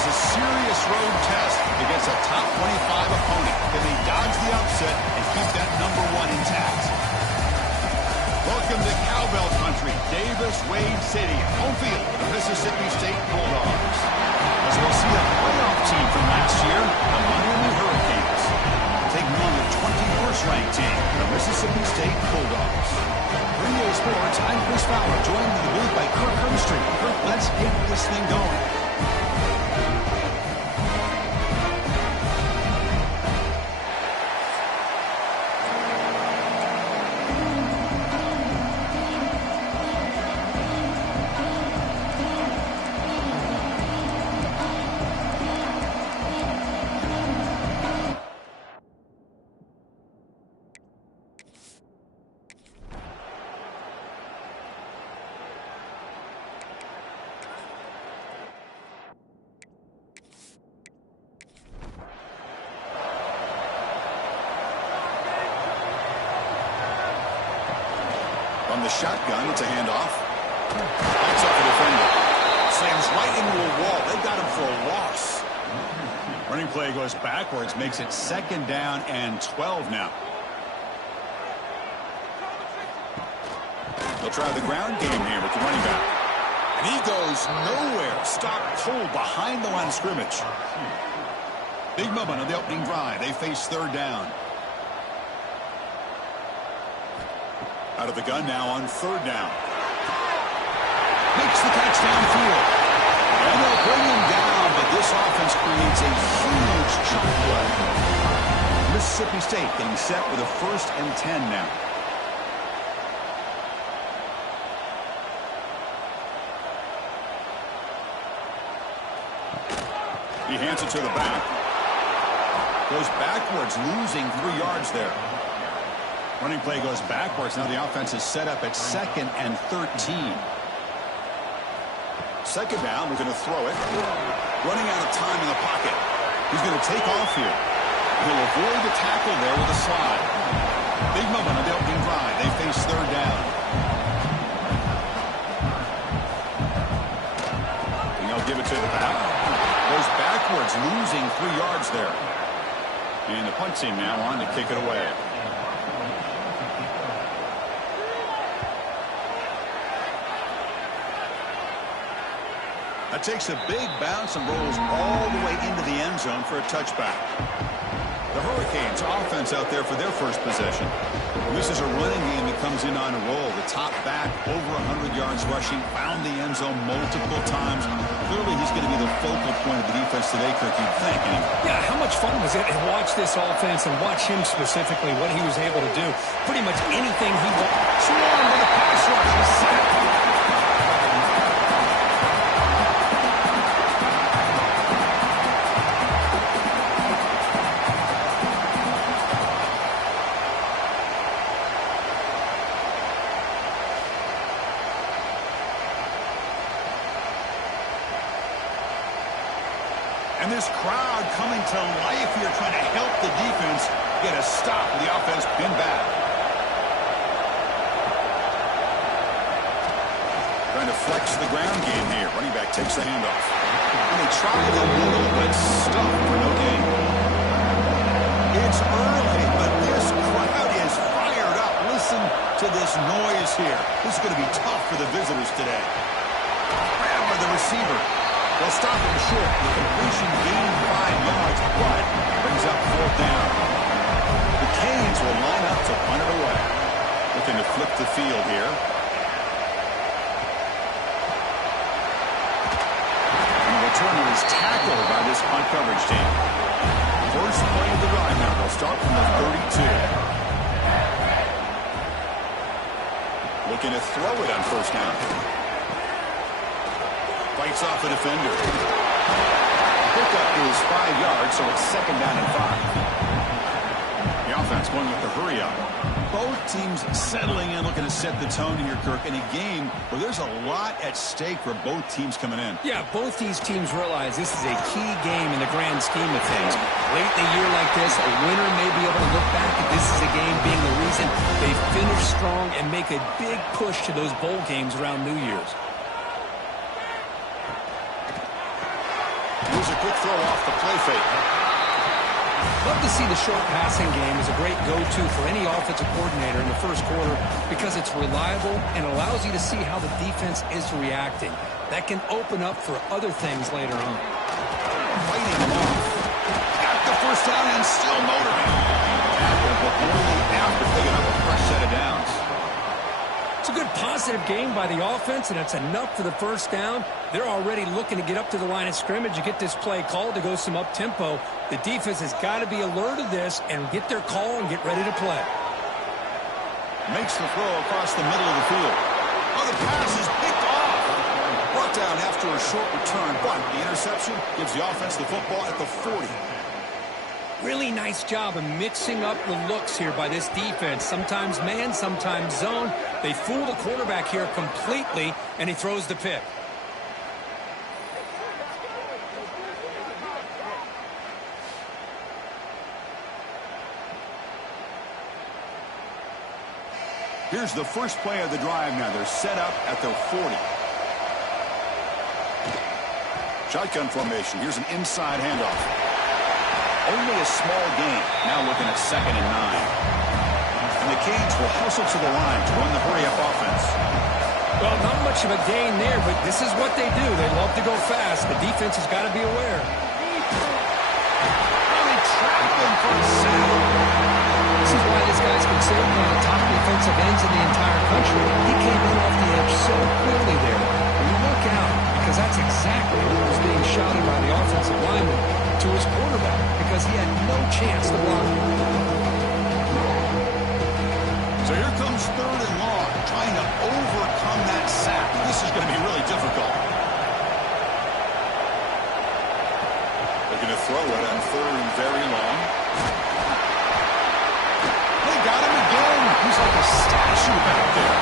faces a serious road test against a top 25 opponent. Can they dodge the upset and keep that #1 intact? Welcome to Cowbell Country, Davis-Wade Stadium, home field for the Mississippi State Bulldogs. As we'll see a playoff team from last year, the Miami Hurricanes, taking on the 21st ranked team, the Mississippi State Bulldogs. For EA Sports, I'm Chris Fowler, joined in the booth by Kirk Herbstreit. Kirk, let's get this thing going. From the shotgun, it's a handoff. Lights up the defender. Slams right into a wall. They got him for a loss. Running play goes backwards, makes it 2nd down and 12 now. They'll try the ground game here with the running back. And he goes nowhere. Stopped cold behind the line of scrimmage. Big moment on the opening drive. They face 3rd down. Out of the gun now on 3rd down. Makes the catch downfield. And they'll bring him down, but this offense creates a huge chunk play. Mississippi State getting set with a 1st and 10 now. He hands it to the back. Goes backwards, losing 3 yards there. Running play goes backwards. Now the offense is set up at 2nd and 13. 2nd down. We're going to throw it. Running out of time in the pocket. He's going to take off here. He'll avoid the tackle there with a slide. Big moment on the opening drive. They face 3rd down. And they'll give it to the back. Goes backwards, losing 3 yards there. And the punt team now on to kick it away. That takes a big bounce and rolls all the way into the end zone for a touchback. The Hurricanes offense out there for their first possession. And this is a running game that comes in on a roll. The top back, over 100 yards rushing, found the end zone multiple times. Clearly he's going to be the focal point of the defense today, Kirk, you'd think. Yeah, how much fun was it to watch this offense and watch him specifically, what he was able to do. Pretty much anything he wanted. Swarm with a pass rush. He's sacked. And this crowd coming to life here, trying to help the defense get a stop with the offense pinned back. Trying to flex the ground game here. Running back takes the handoff. And they try the middle, but stuck for no gain. It's early, but this crowd is fired up. Listen to this noise here. This is going to be tough for the visitors today. Grab by the receiver. They'll stop him short. The completion gained 5 yards, but brings up 4th down. The Canes will line up to punt it away. Looking to flip the field here. And the returner is tackled by this punt coverage team. First play of the drive now. They'll start from the 32. Looking to throw it on 1st down. Fights off a defender. Pickup is 5 yards, so it's 2nd down and 5. The offense going with the hurry up. Both teams settling in, looking to set the tone here, Kirk, in a game where there's a lot at stake for both teams coming in. Yeah, both these teams realize this is a key game in the grand scheme of things. Late in a year like this, a winner may be able to look back at this as a game being the reason they finish strong and make a big push to those bowl games around New Year's. Here's a quick throw off the play fake. Love to see the short passing game as a great go-to for any offensive coordinator in the first quarter because it's reliable and allows you to see how the defense is reacting. That can open up for other things later on. Fighting him off. At the first down and still motoring. Tackle, but only after picking up a fresh set of downs. It's a good positive game by the offense, and it's enough for the first down. They're already looking to get up to the line of scrimmage and get this play called to go some up-tempo. The defense has got to be alert of this and get their call and get ready to play. Makes the throw across the middle of the field. Oh, the pass is picked off. Brought down after a short return, but the interception gives the offense the football at the 40. Really nice job of mixing up the looks here by this defense. Sometimes man, sometimes zone. They fool the quarterback here completely, and he throws the pick. Here's the first play of the drive now. They're set up at their 40. Shotgun formation. Here's an inside handoff. Only a small gain. Now looking at 2nd and 9. And the Canes will hustle to the line to run the hurry-up offense. Well, not much of a gain there, but this is what they do. They love to go fast. The defense has got to be aware. Really trapped him for a sack. This is why this guy's considered one of the top defensive ends in the entire country. He came in off the edge so quickly there. And look out, because that's exactly what was being shouted by the offensive lineman to his quarterback, because he had no chance to block him. So here comes 3rd and long, trying to overcome that sack. This is going to be really difficult. They're going to throw it on 3rd and very long. They got him again. He's like a statue back there.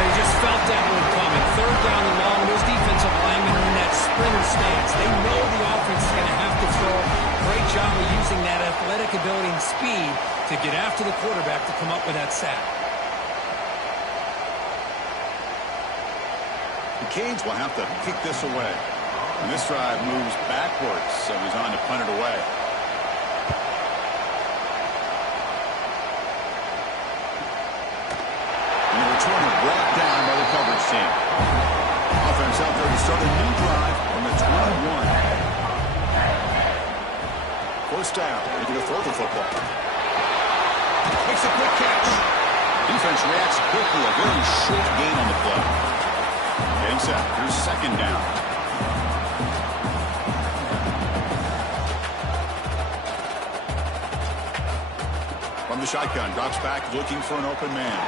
They just felt that one coming. 3rd down and long. Those defensive linemen are in that sprinter stance. They know the offense is going to have to throw. Great job of using that athletic ability and speed to get after the quarterback to come up with that sack. The Canes will have to kick this away. And this drive moves backwards, so he's on to punt it away. And the returner brought down by the coverage team. Offense out there to start a new drive on the 21. First down. They're going to throw the football. Makes a quick catch. Defense reacts quickly. A very short gain on the play. Getting set. Here's 2nd down. From the shotgun. Drops back looking for an open man.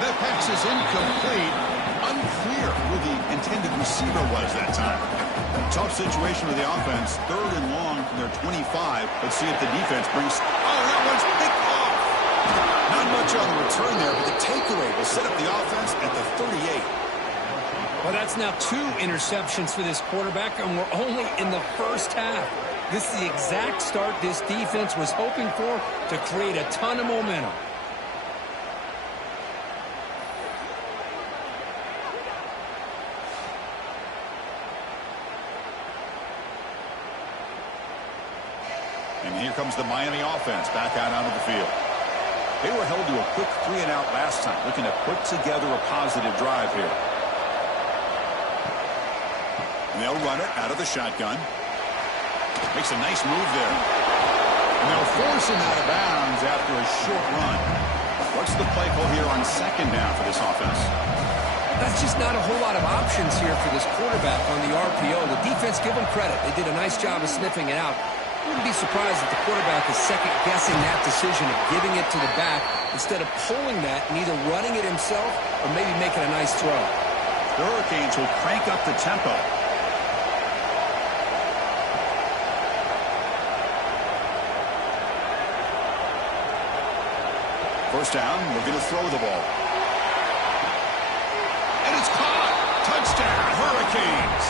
That pass is incomplete. Unclear who the intended receiver was that time. Tough situation with the offense. 3rd and long from their 25. Let's see if the defense brings... Oh, that one's picked off. Not much on the return there, but the takeaway will set up the offense at the 38. Well, that's now 2 interceptions for this quarterback, and we're only in the first half. This is the exact start this defense was hoping for to create a ton of momentum. And here comes the Miami offense back out onto the field. They were held to a quick 3-and-out last time, looking to put together a positive drive here. And they'll run it out of the shotgun. Makes a nice move there. And they'll force him out of bounds after a short run. What's the play call here on 2nd down for this offense? That's just not a whole lot of options here for this quarterback on the RPO. The defense, give them credit. They did a nice job of sniffing it out. Wouldn't be surprised if the quarterback is second-guessing that decision of giving it to the back instead of pulling that and either running it himself or maybe making a nice throw. The Hurricanes will crank up the tempo. First down, looking to throw the ball. And it's caught! Touchdown, Hurricanes!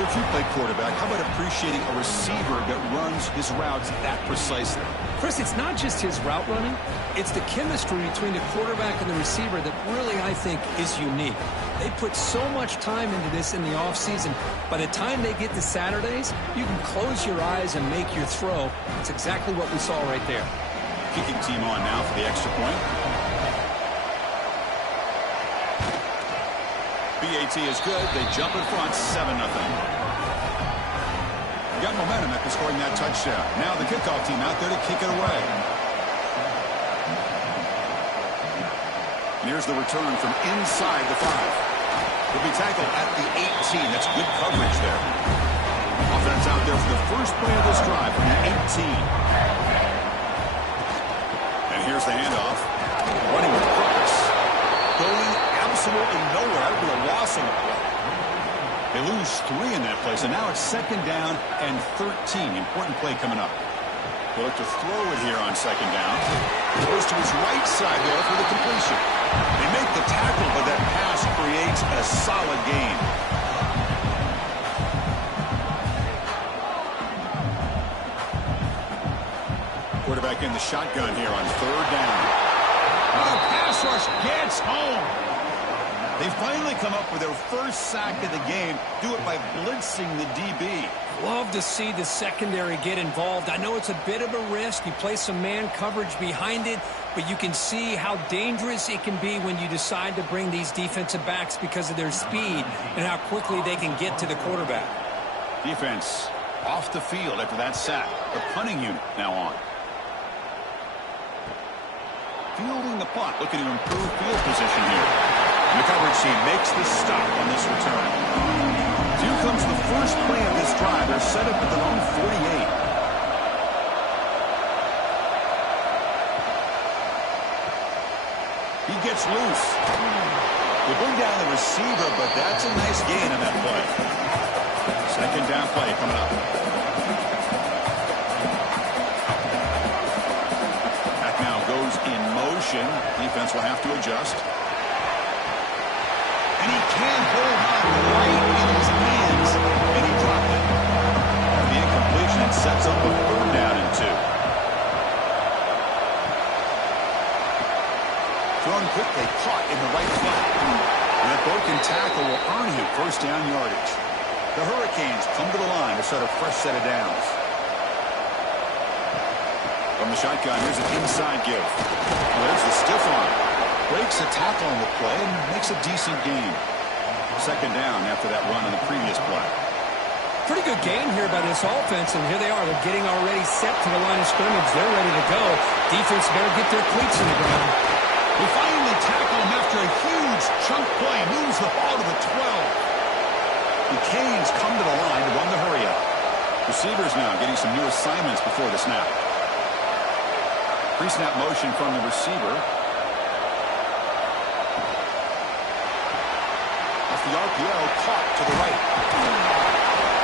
If you play quarterback, how about appreciating a receiver that runs his routes that precisely? Chris, it's not just his route running. It's the chemistry between the quarterback and the receiver that really, I think, is unique. They put so much time into this in the offseason. By the time they get to Saturdays, you can close your eyes and make your throw. It's exactly what we saw right there. Kicking team on now for the extra point. BAT is good. They jump in front, 7-0. Got momentum after scoring that touchdown. Now the kickoff team out there to kick it away. And here's the return from inside the 5. He'll be tackled at the 18. That's good coverage there. Offense out there for the first play of this drive from the 18. And here's the handoff. Running with purpose. Going absolutely nowhere with a loss on the play. They lose 3 in that play, so now it's 2nd down and 13. Important play coming up. They'll look to throw it here on 2nd down. Goes to his right side there for the completion. They make the tackle, but that pass creates a solid gain. Quarterback in the shotgun here on 3rd down. Oh, pass rush gets home. They finally come up with their first sack of the game. Do it by blitzing the DB. Love to see the secondary get involved. I know it's a bit of a risk. You play some man coverage behind it, but you can see how dangerous it can be when you decide to bring these defensive backs because of their speed and how quickly they can get to the quarterback. Defense off the field after that sack. The punting unit now on. Fielding the punt, looking to improve field position here. And the coverage team makes the stop on this return. So here comes the first play of this drive. They're set up at their own 48. He gets loose. They bring down the receiver, but that's a nice gain on that play. 2nd down play coming up. That now goes in motion. Defense will have to adjust. And he can't hold on right in his hands, and he dropped it. The incompletion sets up a 3rd down and 2. Thrown quickly, caught in the right flat. And that broken tackle will earn him 1st down yardage. The Hurricanes come to the line to start a fresh set of downs. From the shotgun, here's an inside give. There's the stiff arm. Breaks a tackle on the play and makes a decent gain. 2nd down after that run on the previous play. Pretty good game here by this offense, and here they are. They're getting already set to the line of scrimmage. They're ready to go. Defense better get their cleats in the ground. We finally tackle him after a huge chunk play. Moves the ball to the 12. The Canes come to the line to run the hurry-up. Receivers now getting some new assignments before the snap. Pre-snap motion from the receiver. Off the RPO, caught to the right.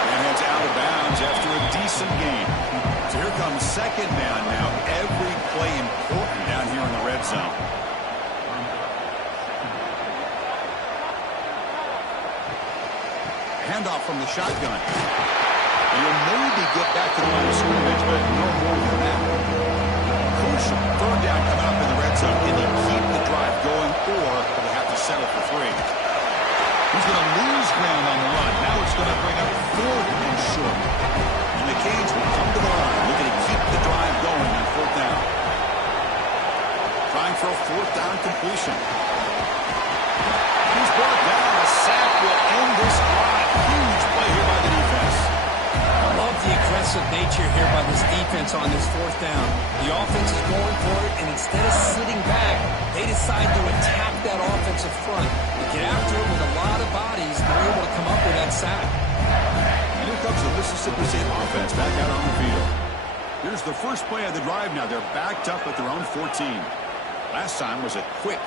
And heads out of bounds after a decent gain. So here comes 2nd down now. Every play important down here in the red zone. Handoff from the shotgun. And you'll maybe get back to the line of scrimmage, but no more than that. Crucial 3rd down coming up in the red zone. Can he keep the drive going, or will they have to settle for 3? He's going to lose ground on the run. Now it's going to bring up 4th and short. And the Canes will come to the line, looking to keep the drive going on 4th down. Trying for a 4th down completion. He's brought down. A sack will end this drive. Huge play here by the defense. I love the aggressive nature here by this defense on this 4th down. The offense is going for it, and instead of sitting back, they decide to attack that offensive front. They get after it with a lot of bodies. They're able to come up with that sack. And here comes the Mississippi State offense back out on the field. Here's the first play of the drive now. They're backed up at their own 14. Last time was a quick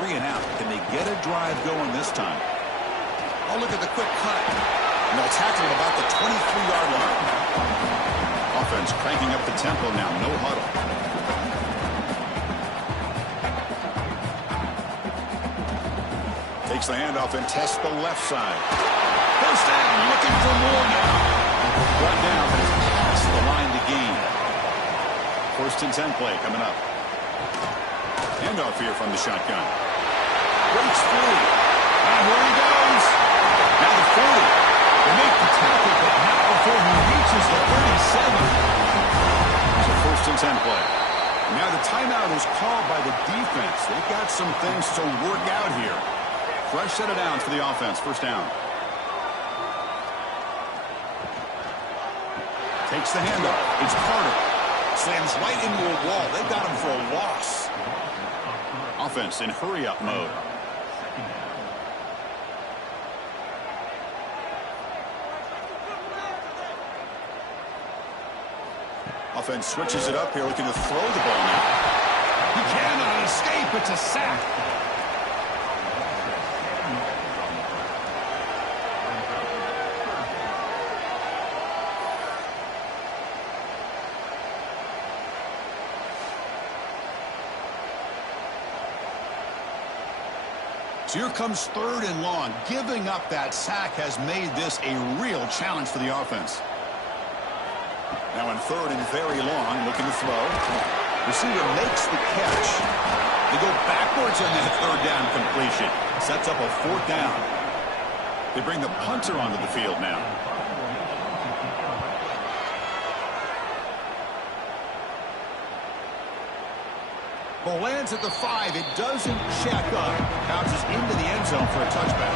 3 and out. Can they get a drive going this time? Oh, look at the quick cut. And they'll tackle him about the 23-yard line. Offense cranking up the tempo now. No huddle. Takes the handoff and tests the left side. first down, looking for more now. Brought down, but it's past the line to gain. First and 10 play coming up. Handoff here from the shotgun. Breaks free. And here he goes. Now the 40. They make the tackle, but not before he reaches the 37. It's a first and 10 play. Now the timeout is called by the defense. They've got some things to work out here. Fresh set of downs for the offense. First down. Takes the handoff. It's Carter. Slams right into a wall. They got him for a loss. Offense in hurry-up mode. Offense switches it up here, looking to throw the ball now. He cannot escape. It's a sack. So here comes third and long. Giving up that sack has made this a real challenge for the offense. Now in third and very long, looking to throw. Receiver makes the catch. They go backwards on that third down completion. Sets up a fourth down. They bring the punter onto the field now. Ball lands at the 5. It doesn't check up. Bounces into the end zone for a touchback.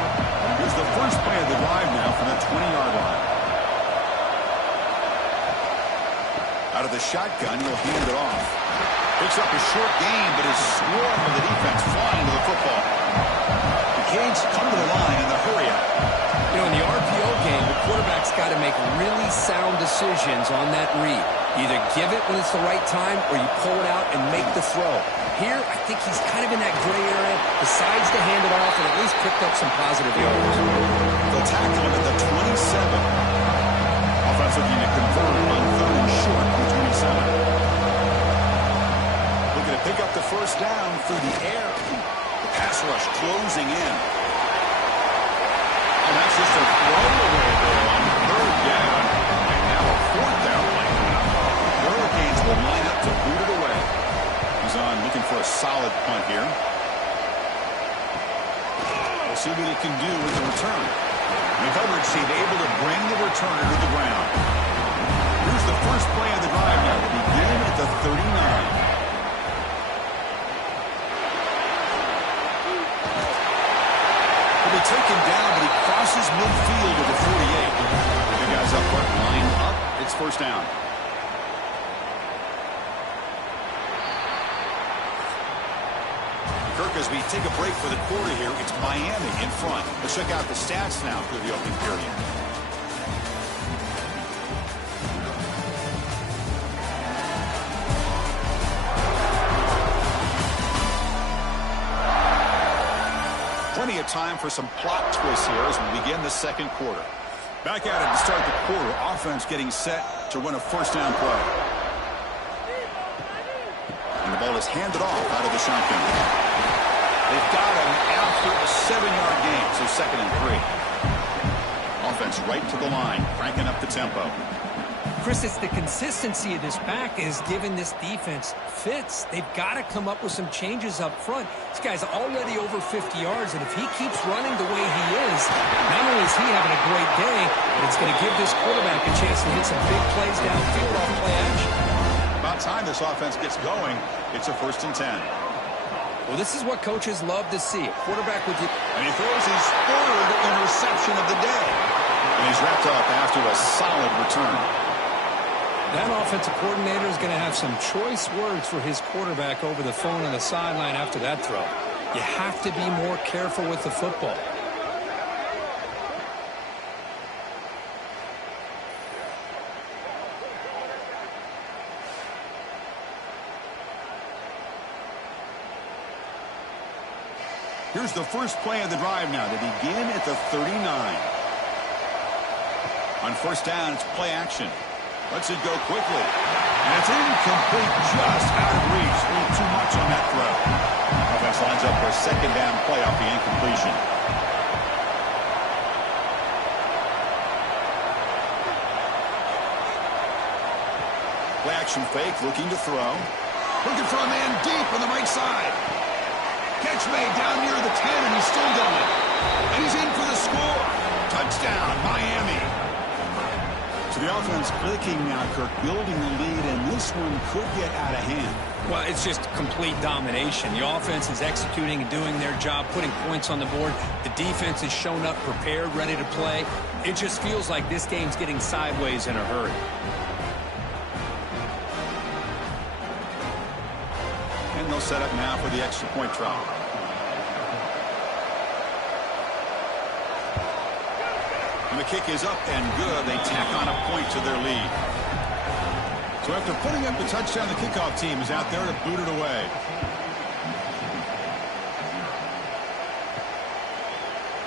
Here's the first play of the drive now from the 20-yard line. Out of the shotgun, he'll hand it off. Picks up a short gain, but is swarmed with the defense flying to the football. The Canes come to the line in the hurry-up. You know, in the RPO game, the quarterback's got to make really sound decisions on that read. Either give it when it's the right time, or you pull it out and make the throw. Here, I think he's kind of in that gray area, decides to hand it off, and at least picked up some positive yards. They'll tackle him at the 27. Offense looking to convert on third and short from the 27. Looking to pick up the first down through the air. The pass rush closing in. And that's just a throwaway there on third down. And now a fourth down play. The Hurricanes will line up to boot it away. He's on looking for a solid punt here. We'll see what he can do with the return. The coverage team able to bring the returner to the ground. Here's the first play of the drive now to begin at the 39. He'll be taken down, but he crosses midfield to the 48. The guys up front line up. It's first down. Kirk, as we take a break for the quarter here, it's Miami in front. Let's check out the stats now through the opening period. Plenty of time for some plot twists here as we begin the second quarter. Back at it to start the quarter. Offense getting set to run a first down play. And the ball is handed off out of the shotgun. They've got him after a 7-yard gain, so second and 3. Offense right to the line, cranking up the tempo. Chris, it's the consistency of this back is giving this defense fits. They've got to come up with some changes up front. This guy's already over 50 yards, and if he keeps running the way he is, not only is he having a great day, but it's going to give this quarterback a chance to hit some big plays downfield off play action. About time this offense gets going. It's a first and 10. Well, this is what coaches love to see. A quarterback with you. And he throws his third interception of the day. And he's wrapped up after a solid return. That offensive coordinator is going to have some choice words for his quarterback over the phone on the sideline after that throw. You have to be more careful with the football. Here's the first play of the drive now to begin at the 39. On first down, it's play action. Lets it go quickly. And it's incomplete, just out of reach. A little too much on that throw. Offense lines up for a second down play off the incompletion. Play-action fake, looking to throw. Looking for a man deep on the right side. Catch made down near the 10, and he's still going. And he's in for the score. Touchdown, Miami. So the offense clicking now, Kirk, building the lead, and this one could get out of hand. Well, it's just complete domination. The offense is executing and doing their job, putting points on the board. The defense has shown up, prepared, ready to play. It just feels like this game's getting sideways in a hurry. And they'll set up now for the extra point try. And the kick is up and good. They tack on a point to their lead. So after putting up the touchdown, the kickoff team is out there to boot it away.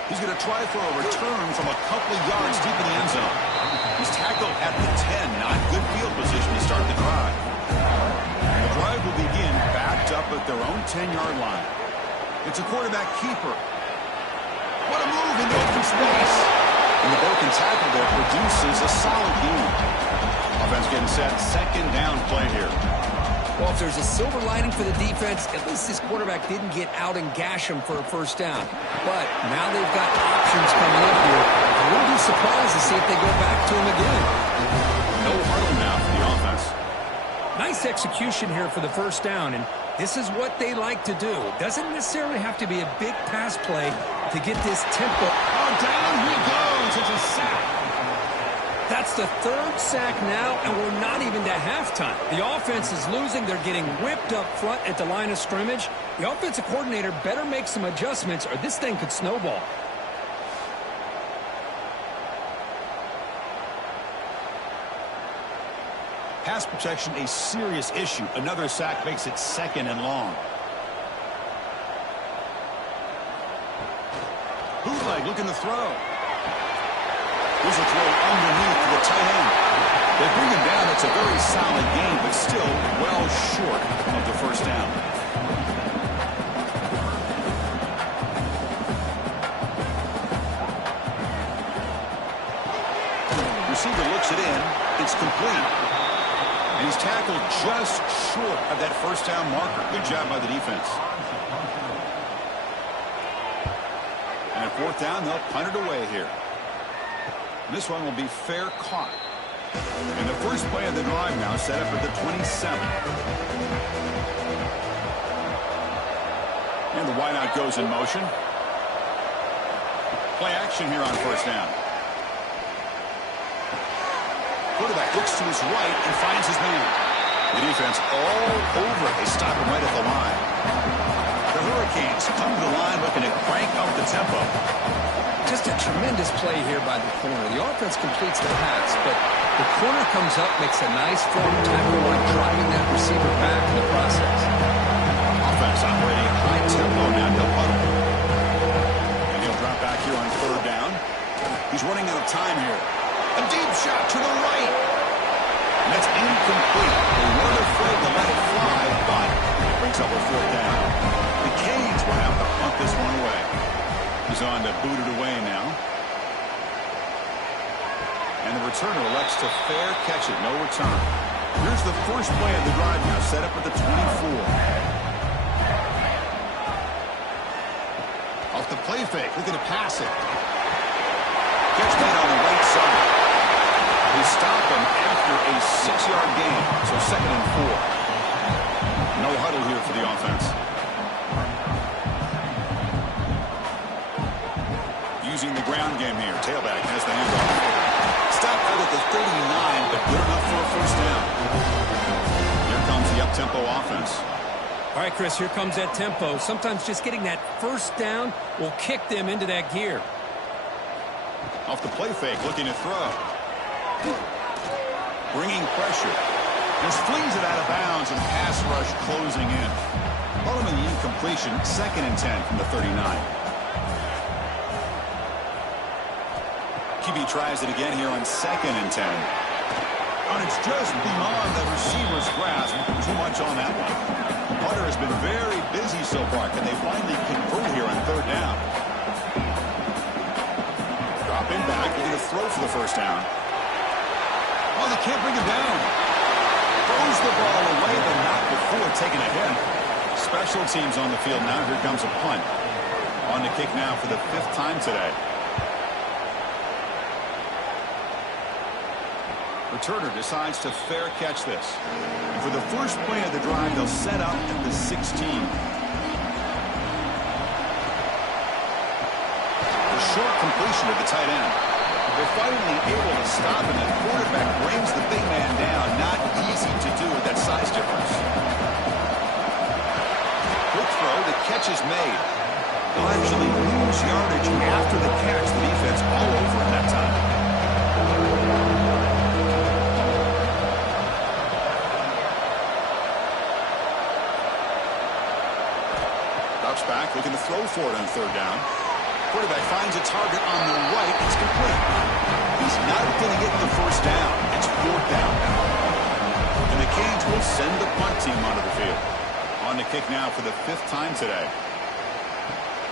He's going to try for a return from a couple of yards deep in the end zone. He's tackled at the 10. Not good field position to start the drive. The drive will begin backed up at their own 10-yard line. It's a quarterback keeper. What a move into open space. And the broken tackle there produces a solid gain. Offense getting set. Second down play here. Well, if there's a silver lining for the defense, at least this quarterback didn't get out and gash him for a first down. But now they've got options coming up here. I wouldn't be surprised to see if they go back to him again. No huddle now for the offense. Nice execution here for the first down, and this is what they like to do. Doesn't necessarily have to be a big pass play to get this tempo. Oh, down he goes. It's a sack. That's the third sack now, and we're not even to halftime. The offense is losing. They're getting whipped up front at the line of scrimmage. The offensive coordinator better make some adjustments, or this thing could snowball. Pass protection, a serious issue. Another sack makes it second and long. Bootleg looking to throw. Here's a throw underneath to the tight end. They bring him down. It's a very solid game, but still well short of the first down. Receiver looks it in. It's complete. And he's tackled just short of that first down marker. Good job by the defense. And at fourth down, they'll punt it away here. And this one will be fair caught. And the first play of the drive now set up at the 27. And the wideout goes in motion. Play action here on first down. Quarterback looks to his right and finds his man. The defense all over it. They stop him right at the line. The Hurricanes come to the line looking to crank up the tempo. Just a tremendous play here by the corner. The offense completes the pass, but the corner comes up, makes a nice firm tackle while driving that receiver back in the process. Offense operating at high tempo now. No huddle. And he'll drop back here on third down. He's running out of time here. A deep shot to the right. And that's incomplete. They weren't afraid to let it fly, but it brings up a fourth down. The Canes will have to punt this one away. He's on to boot it away now. And the returner elects to fair catch it. No return. Here's the first play of the drive now, set up at the 24. Off the play fake, looking to pass it. Catch made on the right side. They stop him after a 6-yard gain, so second and 4. No huddle here for the offense. Using the ground game here. Tailback has the handoff. Stopped out at the 39, but good enough for a first down. Here comes the up-tempo offense. All right, Chris, here comes that tempo. Sometimes just getting that first down will kick them into that gear. Off the play fake, looking to throw. Bringing pressure. Just flings it out of bounds and pass rush closing in. Following the incompletion, second and 10 from the 39. QB tries it again here on second and 10. And it's just beyond the receiver's grasp. Too much on that one. Punter has been very busy so far. Can they finally convert here on third down? Dropping back, looking to throw for the first down. Oh, they can't bring him down. Throws the ball away, but not before taking a hit. Special teams on the field now. Here comes a punt. On the kick now for the 5th time today. Returner decides to fair catch this. And for the first play of the drive, they'll set up at the 16. A short completion to the tight end. They're finally able to stop, and the quarterback brings the big man down. Not easy to do with that size difference. Quick throw, the catch is made. They'll actually lose yardage after the catch. The defense all over him that time. Drops back, looking to throw for it on 3rd down. Quarterback finds a target on the right. It's complete. He's not going to get the first down. It's 4th down now. And the Canes will send the punt team onto the field. On the kick now for the 5th time today.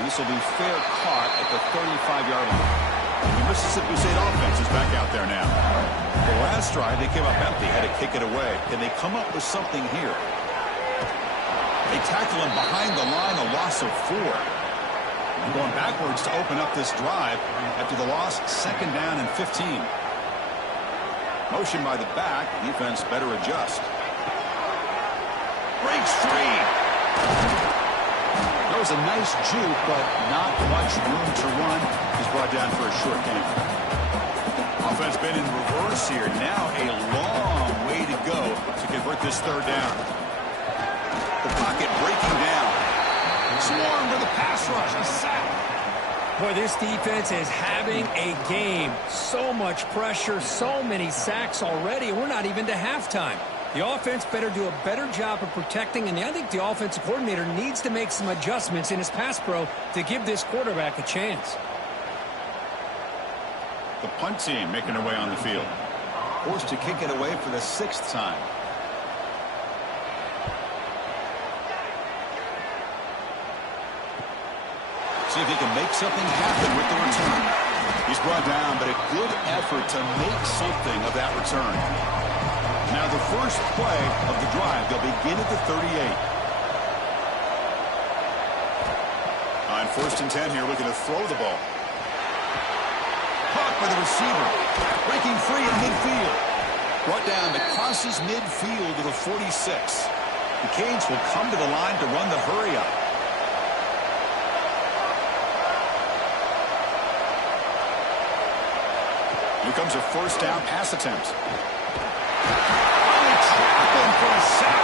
This will be fair caught at the 35-yard line. The Mississippi State offense is back out there now. The last drive, they came up empty, had to kick it away. Can they come up with something here? They tackle him behind the line, a loss of 4. And going backwards to open up this drive after the loss, 2nd down and 15. Motion by the back, defense better adjust. Breaks free. That was a nice juke, but not much room to run. He's brought down for a short game. Offense been in reverse here. Now a long way to go to convert this 3rd down. The pocket breaking down. Swarm to the pass rush. A sack. Boy, this defense is having a game. So much pressure, so many sacks already, and we're not even to halftime. The offense better do a better job of protecting, and I think the offensive coordinator needs to make some adjustments in his pass pro to give this quarterback a chance. The punt team making their way on the field. Forced to kick it away for the 6th time. See if he can make something happen with the return. He's brought down, but a good effort to make something of that return. Now the first play of the drive, they'll begin at the 38. On 1st and 10 here, looking to throw the ball. Caught by the receiver. Breaking free in midfield. Brought down, but crosses midfield to the 46. The Canes will come to the line to run the hurry up. Here comes a 1st down pass attempt. For a sack.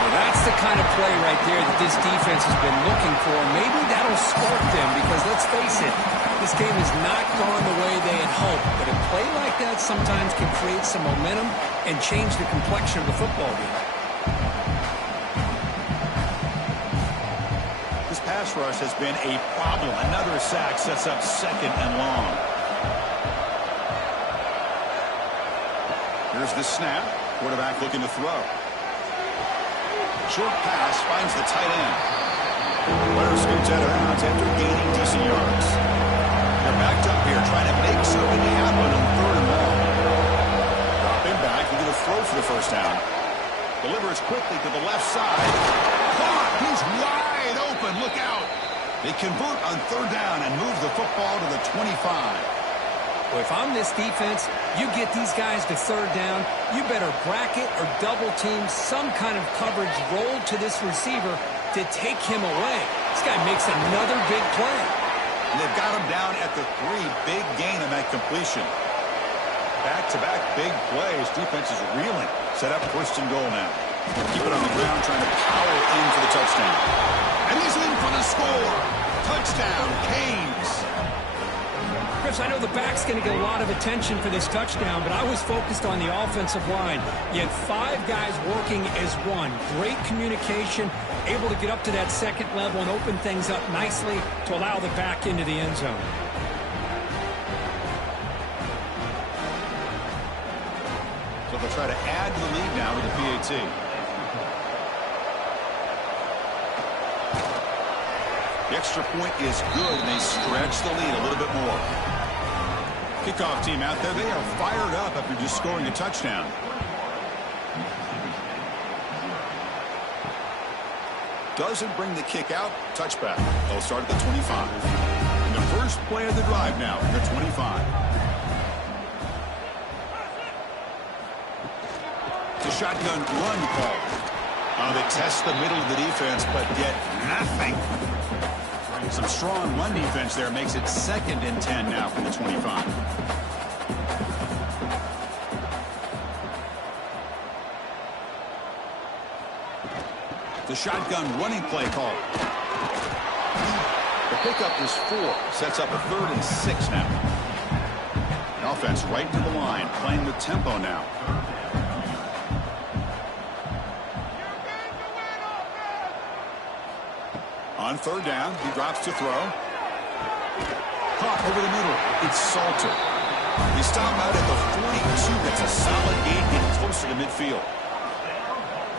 Well, that's the kind of play right there that this defense has been looking for. Maybe that'll spark them because, let's face it, this game has not gone the way they had hoped. But a play like that sometimes can create some momentum and change the complexion of the football game. This pass rush has been a problem. Another sack sets up 2nd and long. Here's the snap. Quarterback looking to throw. Short pass finds the tight end. Player scoots out of bounds after gaining decent yards. They're backed up here trying to make something happen on 3rd and long. Dropping back, looking to throw for the 1st down. Delivers quickly to the left side. Caught! He's wide open. Look out! They convert on 3rd down and move the football to the 25. Well, if I'm this defense, you get these guys to 3rd down, you better bracket or double team some kind of coverage roll to this receiver to take him away. This guy makes another big play. And they've got him down at the 3. Big gain on that completion. Back-to-back big plays. Defense is reeling. Set up 1st and goal now. Keep it on the ground, trying to power in for the touchdown. And he's in for the score. Touchdown, Canes. Chris, I know the back's going to get a lot of attention for this touchdown, but I was focused on the offensive line. You had 5 guys working as one. Great communication, able to get up to that 2nd level and open things up nicely to allow the back into the end zone. So they'll try to add to the lead now with the PAT. The extra point is good, and they stretch the lead a little bit more. Kickoff team out there, they are fired up after just scoring a touchdown. Doesn't bring the kick out. Touchback. They'll start at the 25. And the first play of the drive now at the 25. The shotgun run call. They test the middle of the defense, but get nothing. Some strong run defense there makes it 2nd and 10 now from the 25. The shotgun running play call. The pickup is 4. Sets up a 3rd and 6 now. The offense right to the line, playing with tempo now. On 3rd down, he drops to throw. Caught over the middle. It's Salter. They stop out at the 42. That's a solid gain, getting closer to midfield.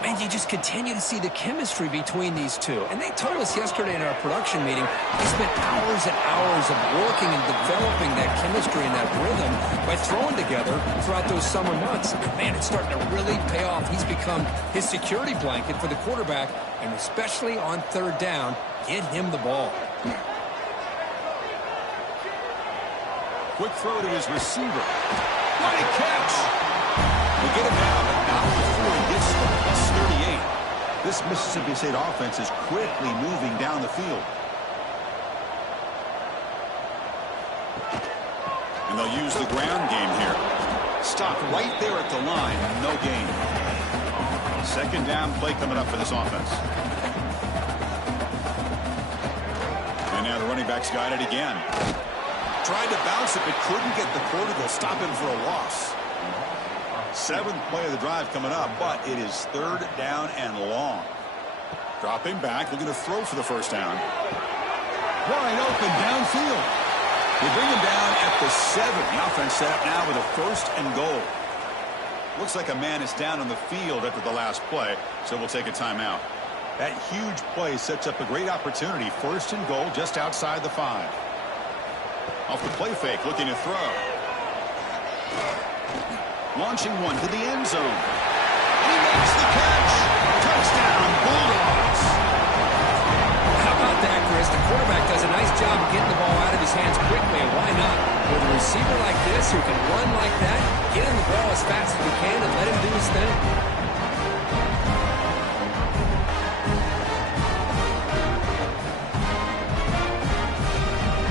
Man, you just continue to see the chemistry between these two. And they told us yesterday in our production meeting, they spent hours and hours of working and developing that chemistry and that rhythm by throwing together throughout those summer months. And man, it's starting to really pay off. He's become his security blanket for the quarterback, and especially on 3rd down, get him the ball. Quick throw to his receiver. What a catch! We get him now, but not before he gets to the +38. This Mississippi State offense is quickly moving down the field. And they'll use the ground game here. Stop right there at the line. No gain. 2nd down play coming up for this offense. And now the running back's got it again. Tried to bounce it, but couldn't get the quarter. They'll stop him for a loss. 7th play of the drive coming up, but it is 3rd down and long. Dropping back, looking to throw for the 1st down. Wide open downfield. They bring him down at the 7. The offense set up now with a 1st and goal. Looks like a man is down on the field after the last play, so we'll take a timeout. That huge play sets up a great opportunity. 1st and goal just outside the 5. Off the play fake, looking to throw. Launching one to the end zone. He makes the catch. Touchdown, Bulldogs. How about that, Chris? The quarterback does a nice job of getting the ball out of his hands quickly, and why not? With a receiver like this who can run like that, get him the ball as fast as you can and let him do his thing.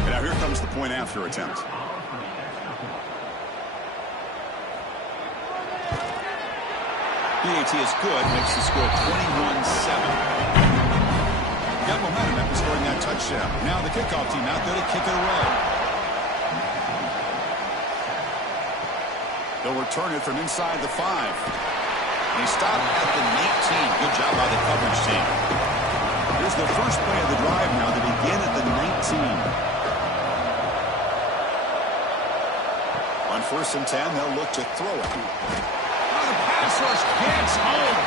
And now here comes the point after attempt. PAT is good, makes the score 21-7. Got momentum after scoring that touchdown. Now the kickoff team out there to kick it away. They'll return it from inside the 5. And he stopped at the 19. Good job by the coverage team. Here's the first play of the drive now to begin at the 19. On 1st and 10, they'll look to throw it. Pass rush gets home.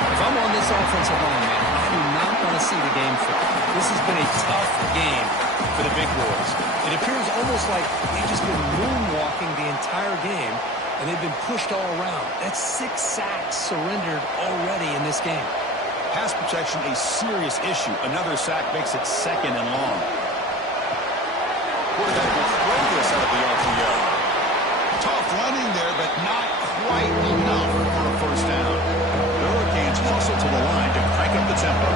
If I'm on this offensive line, man, I do not want to see the game flip. This has been a tough game for the big boys. It appears almost like they've just been moonwalking the entire game, and they've been pushed all around. That's 6 sacks surrendered already in this game. Pass protection, a serious issue. Another sack makes it 2nd and long. Quarterback will throw this out of the RPO. Tough running there, but not quite enough for a 1st down. The Hurricanes hustle to the line to crank up the tempo.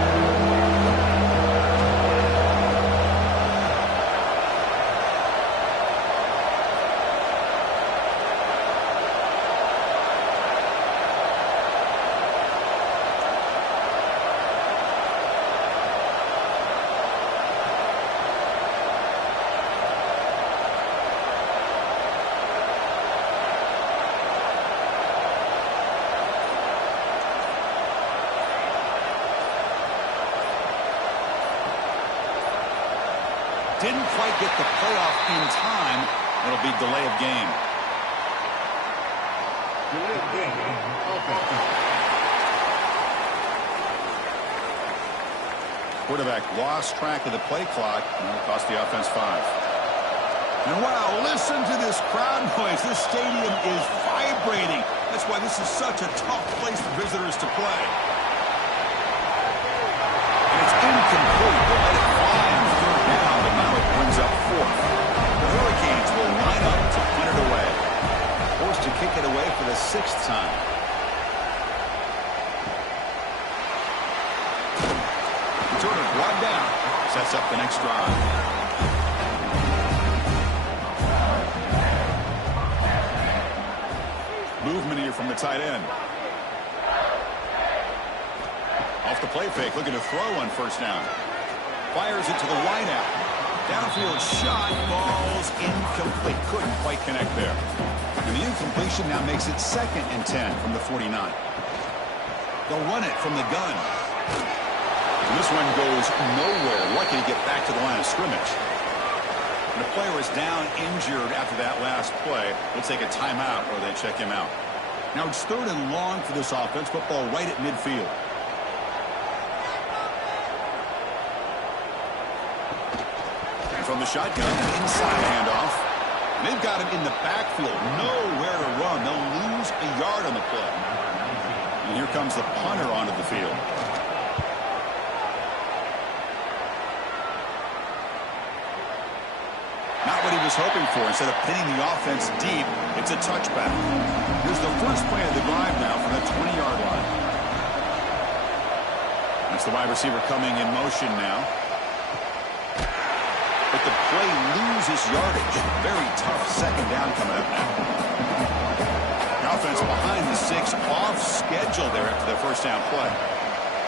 Didn't quite get the playoff in time. It'll be delay of game. Quarterback lost track of the play clock, and it'll cost the offense 5. And wow, listen to this crowd noise. This stadium is vibrating. That's why this is such a tough place for visitors to play. 6th time. Turner brought down. Sets up the next drive. Movement here from the tight end. Off the play fake, looking to throw on 1st down. Fires it to the wideout. Downfield shot falls incomplete. Couldn't quite connect there. And the incompletion now makes it 2nd and 10 from the 49. They'll run it from the gun. And this one goes nowhere. Lucky to get back to the line of scrimmage. And the player is down injured after that last play. We'll take a timeout or they check him out. Now it's 3rd and long for this offense. Football right at midfield. From the shotgun, inside handoff. And they've got him in the backfield. Nowhere to run. They'll lose a yard on the play. And here comes the punter onto the field. Not what he was hoping for. Instead of pinning the offense deep, it's a touchback. Here's the first play of the drive now from the 20-yard line. That's the wide receiver coming in motion now. But the play loses yardage. Very tough 2nd down coming up now. The offense behind the 6, off schedule there after the 1st down play.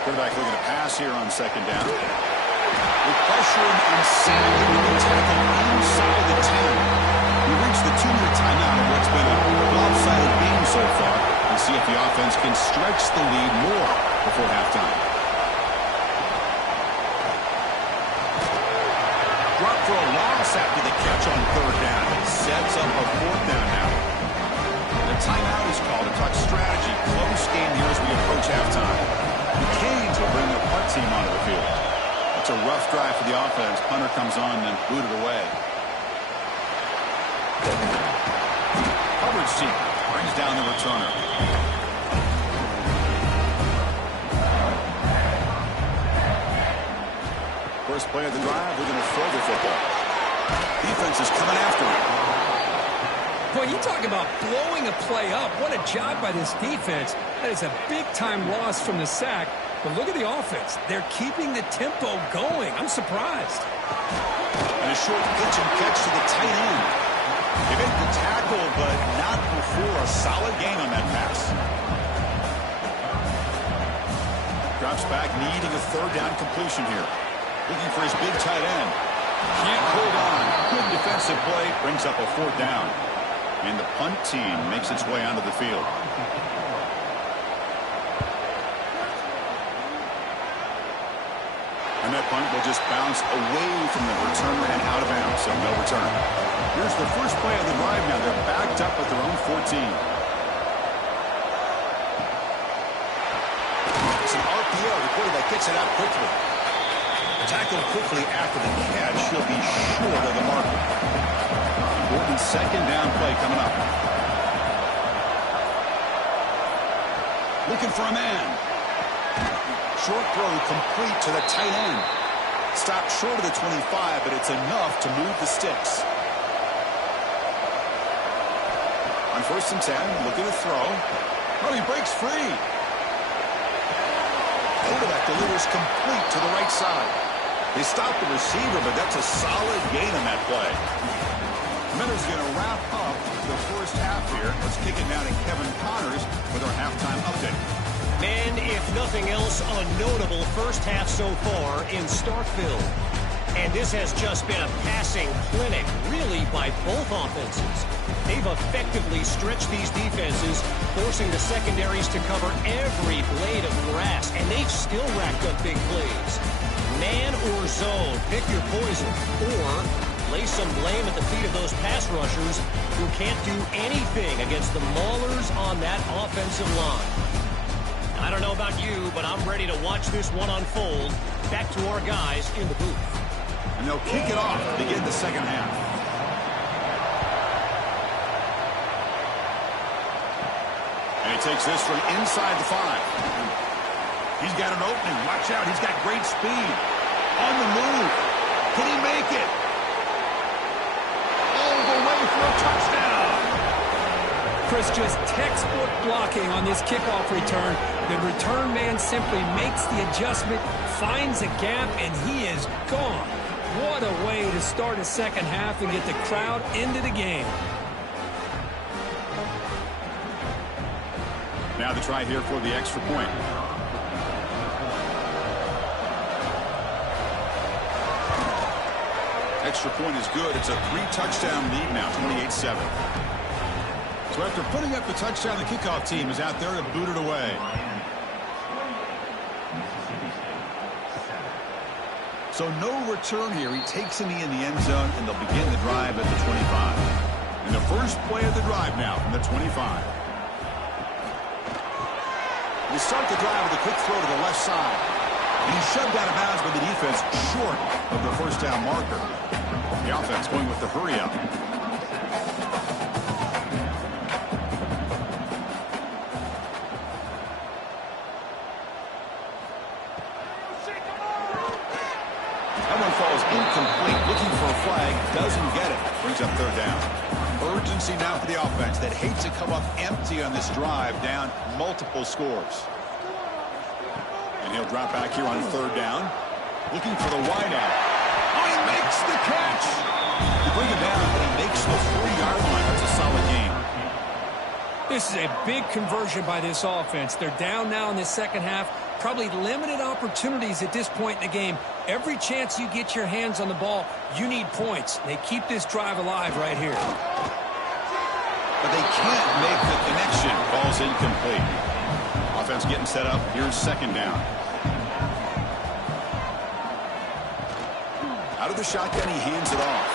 Quarterback looking to pass here on 2nd down. With pressure and sacked with the tackle inside the 10. We reach the 2-minute timeout of what's been a lopsided game so far. We'll see if the offense can stretch the lead more before halftime. Drop for a loss after the catch on 3rd down. It sets up a 4th down now. The timeout is called to talk strategy. Close game here as we approach halftime. The Canes will bring their punt team onto the field. It's a rough drive for the offense. Punter comes on and booted away. Hubbard's team brings down the returner. First play of the drive, we're going to throw the football. Defense is coming after him. Boy, you talk about blowing a play up. What a job by this defense. That is a big-time loss from the sack. But look at the offense. They're keeping the tempo going. I'm surprised. And a short pitch and catch to the tight end. They made the tackle, but not before a solid gain on that pass. Drops back, needing a 3rd down completion here. Looking for his big tight end. Can't hold on. Good defensive play. Brings up a 4th down. And the punt team makes its way onto the field. And that punt will just bounce away from the returner and out of bounds, so no return. Here's the first play of the drive now. They're backed up at their own 14. It's an RPO. The quarterback gets it out quickly. Tackled quickly after the catch. He'll be short of the marker. Important 2nd down play coming up. Looking for a man. Short throw complete to the tight end. Stopped short of the 25, but it's enough to move the sticks. On 1st and 10, looking to throw. Oh, he breaks free. Quarterback delivers complete to the right side. They stopped the receiver, but that's a solid gain on that play. Miller's going to wrap up the first half here. Let's kick it now to Kevin Connors with our halftime update. And if nothing else, a notable first half so far in Starkville. And this has just been a passing clinic, really, by both offenses. They've effectively stretched these defenses, forcing the secondaries to cover every blade of grass, and they've still racked up big plays. Man or zone, pick your poison, or lay some blame at the feet of those pass rushers who can't do anything against the maulers on that offensive line. I don't know about you, but I'm ready to watch this one unfold. Back to our guys in the booth. And they'll kick it off to begin the second half. And he takes this from inside the 5. He's got an opening. Watch out. He's got great speed. On the move. Can he make it? All the way for a touchdown. Chris, just textbook blocking on this kickoff return. The return man simply makes the adjustment, finds a gap, and he is gone. What a way to start a second half and get the crowd into the game. Now the try here for the extra point. Extra point is good. It's a 3-touchdown lead now, 28-7. So after putting up the touchdown, the kickoff team is out there to boot it away. So no return here. He takes in the end zone, and they'll begin the drive at the 25. And the first play of the drive now from the 25. They start the drive with a quick throw to the left side. And he's shoved out of bounds by the defense short of the first down marker. The offense going with the hurry up. That one falls incomplete. Looking for a flag. Doesn't get it. Brings up third down. Urgency now for the offense that hates to come up empty on this drive, down multiple scores. And he'll drop back here on third down. Looking for the wideout. Oh, he makes the catch. They bring him down, but he makes the 40-yard line. That's a solid game. This is a big conversion by this offense. They're down now in the second half. Probably limited opportunities at this point in the game. Every chance you get your hands on the ball, you need points. They keep this drive alive right here. But they can't make the connection. Ball's incomplete. Offense getting set up. Here's second down. Out of the shotgun, he hands it off.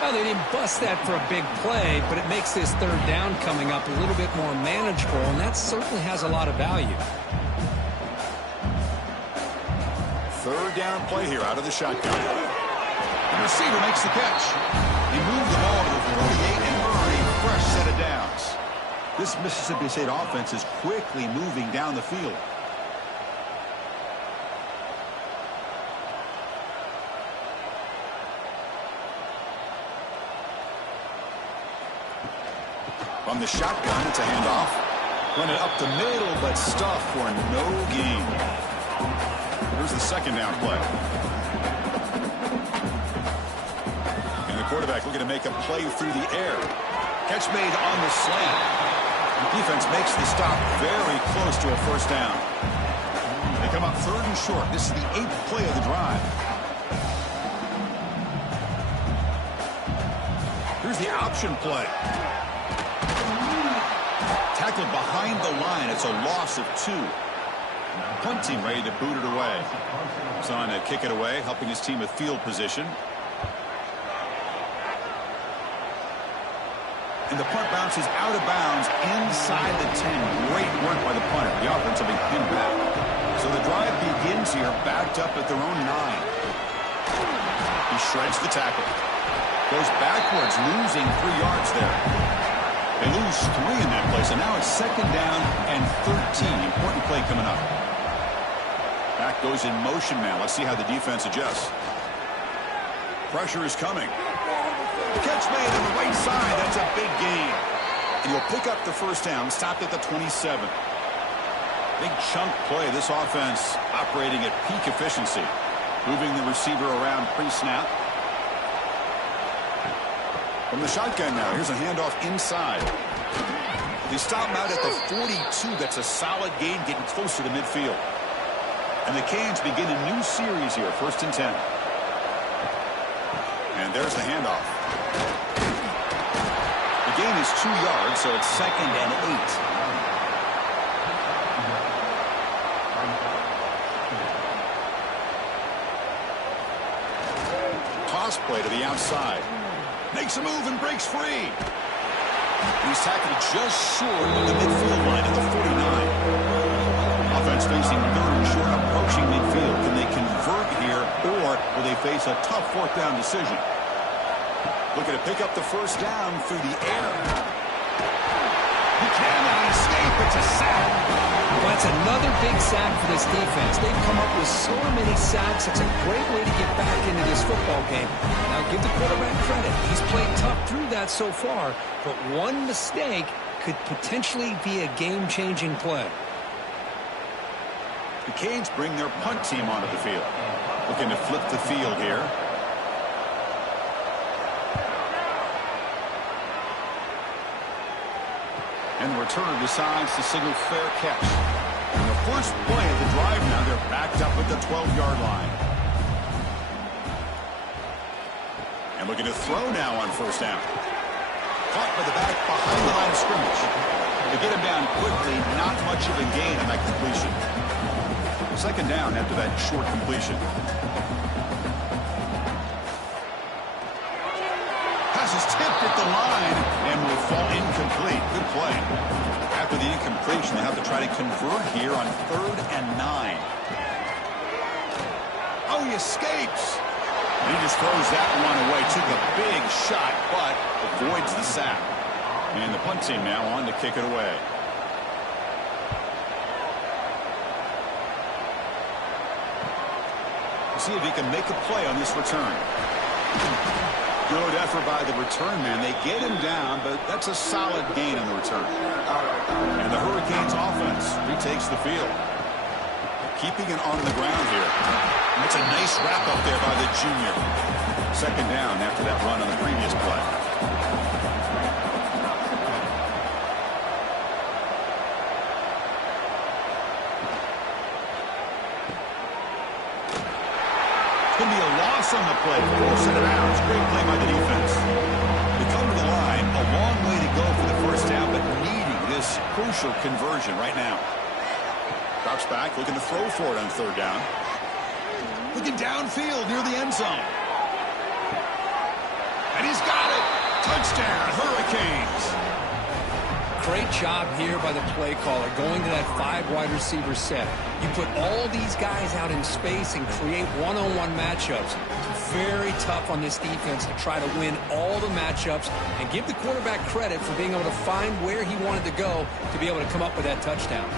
Well, they didn't bust that for a big play, but it makes this third down coming up a little bit more manageable, and that certainly has a lot of value. Third down play here out of the shotgun. The receiver makes the catch. He moved the ball to the 48 and earned a fresh set of downs. This Mississippi State offense is quickly moving down the field. From the shotgun, it's a handoff. Run it up the middle, but stuffed for no gain. Here's the second down play. And the quarterback looking to make a play through the air. Catch made on the slant. The defense makes the stop very close to a first down. They come up third and short. This is the 8th play of the drive. Here's the option play. Tackled behind the line. It's a loss of 2. Punt team ready to boot it away. He's on to kick it away, helping his team with field position. And the punt bounces out of bounds inside the 10. Great work by the punter. The offense will be pinned back. So the drive begins here backed up at their own 9. He shreds the tackle. Goes backwards, losing 3 yards there. They lose 3 in that play, so now it's second down and 13. Important play coming up. Back goes in motion now. Let's see how the defense adjusts. Pressure is coming. Catch made on the right side. That's a big gain. And you'll pick up the first down, stopped at the 27. Big chunk play. This offense operating at peak efficiency. Moving the receiver around pre-snap. From the shotgun now, here's a handoff inside. They stop him out at the 42. That's a solid gain, getting closer to midfield. And the Canes begin a new series here, 1st and 10. And there's the handoff. The gain is 2 yards, so it's 2nd and 8. Toss play to the outside. Makes a move and breaks free. He's tackled just short of the midfield line at the 49. Offense facing 3rd and short, approaching midfield. Can they convert here, or will they face a tough 4th down decision? Looking to pick up the first down through the air. He cannot escape. It's a sack. Well, That's another big sack for this defense. They've come up with so many sacks. It's a great way to get back into this football game. Now, give the quarterback credit. He's played tough through that so far, but one mistake could potentially be a game-changing play. The Canes bring their punt team onto the field. Looking to flip the field here. And the returner decides to signal fair catch. And the first play of the drive now, they're backed up at the 12-yard line. And looking to throw now on first down. Caught by the back behind the line of scrimmage. To get him down quickly, not much of a gain on that completion. Second down after that short completion. Pass is tipped at the line and will fall incomplete. Good play. After the incompletion, they have to try to convert here on 3rd and 9. Oh, he escapes. And he just throws that one away. Took a big shot, but avoids the sack. And the punt team now on to kick it away. See if he can make a play on this return. Good effort by the return man. They get him down, but that's a solid gain on the return. And the Hurricanes offense retakes the field. Keeping it on the ground here. It's a nice wrap up there by the junior. Second down after that run on the previous play. Going to be a loss on the play. Forcing it out. It's a great play by the defense. They come to the line. A long way to go for the first down, but needing this crucial conversion right now. Drops back, looking to throw for it on 3rd down. Looking downfield near the end zone. And he's got it. Touchdown, Hurricanes. Great job here by the play caller, going to that 5 wide receiver set. You put all these guys out in space and create one-on-one matchups. It's very tough on this defense to try to win all the matchups and give the quarterback credit for being able to find where he wanted to go to be able to come up with that touchdown.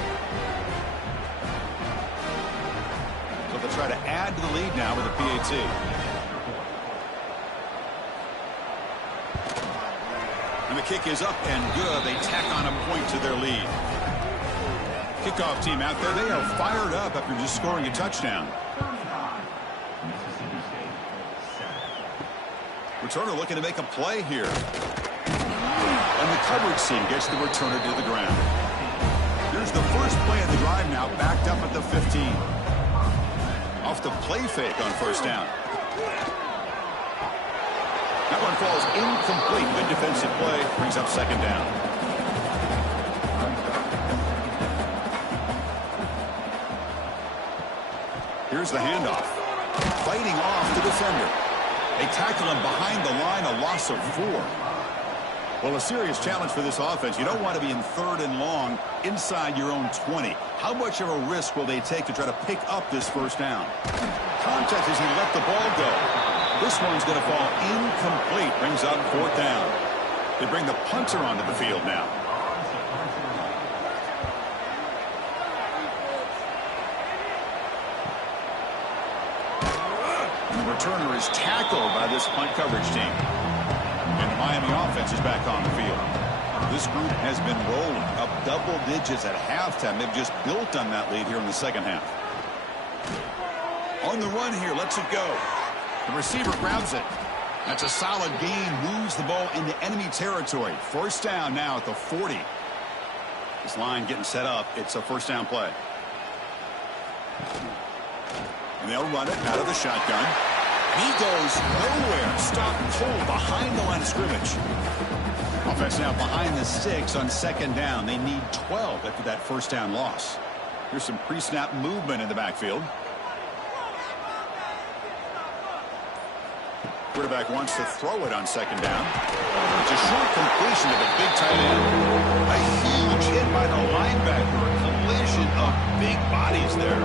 So they'll try to add to the lead now with a PAT. And the kick is up and good. They tack on a point to their lead. Kickoff team out there. They are fired up after just scoring a touchdown. Returner looking to make a play here. And the coverage team gets the returner to the ground. Here's the first play of the drive now, backed up at the 15. Off the play fake on first down. That one falls incomplete. Good defensive play. Brings up second down. Here's the handoff. Fighting off the defender. They tackle him behind the line, a loss of 4. Well, a serious challenge for this offense. You don't want to be in 3rd and long inside your own 20. How much of a risk will they take to try to pick up this first down? Contact as he let the ball go. This one's going to fall incomplete. Brings up 4th down. They bring the punter onto the field now. And the returner is tackled by this punt coverage team. And the Miami offense is back on the field. This group has been rolling up double digits at halftime. They've just built on that lead here in the second half. On the run here, lets it go. The receiver grabs it. That's a solid gain. Moves the ball into enemy territory. First down now at the 40. This line getting set up. It's a first down play. And they'll run it out of the shotgun. He goes nowhere. Stop cold behind the line of scrimmage. Offense now behind the 6 on second down. They need 12 after that first down loss. Here's some pre-snap movement in the backfield. Quarterback wants to throw it on second down. It's a short completion to the big tight end. A huge hit by the linebacker. A collision of big bodies there.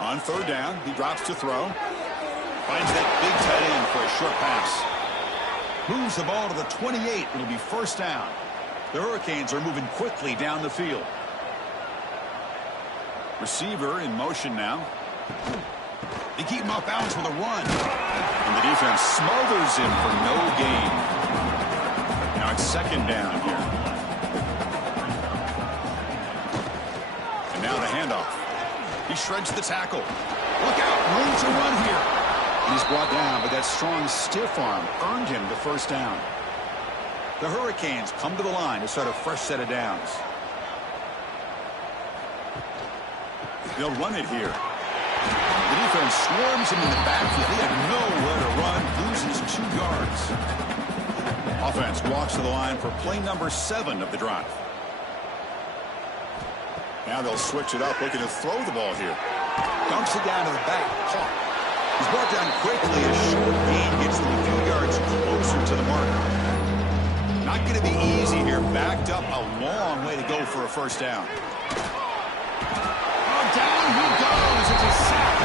On third down, he drops to throw. Finds that big tight end for a short pass. Moves the ball to the 28. It'll be first down. The Hurricanes are moving quickly down the field. Receiver in motion now. They keep him off balance with a run. And the defense smothers him for no gain. Now it's second down here. And now the handoff. He shreds the tackle. Look out, room to run here. And he's brought down, but that strong stiff arm earned him the first down. The Hurricanes come to the line to start a fresh set of downs. They'll run it here. The defense swarms him in the backfield. He had nowhere to run, loses 2 yards. Offense walks to the line for play number 7 of the drive. Now they'll switch it up, looking to throw the ball here. Dumps it down to the back. Caught. He's brought down quickly. A short gain gets them a few yards closer to the marker. Not going to be easy here. Backed up a long way to go for a first down. Oh, down he goes. It's a sack.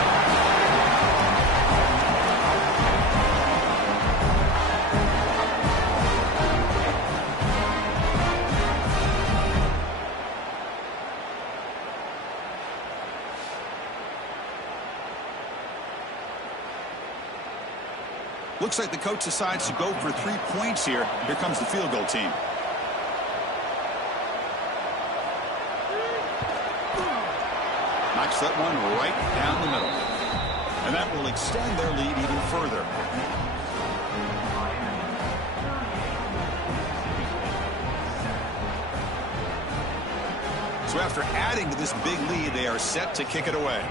Looks like the coach decides to go for 3 points here. Here comes the field goal team. Knocks that one right down the middle. And that will extend their lead even further. So after adding to this big lead, they are set to kick it away.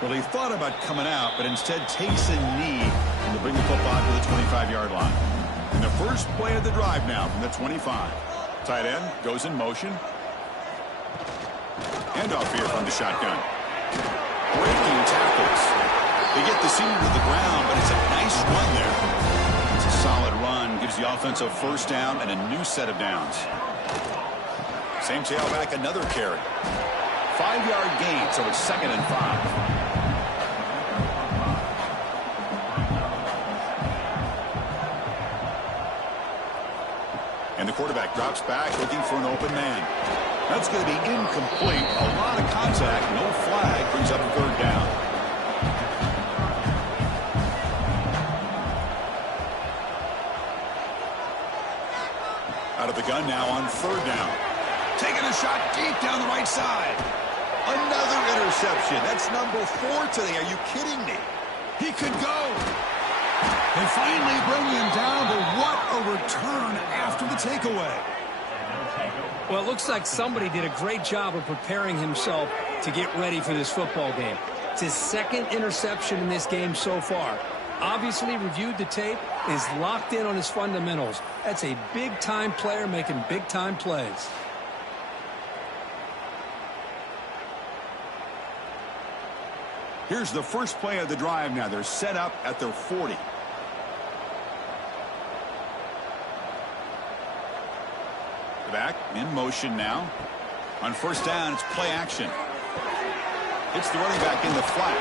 Well, he thought about coming out, but instead takes a knee to bring the football to the 25-yard line. And the first play of the drive now from the 25. Tight end goes in motion. Handoff here from the shotgun. Breaking tackles. They get the senior to the ground, but it's a nice run there. It's a solid run. Gives the offense a first down and a new set of downs. Same tailback, another carry. 5-yard gain, so it's 2nd and 5. And the quarterback drops back looking for an open man. That's going to be incomplete. A lot of contact. No flag. Brings up a 3rd down. Out of the gun now on 3rd down. Taking a shot deep down the right side. Another interception. That's number 4 today. Are you kidding me? He could go. They finally bring him down, but what a return after the takeaway. Well, it looks like somebody did a great job of preparing himself to get ready for this football game. It's his 2nd interception in this game so far. Obviously reviewed the tape, is locked in on his fundamentals. That's a big-time player making big-time plays. Here's the first play of the drive now. They're set up at their 40. Back in motion now. On first down, it's play action. Hits the running back in the flat.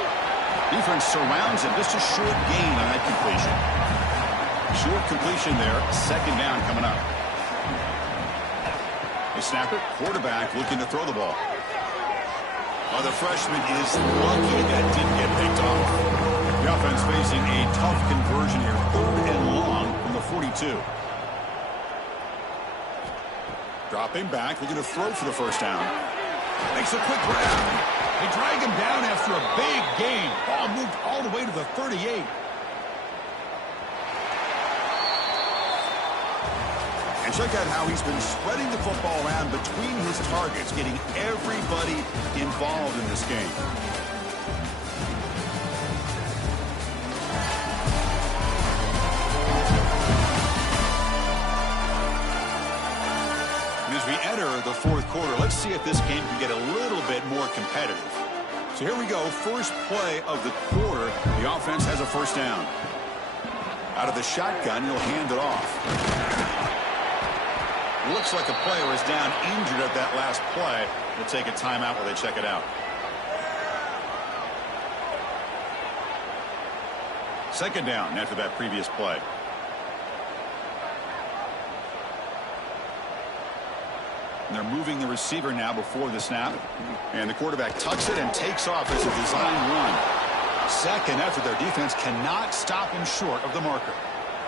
Defense surrounds him. Just a short gain on that completion. Short completion there. 2nd down coming up. They snap it. Quarterback looking to throw the ball. Oh, the freshman is lucky that didn't get picked off. The offense facing a tough conversion here. 3rd and long from the 42. Dropping back, looking to throw for the first down. Makes a quick grab. They drag him down after a big gain. Ball moved all the way to the 38. And check out how he's been spreading the football around between his targets, getting everybody involved in this game. We enter the 4th quarter. Let's see if this game can get a little bit more competitive. So here we go. First play of the quarter. The offense has a first down. Out of the shotgun, he'll hand it off. Looks like a player is down injured at that last play. They'll take a timeout while they check it out. Second down after that previous play. And they're moving the receiver now before the snap. And the quarterback tucks it and takes off as a design run. Second effort, their defense cannot stop him short of the marker.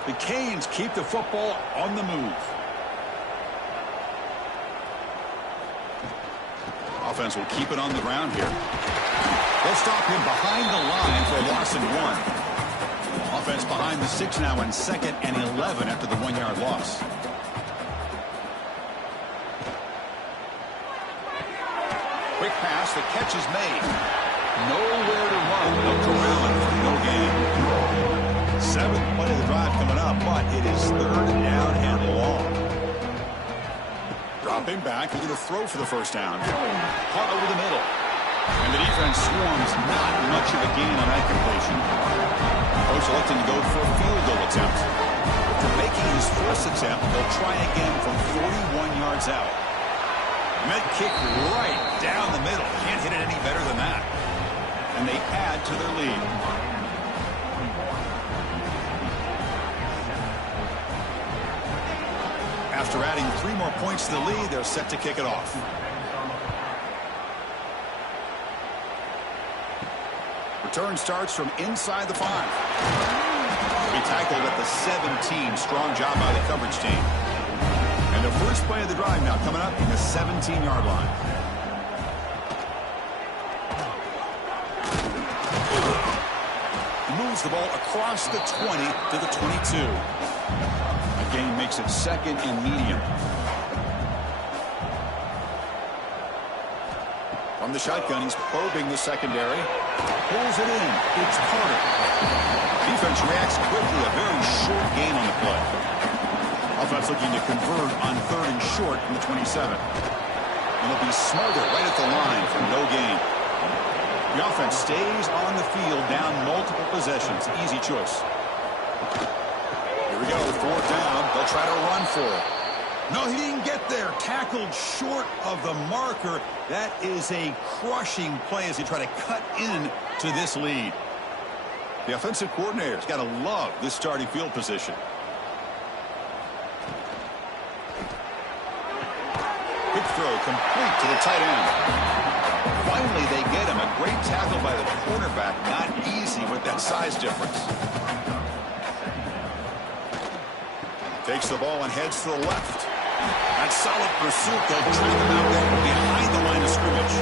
The Canes keep the football on the move. Offense will keep it on the ground here. They'll stop him behind the line for a loss of 1. Offense behind the 6 now in 2nd and 11 after the 1-yard loss. Quick pass, the catch is made. Nowhere to run. They'll corral it for no gain. 7th play of the drive coming up, but it is 3rd down and long. Dropping back, they're going to throw for the first down. Caught over the middle. And the defense swarms, not much of a gain on that completion. Coach electing to go for a field goal attempt. After making his first attempt, they'll try again from 41 yards out. Met kick right down the middle. Can't hit it any better than that. And they add to their lead. After adding 3 more points to the lead, they're set to kick it off. Return starts from inside the 5. He tackled at the 17. Strong job by the coverage team. And the first play of the drive now coming up in the 17-yard line. He moves the ball across the 20 to the 22. A gain makes it 2nd and medium. From the shotgun, he's probing the secondary. Pulls it in. It's Carter. Defense reacts quickly. A very short gain on the play. Offense looking to convert on 3rd and short from the 27. And they'll be smarter right at the line for no gain. The offense stays on the field down multiple possessions. Easy choice. Here we go. 4th down. They'll try to run for it. No, he didn't get there. Tackled short of the marker. That is a crushing play as they try to cut in to this lead. The offensive coordinator's got to love this starting field position. Quick throw complete to the tight end. Finally, they get him. A great tackle by the cornerback. Not easy with that size difference. Takes the ball and heads to the left. That solid pursuit. They'll track him out there behind the line of scrimmage.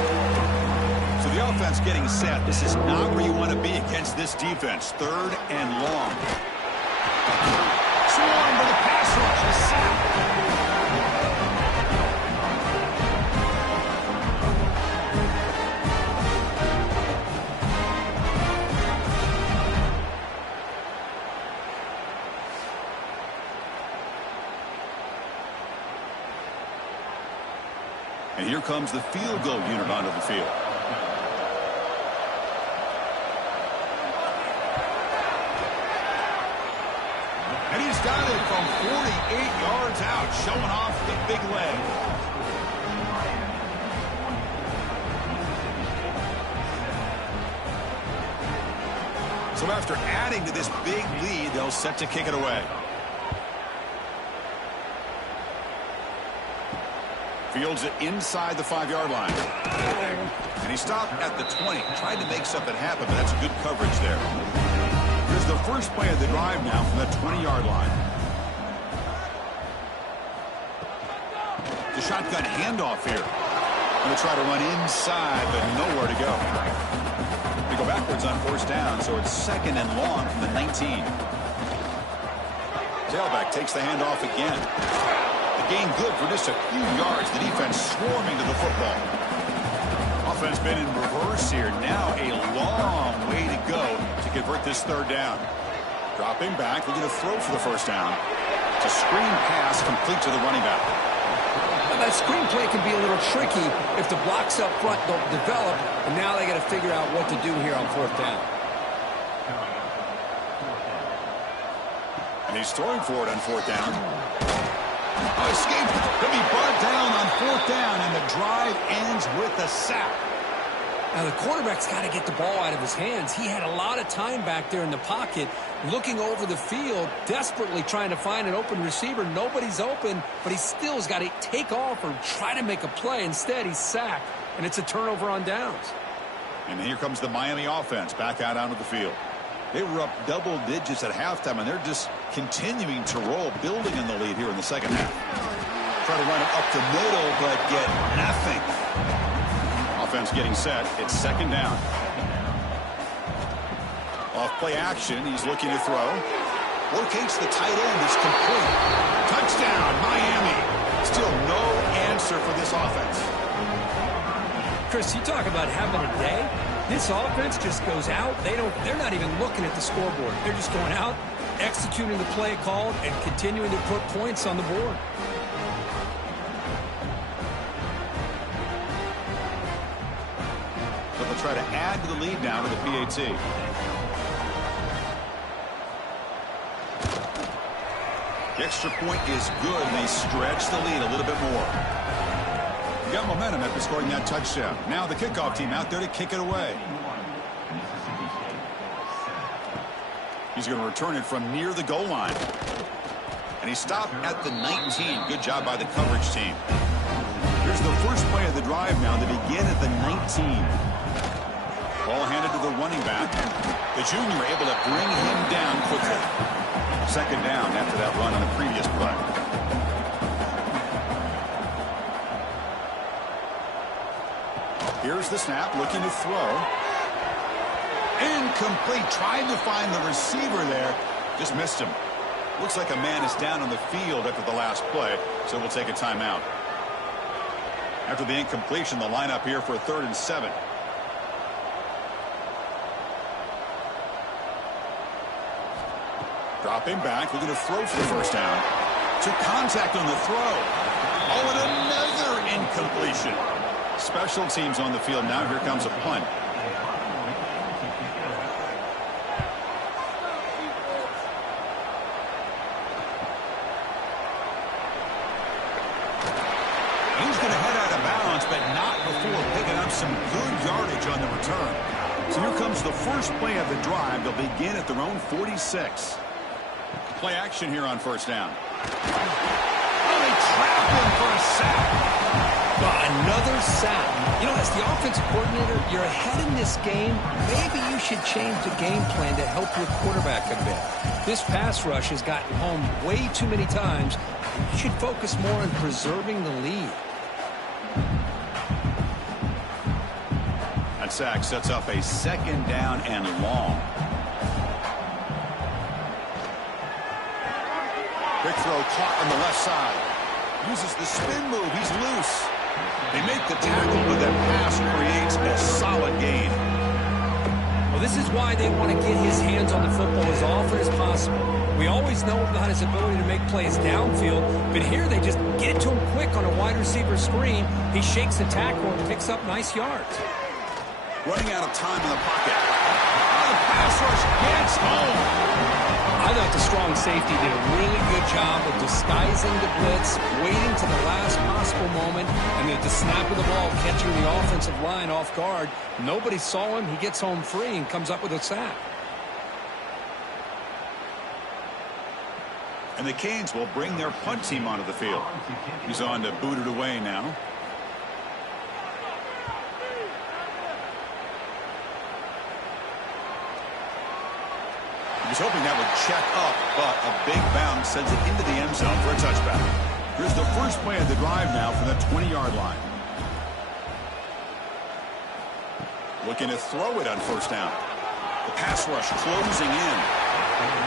So the offense getting set. This is not where you want to be against this defense. 3rd and long. Swarm with a pass rush. A sack. And here comes the field goal unit onto the field. And he's got it from 48 yards out, showing off the big leg. So after adding to this big lead, they'll set to kick it away. Fields it inside the 5-yard line. And he stopped at the 20. Tried to make something happen, but that's good coverage there. Here's the first play of the drive now from that 20-yard line. The shotgun handoff here. Going to try to run inside, but nowhere to go. They go backwards on 1st down, so it's 2nd and long from the 19. Tailback takes the handoff again. Gain good for just a few yards. The defense swarming to the football. Offense been in reverse here. Now a long way to go to convert this 3rd down. Dropping back, looking to throw for the first down. It's a screen pass complete to the running back. Well, that screen play can be a little tricky if the blocks up front don't develop, and now they got to figure out what to do here on 4th down. And he's throwing for it on 4th down. Escape. He'll be brought down on 4th down, and the drive ends with a sack. Now, the quarterback's got to get the ball out of his hands. He had a lot of time back there in the pocket, looking over the field, desperately trying to find an open receiver. Nobody's open, but he still has got to take off or try to make a play. Instead, he's sacked, and it's a turnover on downs. And here comes the Miami offense back out onto the field. They were up double digits at halftime, and they're just continuing to roll, building in the lead here in the second half. Try to run it up the middle, but get nothing. Offense getting set. It's second down. Off play action. He's looking to throw. Locates the tight end. It's complete. Touchdown, Miami. Still no answer for this offense. Chris, you talk about having a day. This offense just goes out. They're not even looking at the scoreboard. They're just going out, executing the play called, and continuing to put points on the board. So they'll try to add to the lead now to the PAT. The extra point is good, and they stretch the lead a little bit more. Got momentum after scoring that touchdown. Now the kickoff team out there to kick it away. He's going to return it from near the goal line. And he stopped at the 19. Good job by the coverage team. Here's the first play of the drive now. They begin at the 19. Ball handed to the running back. The junior able to bring him down quickly. Second down after that run on the previous play. Here's the snap, looking to throw. Incomplete, trying to find the receiver there. Just missed him. Looks like a man is down on the field after the last play, so we'll take a timeout. After the incompletion, the lineup here for a 3rd and 7. Dropping back, looking to throw for the first down. Took contact on the throw. Oh, and another incompletion. Special teams on the field now. Here comes a punt. He's going to head out of bounds, but not before picking up some good yardage on the return. So here comes the first play of the drive. They'll begin at their own 46. Play action here on first down. Oh, they trap him for a sack. Another sack. You know, as the offensive coordinator, you're ahead in this game. Maybe you should change the game plan to help your quarterback a bit. This pass rush has gotten home way too many times. You should focus more on preserving the lead. That sack sets up a second down and long. Quick throw caught on the left side. Uses the spin move. He's loose. They make the tackle, but that pass creates a solid gain. Well, this is why they want to get his hands on the football as often as possible. We always know about his ability to make plays downfield, but here they just get it to him quick on a wide receiver screen. He shakes the tackle and picks up nice yards. Running out of time in the pocket. Oh, the pass rush gets home. I thought the strong safety did a really good job of disguising the blitz, waiting to the last possible moment, and then at the snap of the ball, catching the offensive line off guard. Nobody saw him. He gets home free and comes up with a sack. And the Canes will bring their punt team onto the field. He's on to boot it away now. He was hoping that would check up, but a big bounce sends it into the end zone for a touchback. Here's the first play of the drive now from the 20-yard line. Looking to throw it on first down. The pass rush closing in.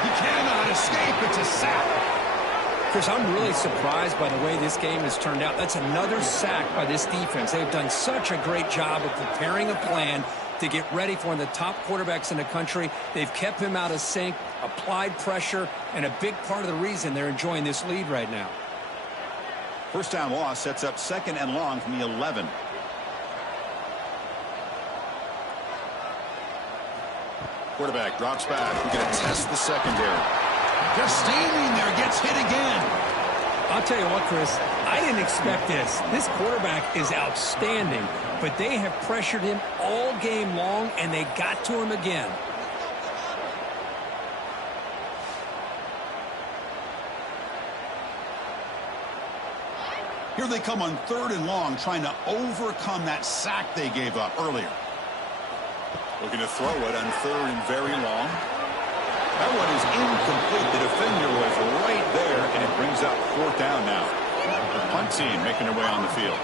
He cannot escape. It's a sack. Chris, I'm really surprised by the way this game has turned out. That's another sack by this defense. They've done such a great job of preparing a plan to get ready for one of the top quarterbacks in the country. They've kept him out of sync, applied pressure, and a big part of the reason they're enjoying this lead right now. First down loss sets up second and long from the 11. Quarterback drops back. We're going to test the secondary. They're standing there, gets hit again. I'll tell you what, Chris, I didn't expect this. This quarterback is outstanding, but they have pressured him all game long, and they got to him again. Here they come on 3rd and long, trying to overcome that sack they gave up earlier. Looking to throw it on 3rd and very long. That one is incomplete. The defender was right there, and it brings up 4th down now. The punt team making their way on the field.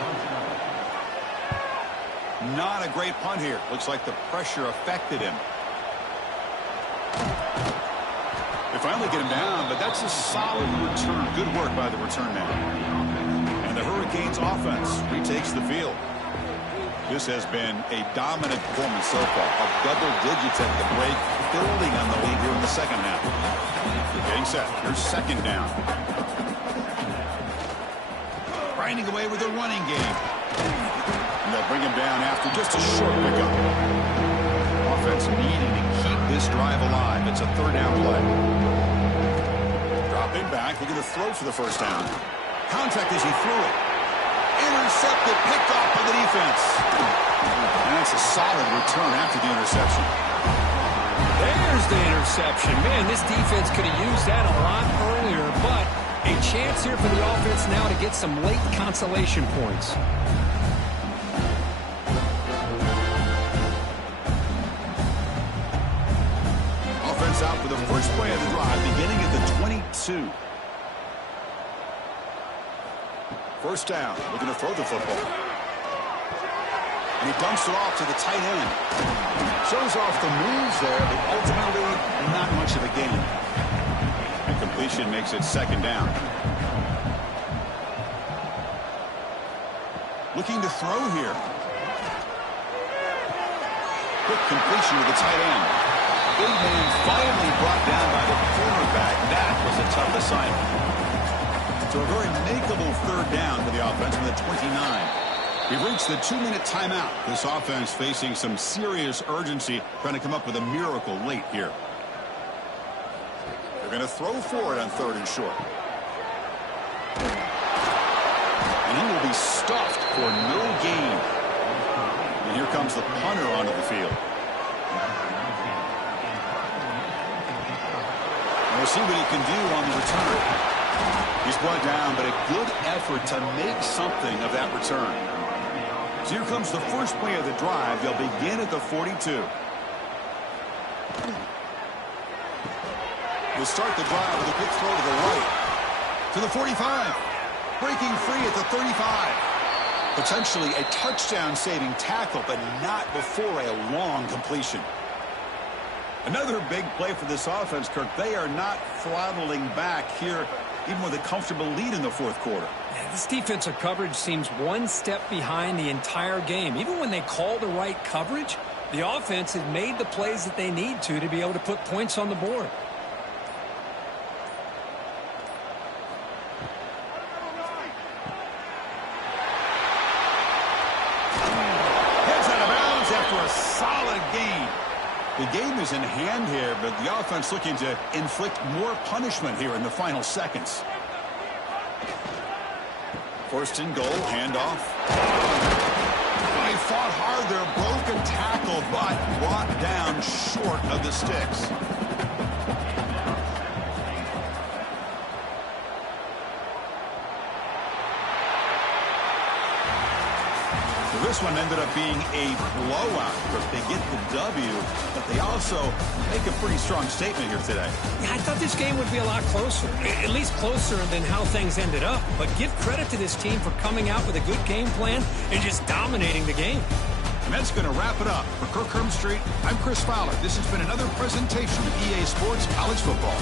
Not a great punt here. Looks like the pressure affected him. They finally get him down, but that's a solid return. Good work by the return man. And the Hurricanes offense retakes the field. This has been a dominant performance so far. Up double digits at the break, building on the lead here in the second half. Getting set. Here's 2nd down. Grinding away with the running game. And they'll bring him down after just a short pickup. Offense needing to keep this drive alive. It's a 3rd down play. Dropping back. Looking to throw for the 1st down. Contact as he threw it. Intercepted, picked off by the defense. And that's a solid return after the interception. There's the interception. Man, this defense could have used that a lot earlier, but a chance here for the offense now to get some late consolation points. Offense out for the first play of the drive, beginning at the 22. 1st down, looking to throw the football. And he dumps it off to the tight end. Shows off the moves there, but ultimately not much of a gain. And completion makes it 2nd down. Looking to throw here. Quick completion to the tight end. Big man finally brought down by the cornerback. That was a tough assignment. So a very makeable 3rd down for the offense from the 29. We've reached the 2-minute timeout. This offense facing some serious urgency, trying to come up with a miracle late here. They're going to throw for it on 3rd and short. And he will be stuffed for no gain. And here comes the punter onto the field. And we'll see what he can do on the return. He's brought down, but a good effort to make something of that return. So here comes the first play of the drive. They'll begin at the 42. We'll start the drive with a quick throw to the right. To the 45. Breaking free at the 35. Potentially a touchdown-saving tackle, but not before a long completion. Another big play for this offense, Kirk. They are not throttling back here, even with a comfortable lead in the 4th quarter. Yeah, this defensive coverage seems one step behind the entire game. Even when they call the right coverage, the offense has made the plays that they need to be able to put points on the board. Heads out of bounds after a solid gain. The game is in hand here, but the offense looking to inflict more punishment here in the final seconds. 1st and goal, handoff. They fought hard there, broken tackle, but brought down short of the sticks. This one ended up being a blowout because they get the W, but they also make a pretty strong statement here today. Yeah, I thought this game would be a lot closer, at least closer than how things ended up. But give credit to this team for coming out with a good game plan and just dominating the game. And that's going to wrap it up. For Kirk Herbstreit, I'm Chris Fowler. This has been another presentation of EA Sports College Football.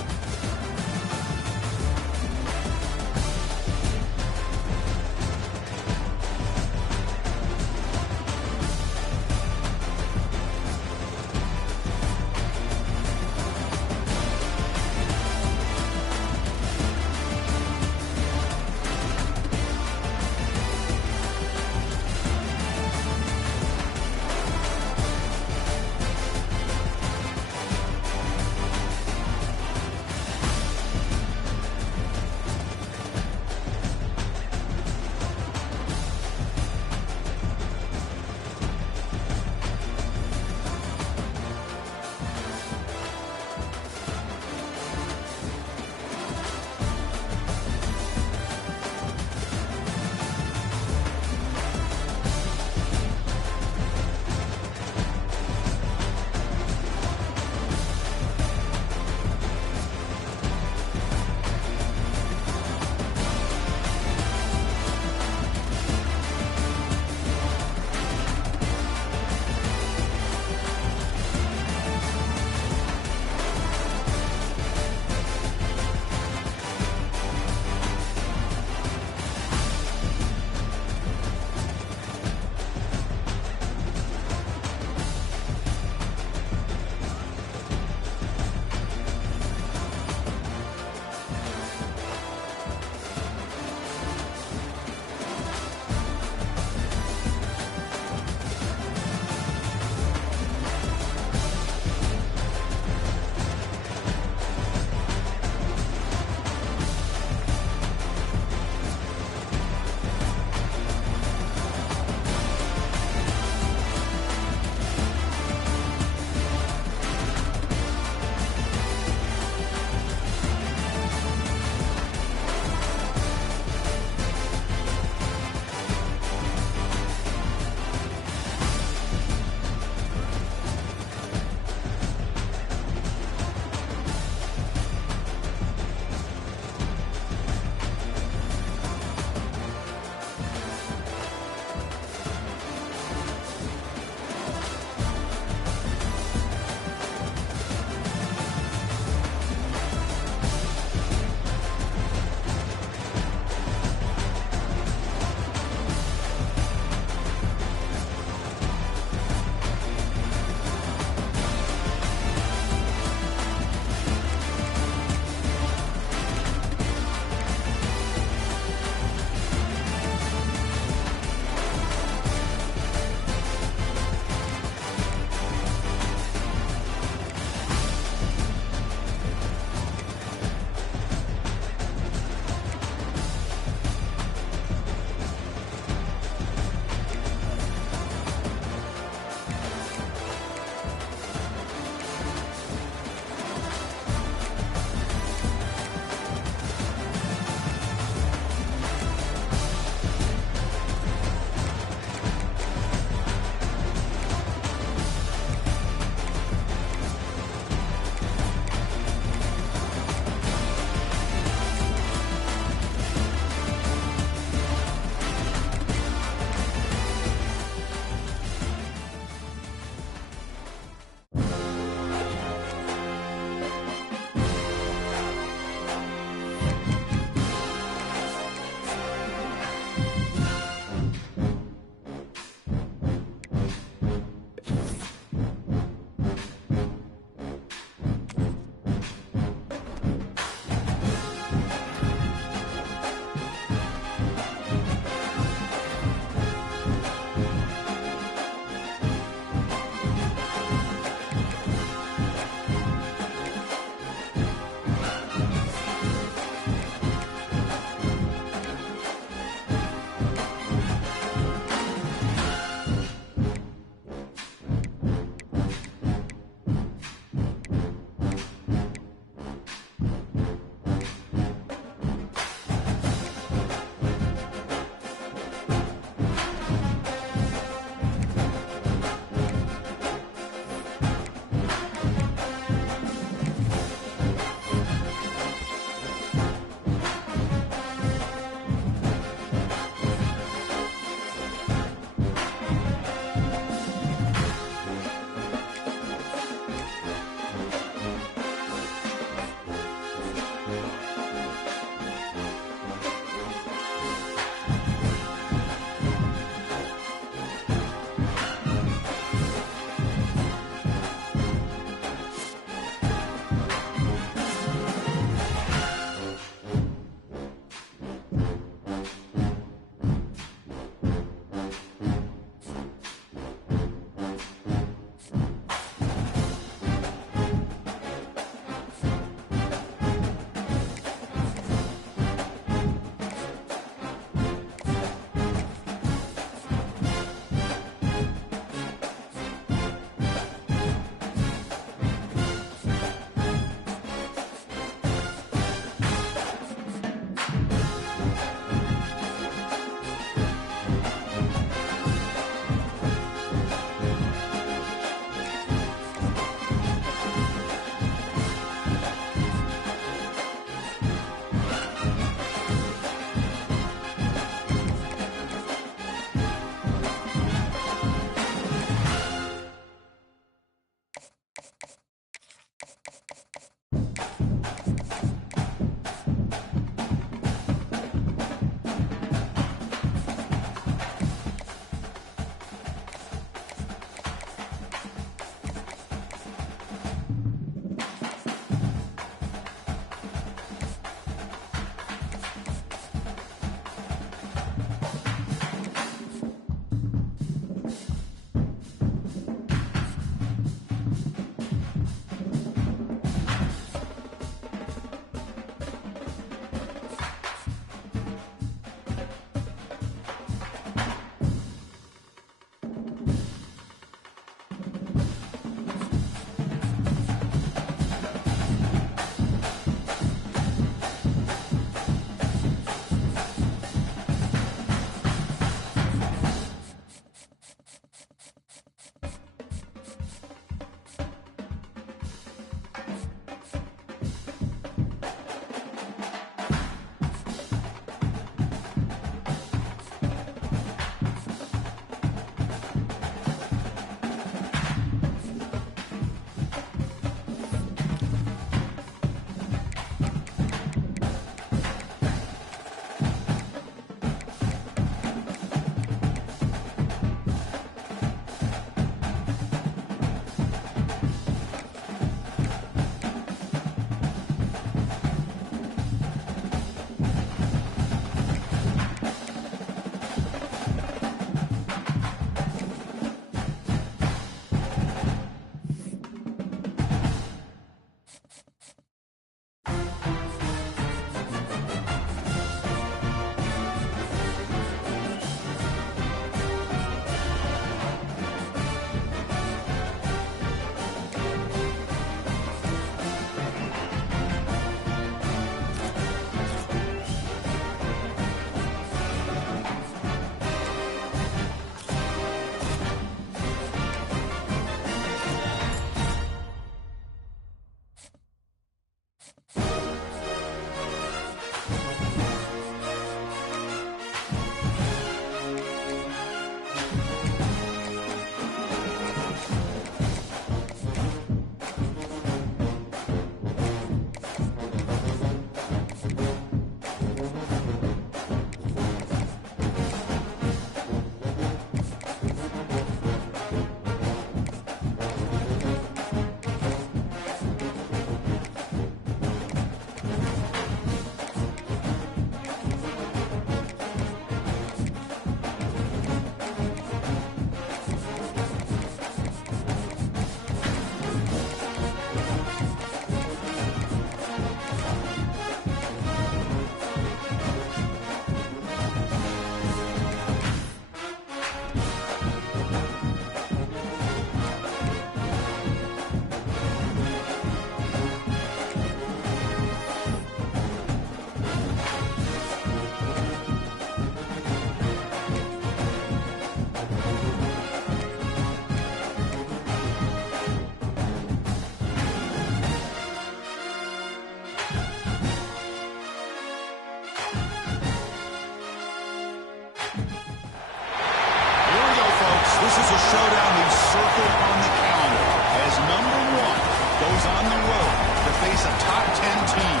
goes on the road to face a top 10 team.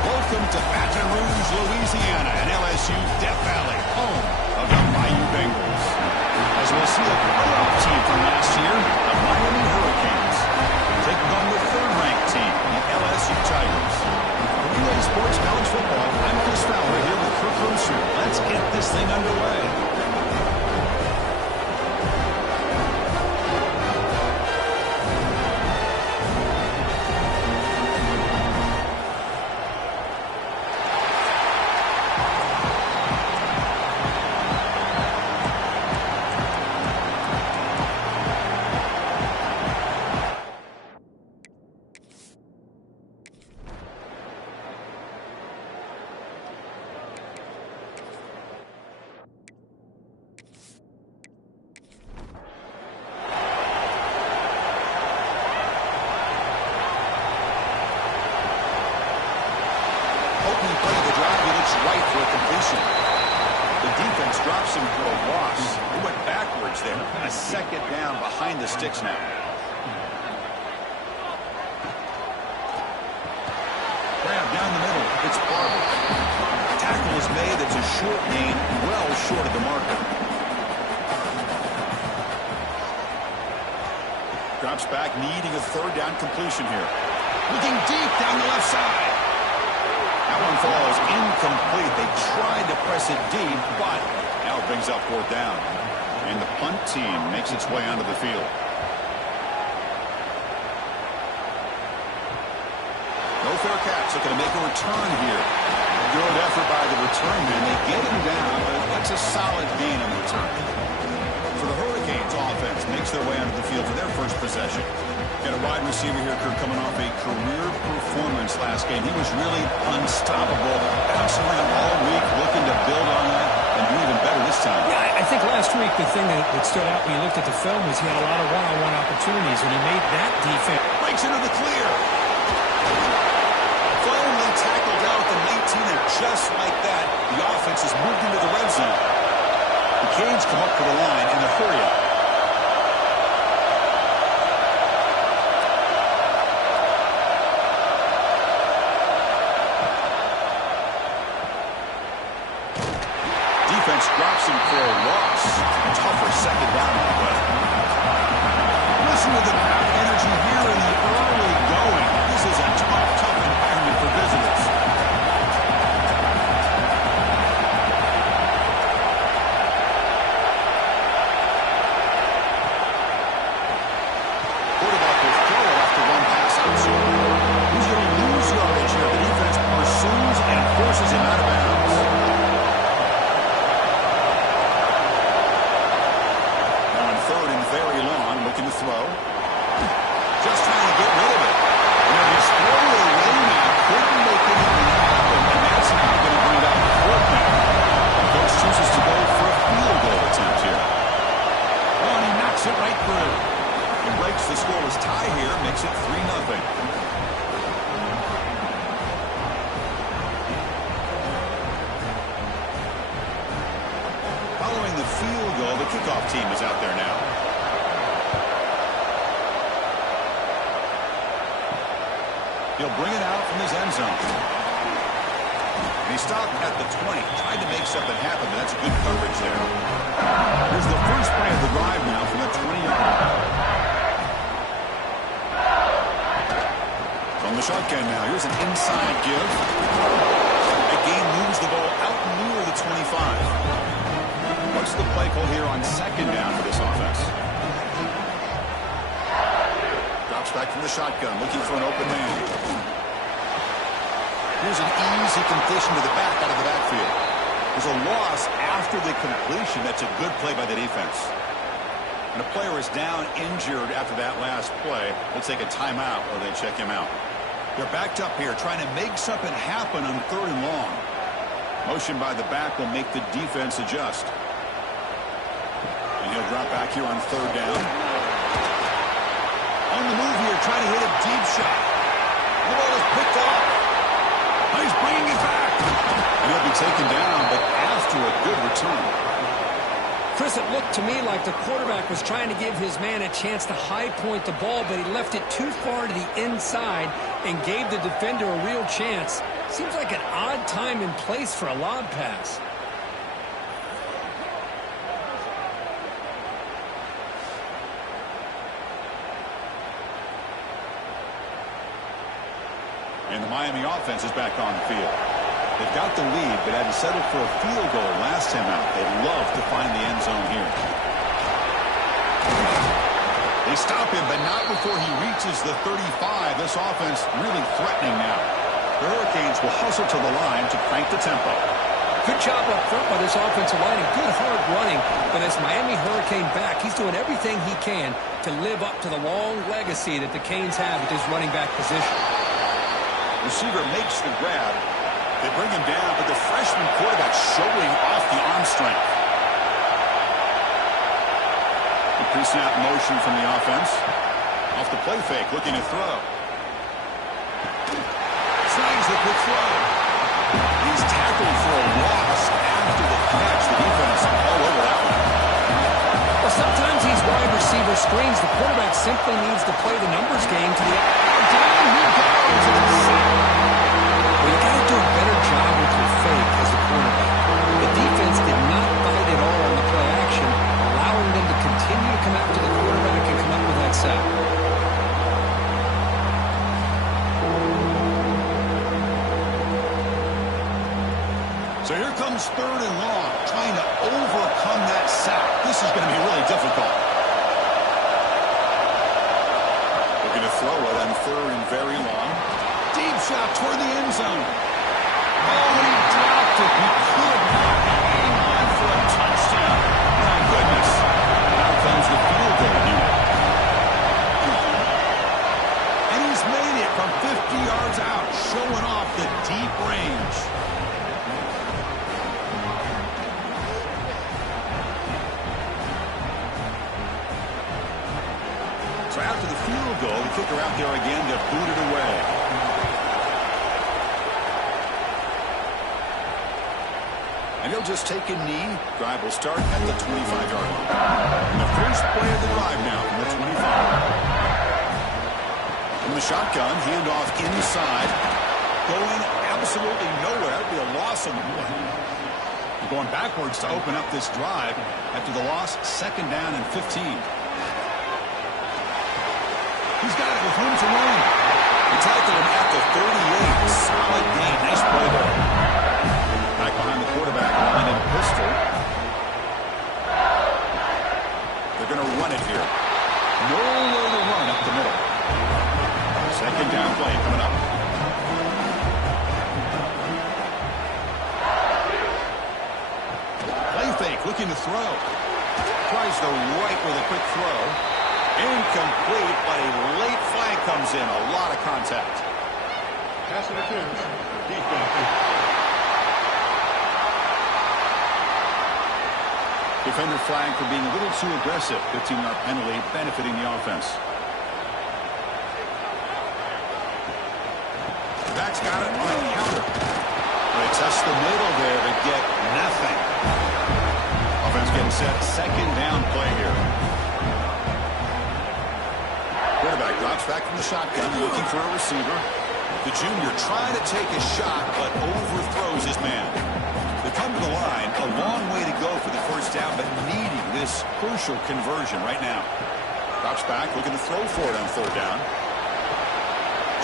Welcome to Baton Rouge, Louisiana, and LSU Death Valley, home of the Bayou Bengals. As we'll see a playoff team from last year, the Miami Hurricanes, taking on the third-ranked team, the LSU Tigers. For UA Sports College Football, I'm Chris Fowler here with Kirk Herbstreit. Let's get this thing underway. Right for a completion. The defense drops him for a loss. He went backwards there. A second down behind the sticks now. Grab down the middle. It's Barber. Tackle is made. It's a short gain, well short of the marker. Drops back, needing a third down completion here. Looking deep down the left side. That one falls incomplete. They tried to press it deep, but now it brings up fourth down. And the punt team makes its way onto the field. No fair catch. Looking to make a return here. Good effort by the return man. They get him down, but that's a solid gain on the return. So the Hurricanes offense makes their way onto the field for their first possession. Got a wide receiver here, Kirk, coming off a career performance last game. He was really unstoppable, bouncing around all week, looking to build on that and do even better this time. Yeah, I think last week the thing that stood out when you looked at the film was he had a lot of one-on-one opportunities, and he made that defense. Breaks into the clear. Finally tackled out at the 19, and just like that, the offense has moved into the red zone. The Canes come up to the line in a hurry-up. Drops him for a loss. A tougher second down on the way. Listen to the crowd energy here in the early going. This is a tough environment for visitors. Quarterback will throw it after one pass outside. He's going to lose yardage here. The defense pursues and forces him out of bounds. Very long, looking to throw. Just trying to get rid of it. And they're just throwing it away now. Couldn't make anything happen, and that's now going to bring up fourth down. Coach chooses to go for a field goal attempt here. Oh, and he knocks it right through. He breaks the scoreless tie here, makes it 3-0. Following the field goal, the kickoff team is out there now. He'll bring it out from his end zone. And he stopped at the 20. Tried to make something happen, but that's good coverage there. Here's the first play of the drive now from the 20-yard line. From the shotgun now. Here's an inside give. Again moves the ball out near the 25. What's the play call here on second down for this offense? Back from the shotgun, looking for an open man. Here's an easy completion to the back out of the backfield. There's a loss after the completion. That's a good play by the defense. And a player is down injured after that last play. Let's take a timeout or they check him out. They're backed up here trying to make something happen on third and long. Motion by the back will make the defense adjust. And he'll drop back here on third down. On the move here, trying to hit a deep shot. The ball is picked up. He's bringing it back. And he'll be taken down, but after a good return. Chris, it looked to me like the quarterback was trying to give his man a chance to high point the ball, but he left it too far to the inside and gave the defender a real chance. Seems like an odd time and place for a lob pass. And the Miami offense is back on the field. They've got the lead, but had to settle for a field goal last time out. They'd love to find the end zone here. They stop him, but not before he reaches the 35. This offense really threatening now. The Hurricanes will hustle to the line to crank the tempo. Good job up front by this offensive line and good hard running. But as Miami Hurricane back, he's doing everything he can to live up to the long legacy that the Canes have at this running back position. Receiver makes the grab. They bring him down, but the freshman quarterback showing off the arm strength. The pre-snap motion from the offense. Off the play fake, looking to throw. Snags the quick throw. He's tackled for a loss after the catch. The defense all over that one. Well, sometimes these wide receiver screens, the quarterback simply needs to play the numbers game to the down he goes and it's sacked. Well, you got to do a better job with your fake as a quarterback. The defense did not bite at all on the play action, allowing them to continue to come after the quarterback and come up with that sack. So here comes 3rd and long, trying to overcome that sack. This is going to be really difficult. Looking to throw it on 3rd and very long. Deep shot toward the end zone. Oh, he dropped it. He could not hang on for a touchdown. My goodness. Now comes the field goal here. And he's made it from 50 yards out, showing off the deep range. So after the field goal, the kicker out there again to boot it away. And he'll just take a knee. Drive will start at the 25-yard line. And the first play of the drive now from the 25. From the shotgun, handoff inside. Going absolutely nowhere. That'd be a loss of one. Going backwards to open up this drive after the loss. 2nd down and 15. He's got it with room to run. He tackled him at the 38. Solid gain. Nice play there. Back behind the quarterback, line and pistol. They're going to run it here. Nowhere to run up the middle. 2nd down play coming up. Play fake, looking to throw. Tries the right with a quick throw. Incomplete, but a late flag comes in. A lot of contact. Pass interference. Defender flag for being a little too aggressive. 15-yard penalty benefiting the offense. Back's got it on a counter. They test the middle there to get nothing. Offense getting set. 2nd down play here. Quarterback drops back from the shotgun, looking for a receiver. The junior trying to take a shot, but overthrows his man. They come to the line, a long way to go for the first down, but needing this crucial conversion right now. Drops back, looking to throw for it on 3rd down.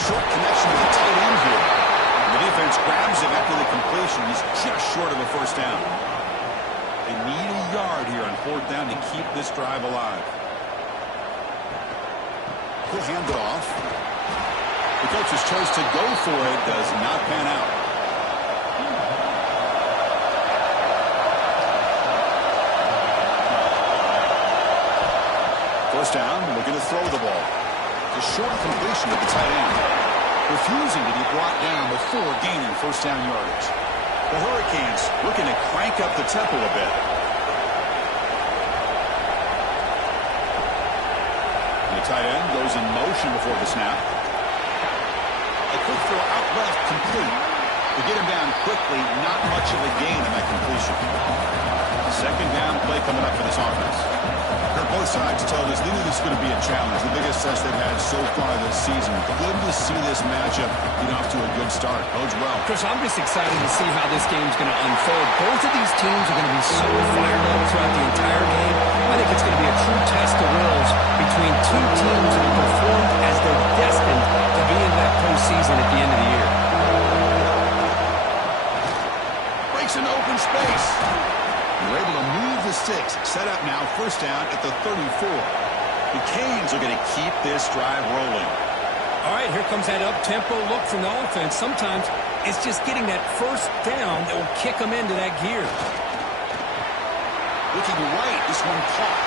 Short connection with the tight end here. The defense grabs him after the completion. He's just short of a first down. They need a yard here on 4th down to keep this drive alive. He'll hand it off. The coach's choice to go for it does not pan out. First down, looking to throw the ball. It's a short completion to the tight end. Refusing to be brought down before gaining first down yardage. The Hurricanes looking to crank up the tempo a bit. Tight end goes in motion before the snap. A quick throw out left, complete. They get him down quickly, not much of a gain on that completion. Second down play coming up for this offense. Kirk, both sides told us they knew this was going to be a challenge, the biggest test they've had so far this season. Good to see this matchup get off to a good start. Bodes well. Chris, I'm just excited to see how this game's going to unfold. Both of these teams are going to be so fired up throughout the entire game. I think it's going to be a true test of wills between two teams that have performed as they're destined to be in that postseason at the end of the year. Breaks into open space. They're able to move the sticks. Set up now, first down at the 34. The Canes are going to keep this drive rolling. All right, here comes that up-tempo look from the offense. Sometimes it's just getting that first down that will kick them into that gear. Looking right, this one caught.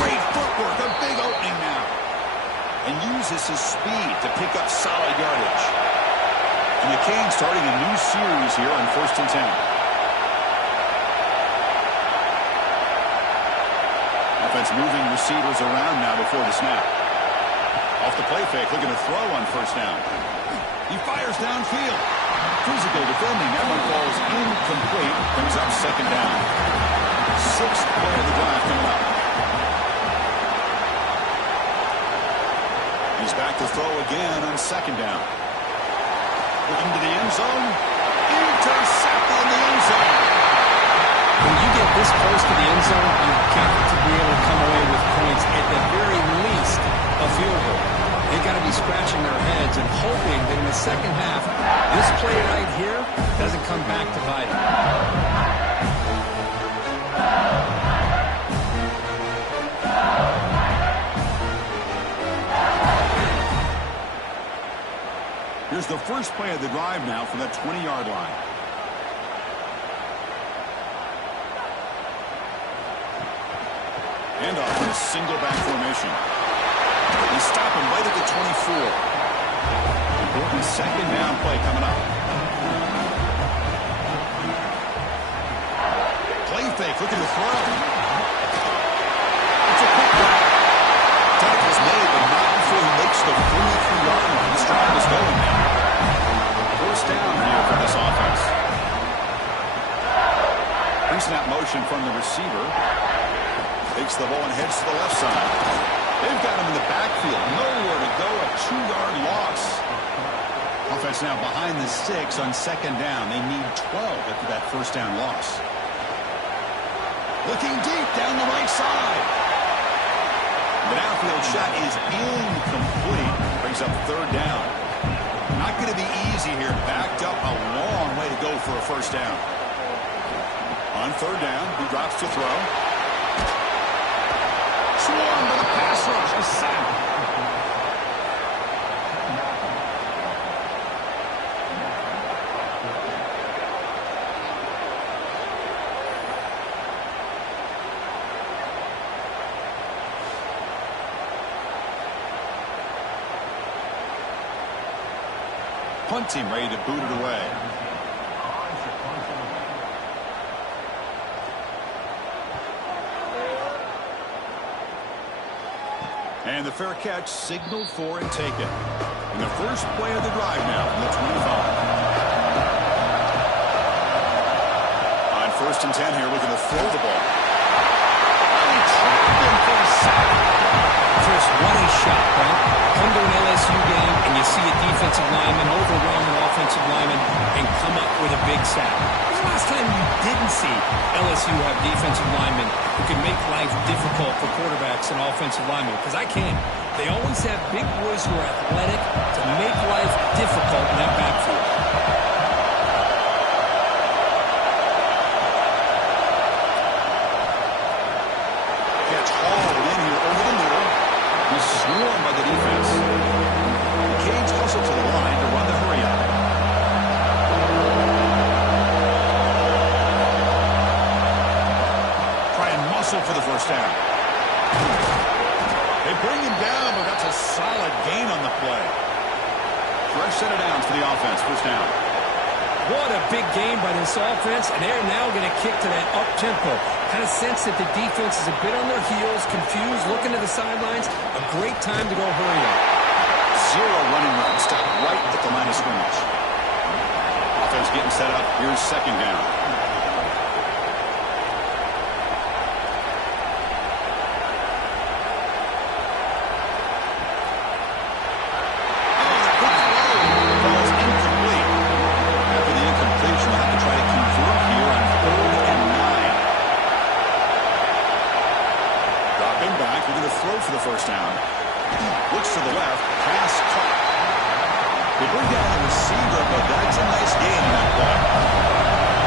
Great footwork, a big opening now. And uses his speed to pick up solid yardage. And the Canes starting a new series here on 1st and 10. Offense moving receivers around now before the snap. Off the play fake, looking to throw on first down. He fires downfield. Physical defending. That one falls incomplete. Brings up second down. 6th play of the drive coming up. He's back to throw again on second down. Looking to the end zone. Intercepted in the end zone. When you get this close to the end zone, you've got to be able to come away with points, at the very least, a field goal. They've got to be scratching their heads and hoping that in the second half, this play right here doesn't come back to bite them. Here's the first play of the drive now from the 20-yard line. And off in a single back formation. They stop him right at the 24. Important second down play coming up. Play fake, looking to throw. It's a quick grab. Tackle's made, but not before he makes the 43-yard line. This drive is going now. First down here for this offense. Pre-snap motion from the receiver. Takes the ball and heads to the left side. They've got him in the backfield. Nowhere to go. A 2-yard loss. Offense now behind the sticks on second down. They need 12 after that first down loss. Looking deep down the right side. The downfield shot is incomplete. Brings up third down. Not going to be easy here. Backed up a long way to go for a first down. On third down, he drops to throw. Swarmed by the pass rush. A sack. Punt team ready to boot it away. And the fair catch signaled for and taken. And the first play of the drive now from the 25. On 1st and 10 here, looking to throw the ball. And he trapped him for a sack. Chris, what a shot, right? Come to an LSU game and you see a defensive lineman overwhelm an offensive lineman and come up with a big sack. When was the last time you didn't see LSU have defensive linemen who can make life difficult for quarterbacks and offensive linemen? Because I can. They always have big boys who are athletic to make life difficult in that backfield. Catch hauled in here over the middle. He's swarmed by the defense. The Canes hustle to the line to run the hurry up. Try and muscle for the first down. They bring him down, but that's a solid gain on the play. Fresh set of downs for the offense. First down. What a big game by this offense, and they're now going to kick to that up-tempo. Kind of sense that the defense is a bit on their heels, confused, looking to the sidelines. A great time to go hurry up. Zero running room. Stop right at the line of scrimmage. Offense getting set up. Here's second down. to the left. Pass caught. They bring down the receiver, but that's a nice gain in that play.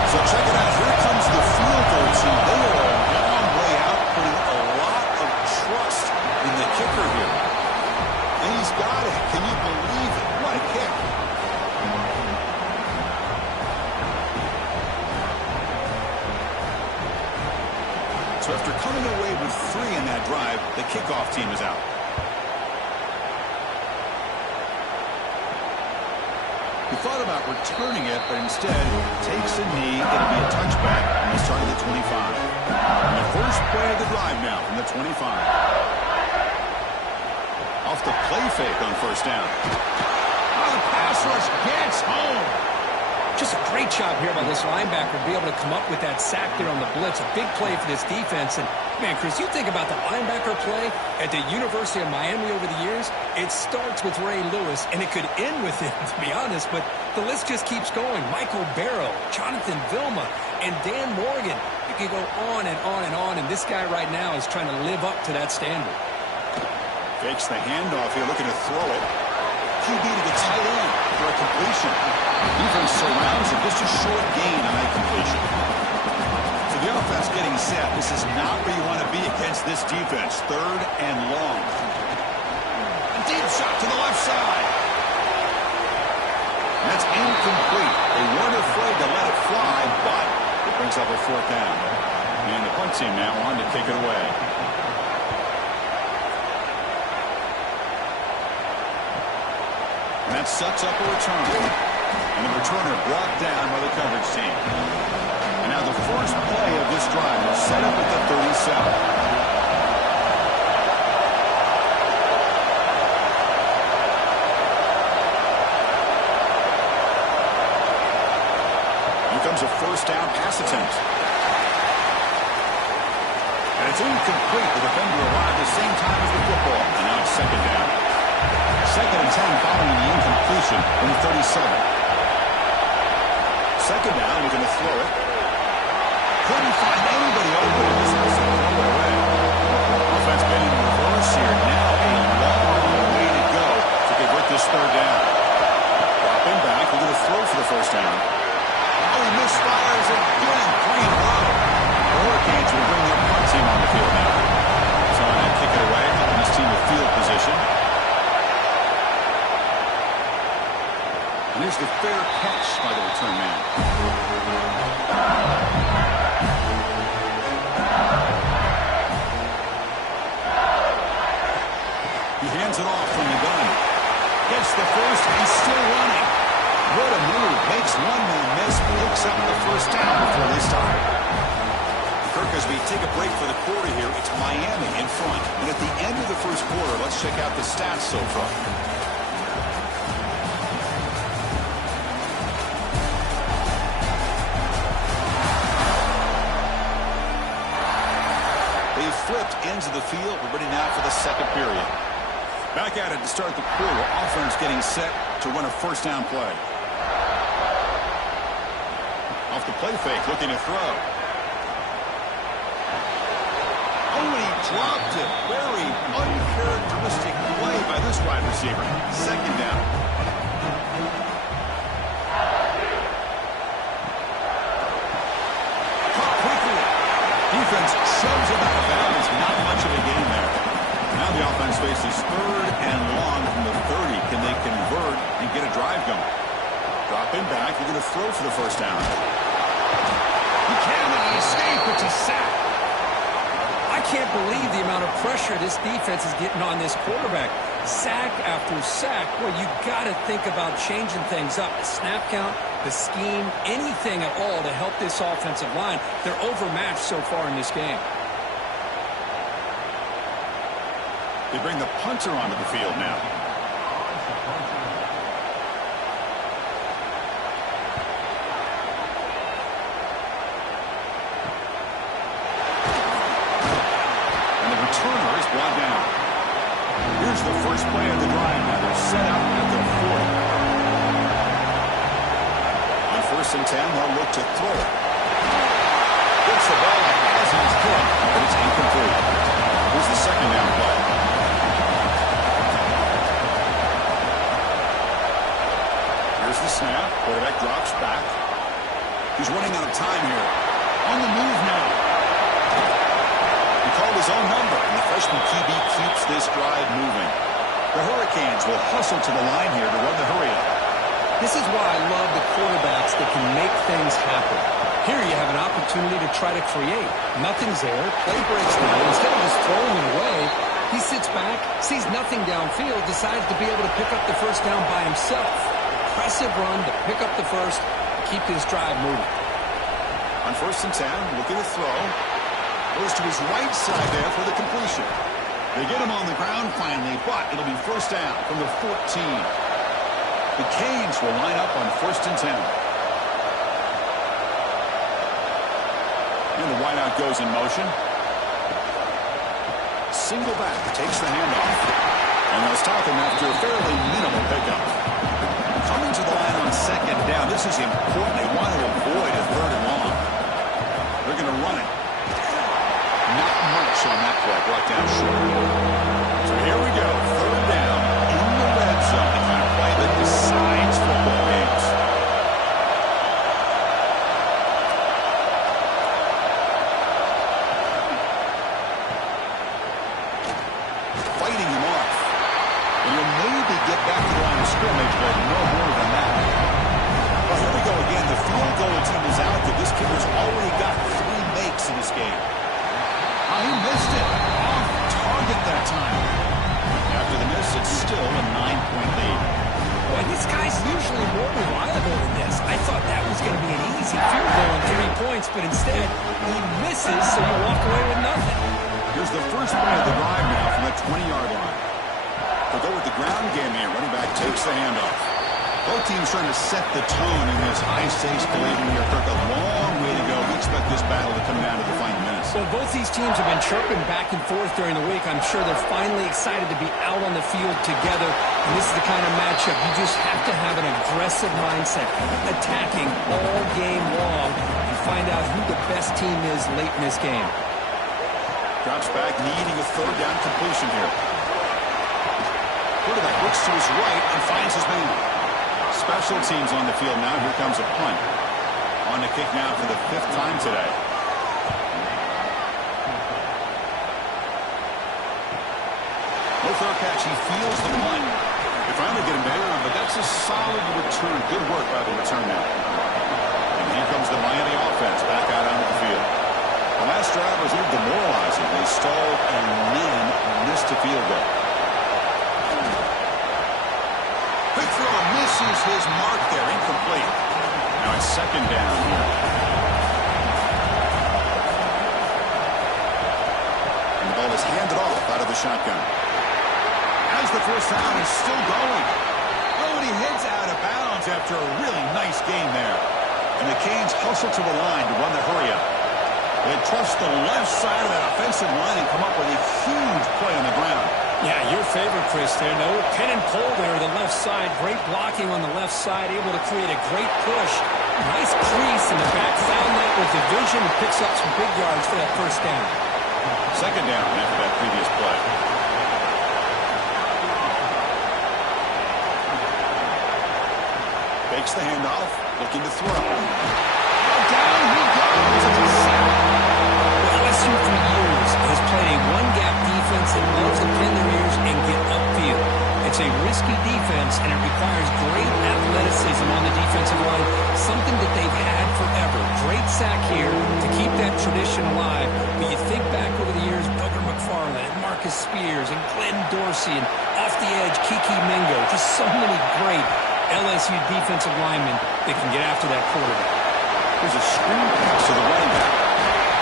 So check it out. Here comes the field goal team. They are a long way out, putting a lot of trust in the kicker here. And he's got it. Can you believe it? What a kick. So after coming away with 3 in that drive, the kickoff team is out. He thought about returning it, but instead takes a knee. It'll be a touchback, and he'll start at the 25. And the first play of the drive now from the 25. Off the play fake on first down. Oh, the pass rush gets home. Just a great job here by this linebacker to be able to come up with that sack there on the blitz. A big play for this defense. And, man, Chris, you think about the linebacker play at the University of Miami over the years, it starts with Ray Lewis, and it could end with him, to be honest. But the list just keeps going. Michael Barrow, Jonathan Vilma, and Dan Morgan. You can go on and on and on, and this guy right now is trying to live up to that standard. Fakes the handoff here, looking to throw it. QB to the tight end for a completion. Defense surrounds it. Just a short gain on that completion. So the offense getting set. This is not where you want to be against this defense. 3rd and long. A deep shot to the left side. That's incomplete. They weren't afraid to let it fly, but it brings up a 4th down. And the punt team now on to kick it away. And that sets up a return. And the returner brought down by the coverage team. And now the first play of this drive is set up at the 37. Here comes a first down pass attempt. And it's incomplete. The defender arrived at the same time as the football. And now it's 2nd down. 2nd and 10 following the incompletion in the 37. 2nd down, we're going to throw it. Couldn't find anybody open. This has to throw it away. Offense been in reverse here. Now a long way to go to convert this 3rd down. Dropping back, we're going to throw for the first down. Oh, he misfires again. 3 in a row. The Hurricanes will bring their punt team on the field now. So I'm going to kick it away, helping this team with field position. And there's the fair catch by the return man. He hands it off from the gun. Gets the first, he's still running. What a move. Makes one man miss, picks up the first down before they stop. Kirk, as we take a break for the quarter here, it's Miami in front. And at the end of the first quarter, let's check out the stats so far. Flipped ends of the field. We're ready now for the 2nd period. Back at it to start the quarter. Offense getting set to run a first down play. Off the play fake, looking to throw. Oh, and he dropped it. Very uncharacteristic play by this wide receiver. 2nd down. Caught quickly. Defense shoves it out of bounds. Not much of a gain there. Now the offense faces 3rd and long from the 30. Can they convert and get a drive going? Dropping back. They're going to throw for the first down. He cannot escape. It's a sack. I can't believe the amount of pressure this defense is getting on this quarterback. Sack after sack. Well, you got to think about changing things up. The snap count, the scheme, anything at all to help this offensive line. They're overmatched so far in this game. They bring the punter onto the field now. And the returner is brought down. Here's the first play of the drive. Now they're set up at the 40. On 1st and 10, they'll look to throw it. Gets the ball as he's hit, but it's incomplete. Here's the 2nd down play. the snap. Quarterback drops back. He's running out of time here. On the move now. He called his own number, and the freshman QB keeps this drive moving. The Hurricanes will hustle to the line here to run the hurry up. This is why I love the quarterbacks that can make things happen. Here you have an opportunity to try to create. Nothing's there. Play breaks down. Instead of just throwing it away, he sits back, sees nothing downfield, decides to be able to pick up the first down by himself. Impressive run to pick up the first, keep this drive moving. On 1st and 10, looking to throw. Goes to his right side there for the completion. They get him on the ground finally, but it'll be first down from the 14. The Canes will line up on 1st and 10. And the wideout goes in motion. Single back takes the handoff. And they'll stop him after a fairly minimal pickup. Coming to the line on 2nd down. This is important. They want to avoid a 3rd and long. They're going to run it. Not much on that play. Brought down short. So here we go. 3rd down in the red zone. The kind of play that decides football games. Fighting him off. And he'll maybe get back to the line of scrimmage, but no more than that. Well, here we go again. The field goal team is out there. This kicker's already got 3 makes in this game. Oh, he missed it. Off target that time. After the miss, it's still a 9-point lead. Boy, this guy's usually more reliable than this. I thought that was going to be an easy field goal and 3 points, but instead, he misses, so you walk away with nothing. Here's the first play of the drive now from the 20-yard line. They'll go with the ground game here. Running back takes the handoff. Both teams trying to set the tone in this high-stakes collision here. Kirk, a long way to go. We expect this battle to come down to the final minutes. Well, both these teams have been chirping back and forth during the week. I'm sure they're finally excited to be out on the field together. And this is the kind of matchup you just have to have an aggressive mindset, attacking all game long, and find out who the best team is late in this game. Drops back, needing a 3rd down completion here. Quarterback looks to his right and finds his man. Special teams on the field now. Here comes a punt. On the kick now for the 5th time today. No throw catch. He feels the punt. They finally get him there, but that's a solid return. Good work by the return man. And here comes the Miami offense back out onto the field. The last drive was a little demoralizing. They stalled and then missed a field goal. Quick throw misses his mark there. Incomplete. Now it's 2nd down here. And the ball is handed off out of the shotgun. As the first down is still going. Oh, and he heads out of bounds after a really nice game there. And the Canes hustle to the line to run the hurry up. They trust the left side of that offensive line and come up with a huge play on the ground. Yeah, your favorite, Chris, there. No pin and pull there, the left side. Great blocking on the left side, able to create a great push. Nice crease in the back. Found that with the vision and picks up some big yards for that first down. 2nd down after that previous play. Fakes the handoff, looking to throw. Down he goes. It's a sack. LSU for years has played a one-gap defense that loves to pin their ears and get upfield. It's a risky defense, and it requires great athleticism on the defensive line, something that they've had forever. Great sack here to keep that tradition alive. But you think back over the years, Booger McFarland and Marcus Spears and Glenn Dorsey and off the edge, Kiki Mingo. Just so many great LSU defensive linemen that can get after that quarterback. There's a screen pass to the running back.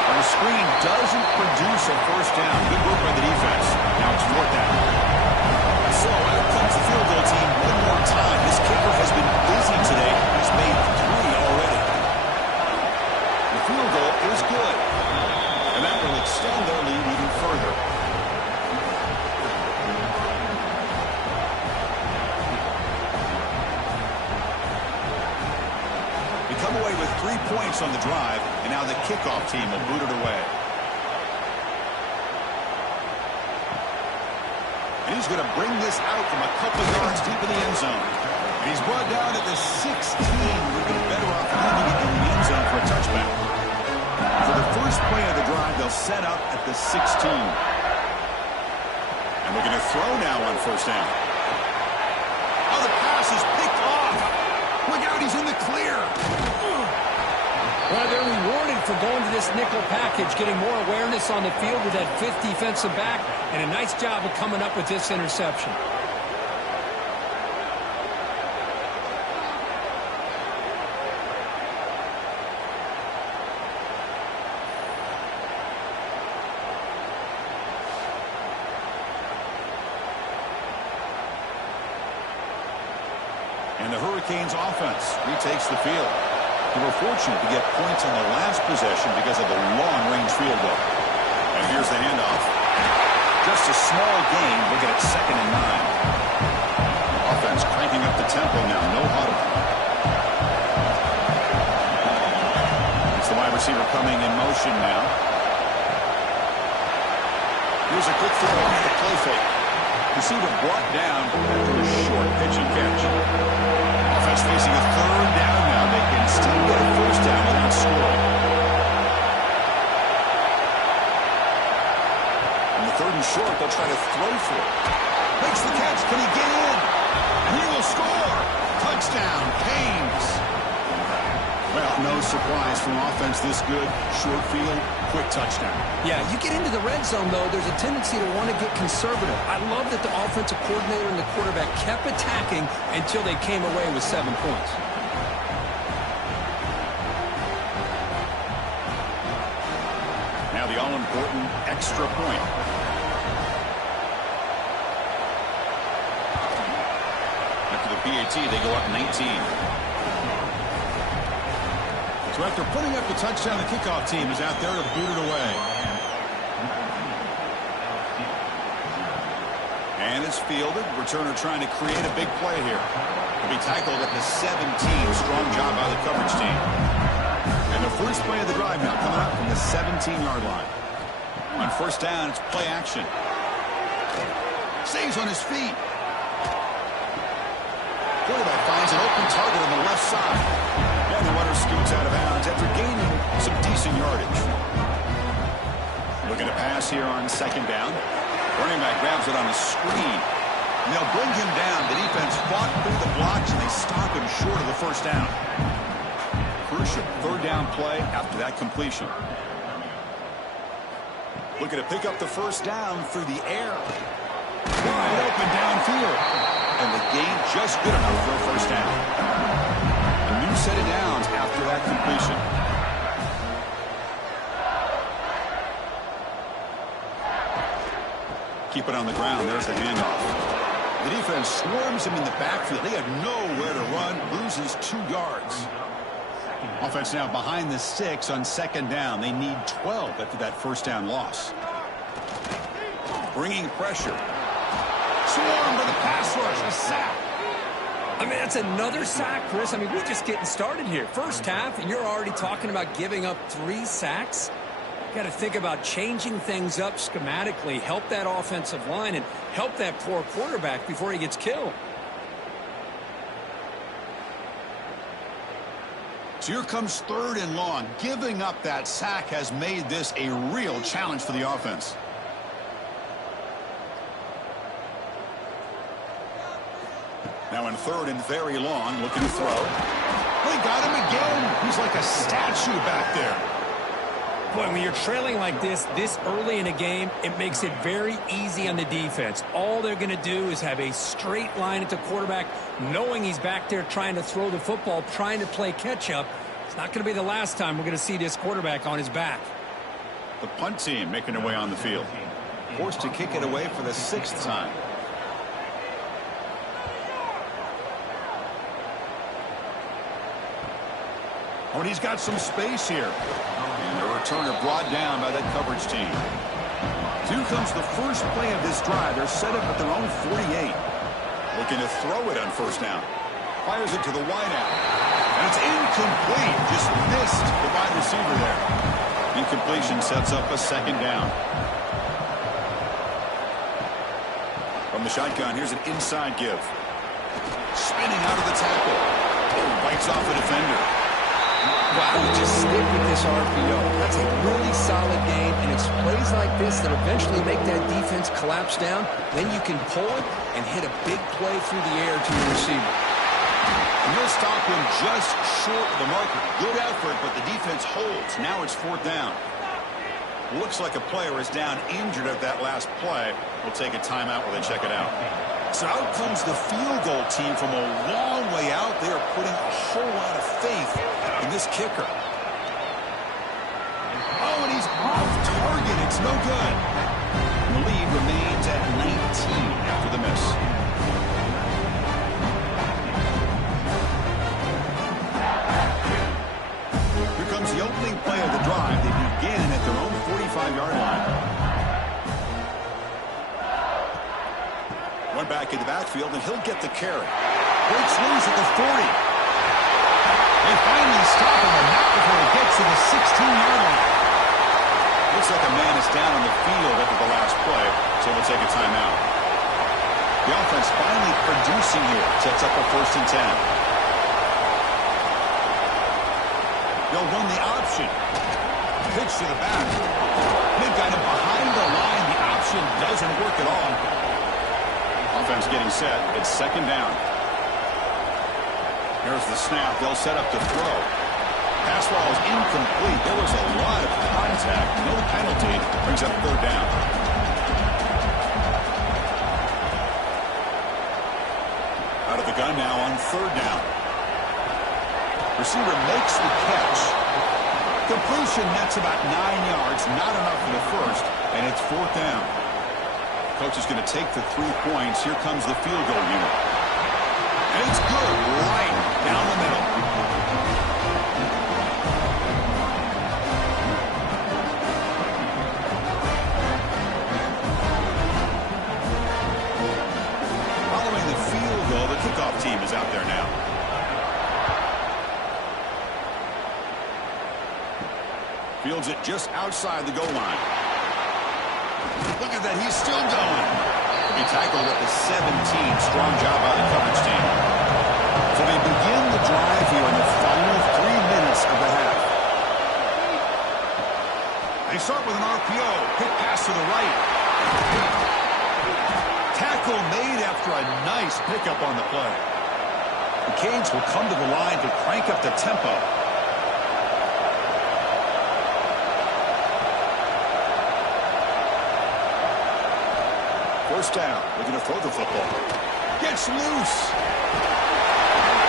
And the screen doesn't produce a first down. Good work by the defense. Now it's 4th down. So out comes the field goal team one more time. This kicker has been busy today. He's made 3 already. The field goal is good. And that will extend their lead even further. Come away with 3 points on the drive, and now the kickoff team will boot it away. And he's going to bring this out from a couple yards deep in the end zone. He's brought down at the 16. We've been better off leaving it in the end zone for a touchback. For the first play of the drive, they'll set up at the 16. And we're going to throw now on first down. Oh, the pass is picked off. Look out, he's in the clear. Well, they're rewarded for going to this nickel package, getting more awareness on the field with that fifth defensive back, and a nice job of coming up with this interception. And the Hurricanes offense retakes the field. They were fortunate to get points on the last possession because of the long-range field goal. And here's the handoff. Just a small gain. Looking at 2nd and 9. Offense cranking up the tempo now. No huddle. It's the wide receiver coming in motion now. Here's a quick throw off the play fake. Receiver brought down after a short pitch and catch. Offense facing a 3rd down now. They can still get a first down without scoring. On the 3rd and short, they'll try to throw for it. Makes the catch. Can he get in? And he will score. Touchdown, Canes. Well, no surprise from offense this good. Short field, quick touchdown. Yeah, you get into the red zone, though, there's a tendency to want to get conservative. I love that the offensive coordinator and the quarterback kept attacking until they came away with 7 points. Now the all-important extra point. After the PAT, they go up 19. So after putting up the touchdown, the kickoff team is out there to boot it away. And it's fielded. Returner trying to create a big play here. He'll be tackled at the 17. Strong job by the coverage team. And the first play of the drive now coming up from the 17-yard line. On first down, it's play action. Stays on his feet. Quarterback finds an open target on the left side. And the runner scoots out of bounds after gaining some decent yardage. Looking to pass here on 2nd down. Running back grabs it on a screen. And they'll bring him down. The defense fought through the blocks, and they stop him short of the first down. Crucial 3rd down play after that completion. Looking to pick up the first down through the air. Wide open downfield. And the gain just good enough for a first down. A new set of downs after that completion. Keep it on the ground. There's the handoff. The defense swarms him in the backfield. He had nowhere to run. Loses 2 yards. Offense now behind the 6 on 2nd down. They need 12 after that first down loss. Bringing pressure. Swarm with the pass rush. A sack. I mean, that's another sack, Chris. I mean, we're just getting started here. First half, and you're already talking about giving up 3 sacks. Got to think about changing things up schematically, help that offensive line, and help that poor quarterback before he gets killed. So here comes 3rd and long. Giving up that sack has made this a real challenge for the offense. Now in 3rd and very long, looking to throw. They got him again. He's like a statue back there. Boy, when you're trailing like this early in a game, it makes it very easy on the defense. All they're going to do is have a straight line at the quarterback, knowing he's back there trying to throw the football, trying to play catch-up. It's not going to be the last time we're going to see this quarterback on his back. The punt team making their way on the field. Forced to kick it away for the 6th time. Oh, and he's got some space here. And the returner brought down by that coverage team. Here comes the first play of this drive. They're set up at their own 48. Looking to throw it on first down. Fires it to the wideout. And it's incomplete. Just missed the wide receiver there. Incompletion sets up a 2nd down. From the shotgun, here's an inside give. spinning out of the tackle. Bites off a defender. Well, I would just stick with this RPO. That's a really solid game, and it's plays like this that eventually make that defense collapse down. Then you can pull it and hit a big play through the air to your receiver. And he'll stop him just short of the marker. Good effort, but the defense holds. Now it's 4th down. Looks like a player is down injured at that last play. We'll take a timeout while they check it out. So out comes the field goal team from a long way out. They are putting a whole lot of faith in this kicker. Oh, and he's off target. It's no good. The lead remains at 19 after the miss. Here comes the opening play of the drive. They begin at their own 45-yard line. One back in the backfield, and he'll get the carry. Breaks loose at the 40. They finally stop him, and not before he gets to the 16-yard line. Looks like a man is down on the field after the last play, so we'll take a timeout. The offense finally producing here. Sets up a 1st and 10. They'll run the option. Pitch to the back. They've got him behind the line. The option doesn't work at all. Offense getting set. It's 2nd down. Here's the snap. They'll set up to throw. Pass ball is incomplete. There was a lot of contact. No penalty. Brings up 3rd down. Out of the gun now on 3rd down. Receiver makes the catch. Completion nets about 9 yards. Not enough for the first. And it's 4th down. Coach is going to take the 3 points. Here comes the field goal unit. And it's good. Right down the middle. Following the field goal, the kickoff team is out there now. Fields it just outside the goal line. Look at that, he's still going. He tackled at the 17. Strong job by the coverage team. So they begin the drive here in the final 3 minutes of the half. They start with an RPO. Quick pass to the right. Tackle made after a nice pickup on the play. The Canes will come to the line to crank up the tempo. First down, looking to throw the football. Gets loose.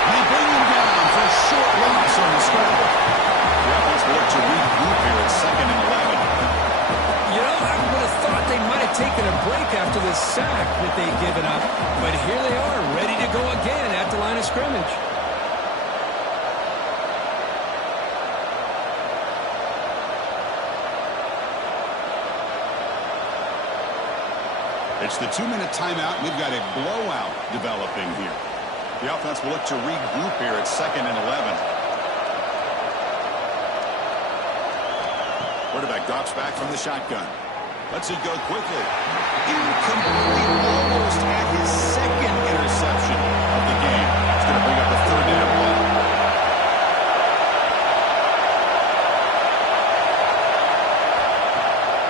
They bring him down for a short loss on the scramble. The offense will look to regroup here at 2nd and 11. You know, I would have thought they might have taken a break after the sack that they'd given up. But here they are, ready to go again at the line of scrimmage. It's the 2-minute timeout. We've got a blowout developing here. The offense will look to regroup here at 2nd and 11. Quarterback drops back from the shotgun. Lets it go quickly. Incomplete, almost at his 2nd interception of the game. It's going to bring up a 3rd down play.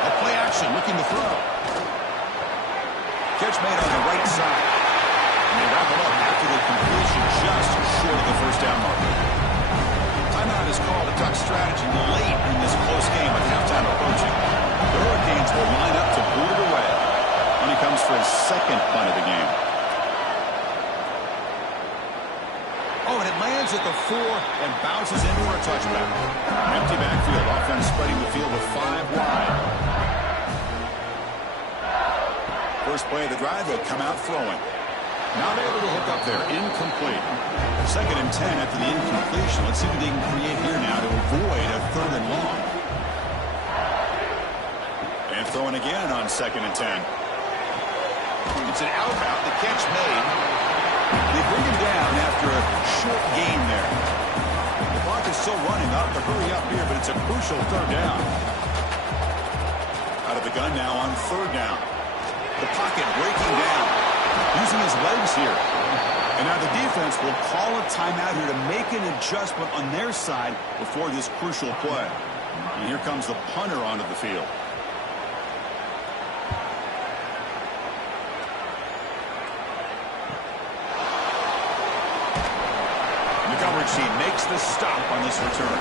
A play action, looking to throw. Catch made on the right side. And they wrap it up after the completion just short of the 1st down marker. Timeout is called to talk strategy late in this close game with halftime approaching. The Hurricanes will line up to boot it away when he comes for his 2nd punt of the game. Oh, and it lands at the 4 and bounces in for a touchback. Empty backfield. Offense spreading the field with 5 wide. First play of the drive, they'll come out throwing. Not able to hook up there. Incomplete. 2nd and 10 after the incompletion. Let's see what they can create here now to avoid a 3rd and long. And throwing again on 2nd and 10. It's an out route. The catch made. They bring him down after a short gain there. The clock is still running. Up to hurry up here, but it's a crucial 3rd down. Out of the gun now on 3rd down. The pocket breaking down. Using his legs here. And now the defense offense will call a timeout here to make an adjustment on their side before this crucial play. And here comes the punter onto the field. The coverage team makes the stop on this return.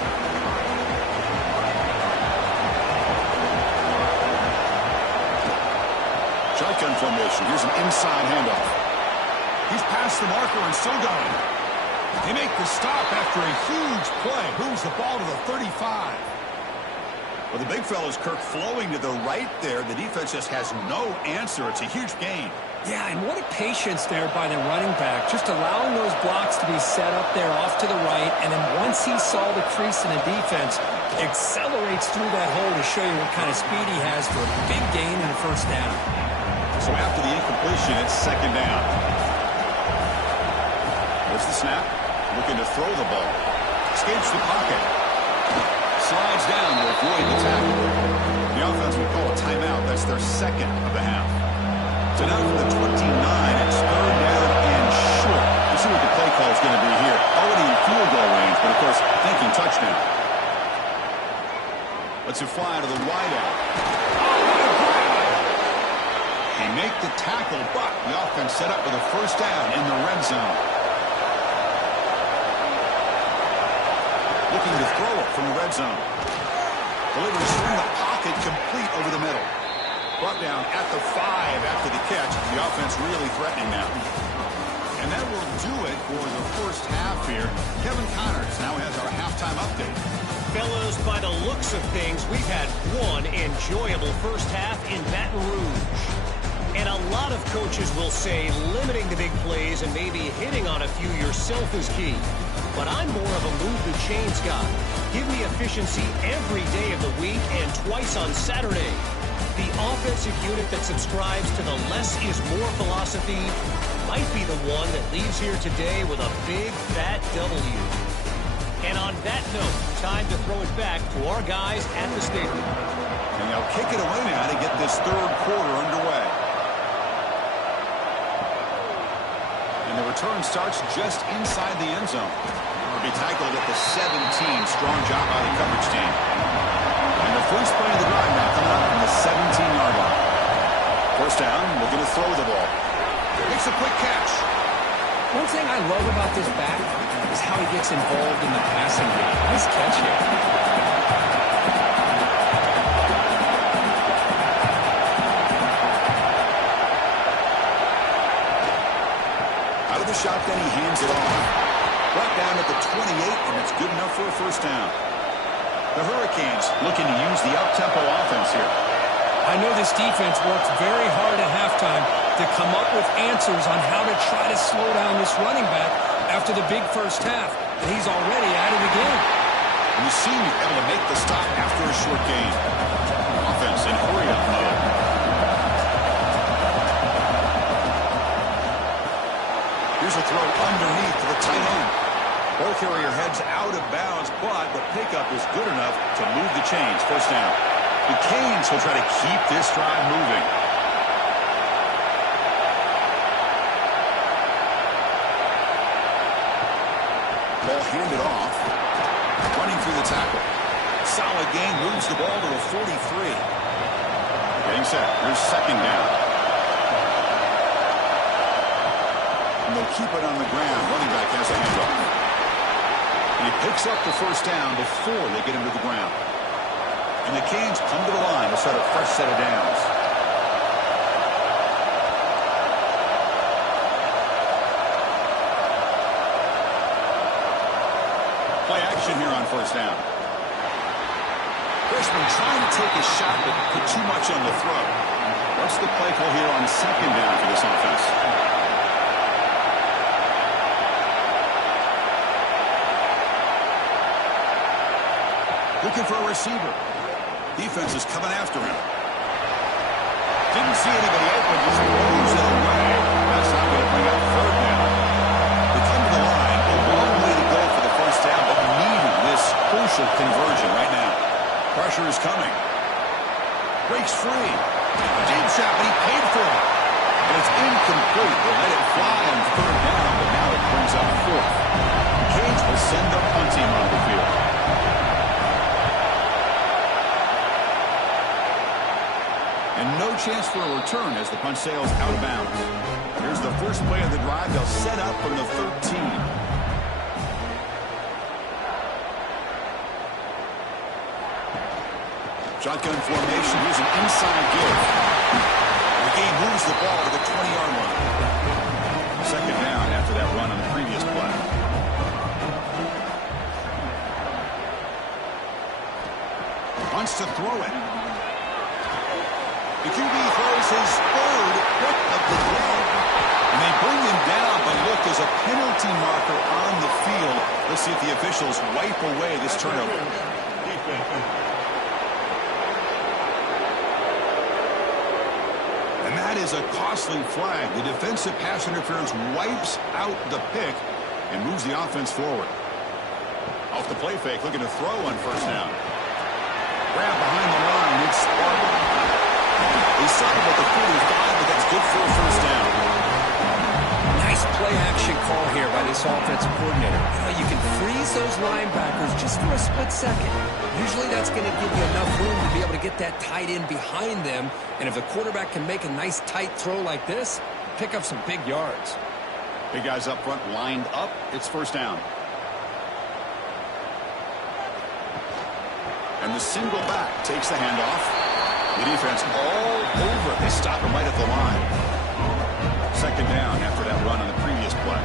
Shotgun formation. Here's an inside handoff. He's past the marker and still going. They make the stop after a huge play. Moves the ball to the 35. Well, the big fella's Kirk flowing to the right there. The defense just has no answer. It's a huge gain. Yeah, and what a patience there by the running back. Just allowing those blocks to be set up there off to the right. And then once he saw the crease in the defense, accelerates through that hole to show you what kind of speed he has for a big gain in the first down. So after the incompletion, it's second down. There's the snap. Looking to throw the ball. Escapes the pocket. Slides down to avoid the tackle. The offense will call a timeout. That's their second of the half. So now from the 29, it's third down and short. Let's see what the play call is going to be here. Already in field goal range, but of course, thinking touchdown. Let's it fly to the wideout. They make the tackle, but the offense set up with a first down in the red zone. Looking to throw it from the red zone. Delivers from the pocket, complete over the middle. Brought down at the 5 after the catch. The offense really threatening now. And that will do it for the first half here. Kevin Connors now has our halftime update. Fellas, by the looks of things, we've had one enjoyable first half in Baton Rouge. And a lot of coaches will say limiting the big plays and maybe hitting on a few yourself is key. But I'm more of a move the chains guy. Give me efficiency every day of the week and twice on Saturday. The offensive unit that subscribes to the less is more philosophy might be the one that leaves here today with a big, fat W. And on that note, time to throw it back to our guys at the stadium. And they'll kick it away now to get this third quarter underway. And the return starts just inside the end zone. Will be tackled at the 17. Strong job by the coverage team. And the first play of the drive now coming up from the 17-yard line. First down, looking to throw the ball. Makes a quick catch. One thing I love about this back is how he gets involved in the passing game. Nice catch here. Out of the shotgun, he hands it off. Brought down at the 28, and it's good enough for a first down. The Hurricanes looking to use the up-tempo offense here. I know this defense works very hard at halftime to come up with answers on how to try to slow down this running back after the big first half. And he's already at it again. And you see him able to make the stop after a short gain. Offense in hurry-up mode. Here's a throw underneath to the tight end. Ball carrier heads out of bounds, but the pickup is good enough to move the chains. First down. The Canes will try to keep this drive moving. Ball handed off. Running through the tackle. Solid gain, moves the ball to the 43. Getting set. Here's second down. And they'll keep it on the ground. Running back has a handoff. And he picks up the first down before they get him to the ground. And the Canes come to the line to set a fresh set of downs. Play action here on first down. Freshman trying to take a shot, but put too much on the throw. What's the play call here on second down for this offense? Looking for a receiver. Defense is coming after him. Didn't see anybody open, just throws it away. That's not going to bring up third down. They come to the line, a long way to go for the first down, but needing this crucial conversion right now. Pressure is coming. Breaks free. Deep shot, but he paid for it. And it's incomplete. They let it fly on third down, but now it brings up team on the field. And no chance for a return as the punt sails out of bounds. Here's the first play of the drive. They'll set up from the 13. Shotgun formation. Here's an inside give. The game moves the ball to the 20-yard line. Second down after that run on the previous play. Wants to throw it. The QB throws his third pick of the day. And they bring him down, but look, there's a penalty marker on the field. Let's see if the officials wipe away this turnover. And that is a costly flag. The defensive pass interference wipes out the pick and moves the offense forward. Off the play fake, looking to throw on first down. Grab behind the line, it's Spargo. He settled at the 45, but that's good for a first down. Nice play-action call here by this offensive coordinator. You can freeze those linebackers just for a split second. Usually that's going to give you enough room to be able to get that tight end behind them. And if the quarterback can make a nice tight throw like this, pick up some big yards. Big guys up front lined up. It's first down. And the single back takes the handoff. The defense all over. They stop him right at the line. Second down after that run on the previous play.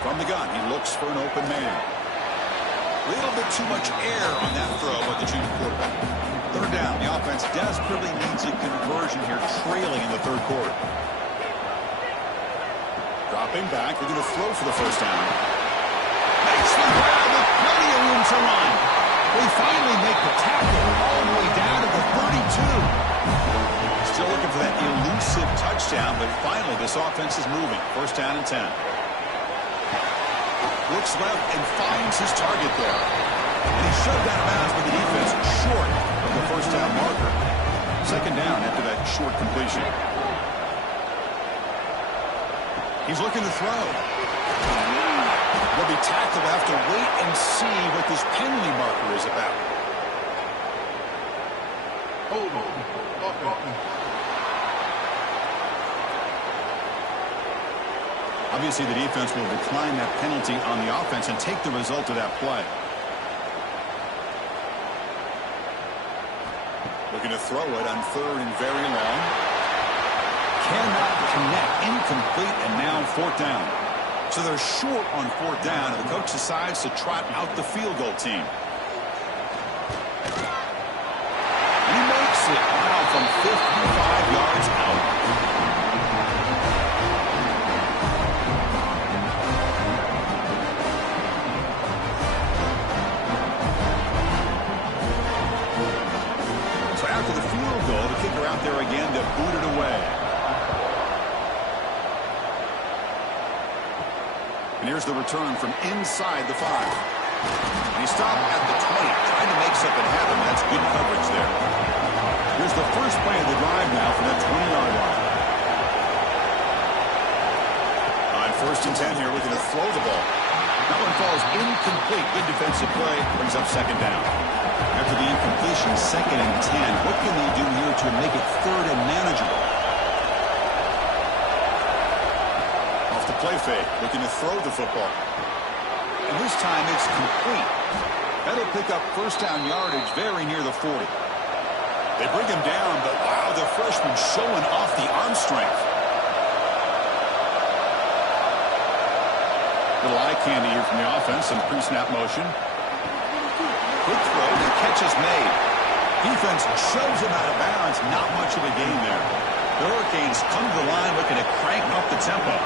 From the gun, he looks for an open man. A little bit too much air on that throw by the junior quarterback. Third down. The offense desperately needs a conversion here, trailing in the third quarter. Dropping back. They're going to throw for the first down. Makes the grab with plenty of room to run. They finally make the tackle all the way down to the 32. Still looking for that elusive touchdown, but finally this offense is moving. First down and 10. Looks left and finds his target there. And he's shoved out of bounds with the defense short of the first down marker. Second down after that short completion. He's looking to throw. Will be tackled. We'll have to wait and see what this penalty marker is about. Obviously, the defense will decline that penalty on the offense and take the result of that play. Looking to throw it on third and very long. Cannot connect. Incomplete, and now fourth down. So they're short on fourth down, and the coach decides to trot out the field goal team. And he makes it. Wow, from 55 yards out. So after the field goal, the kicker out there again to boot it away. And here's the return from inside the 5. And he stopped at the 20, trying to make something happen. That's good coverage there. Here's the first play of the drive now for that 20-yard line. On first and 10 here, looking to throw the ball. That one falls incomplete. Good defensive play. Brings up second down. After the incompletion, second and 10. What can they do here to make it third and manageable? Play fake, looking to throw the football. And this time it's complete. That'll pick up first down yardage very near the 40. They bring him down, but wow, the freshman showing off the arm strength. Little eye candy here from the offense, some pre-snap motion. Quick throw, the catch is made. Defense shoves him out of bounds, not much of a gain there. The Hurricanes come to the line looking to crank up the tempo.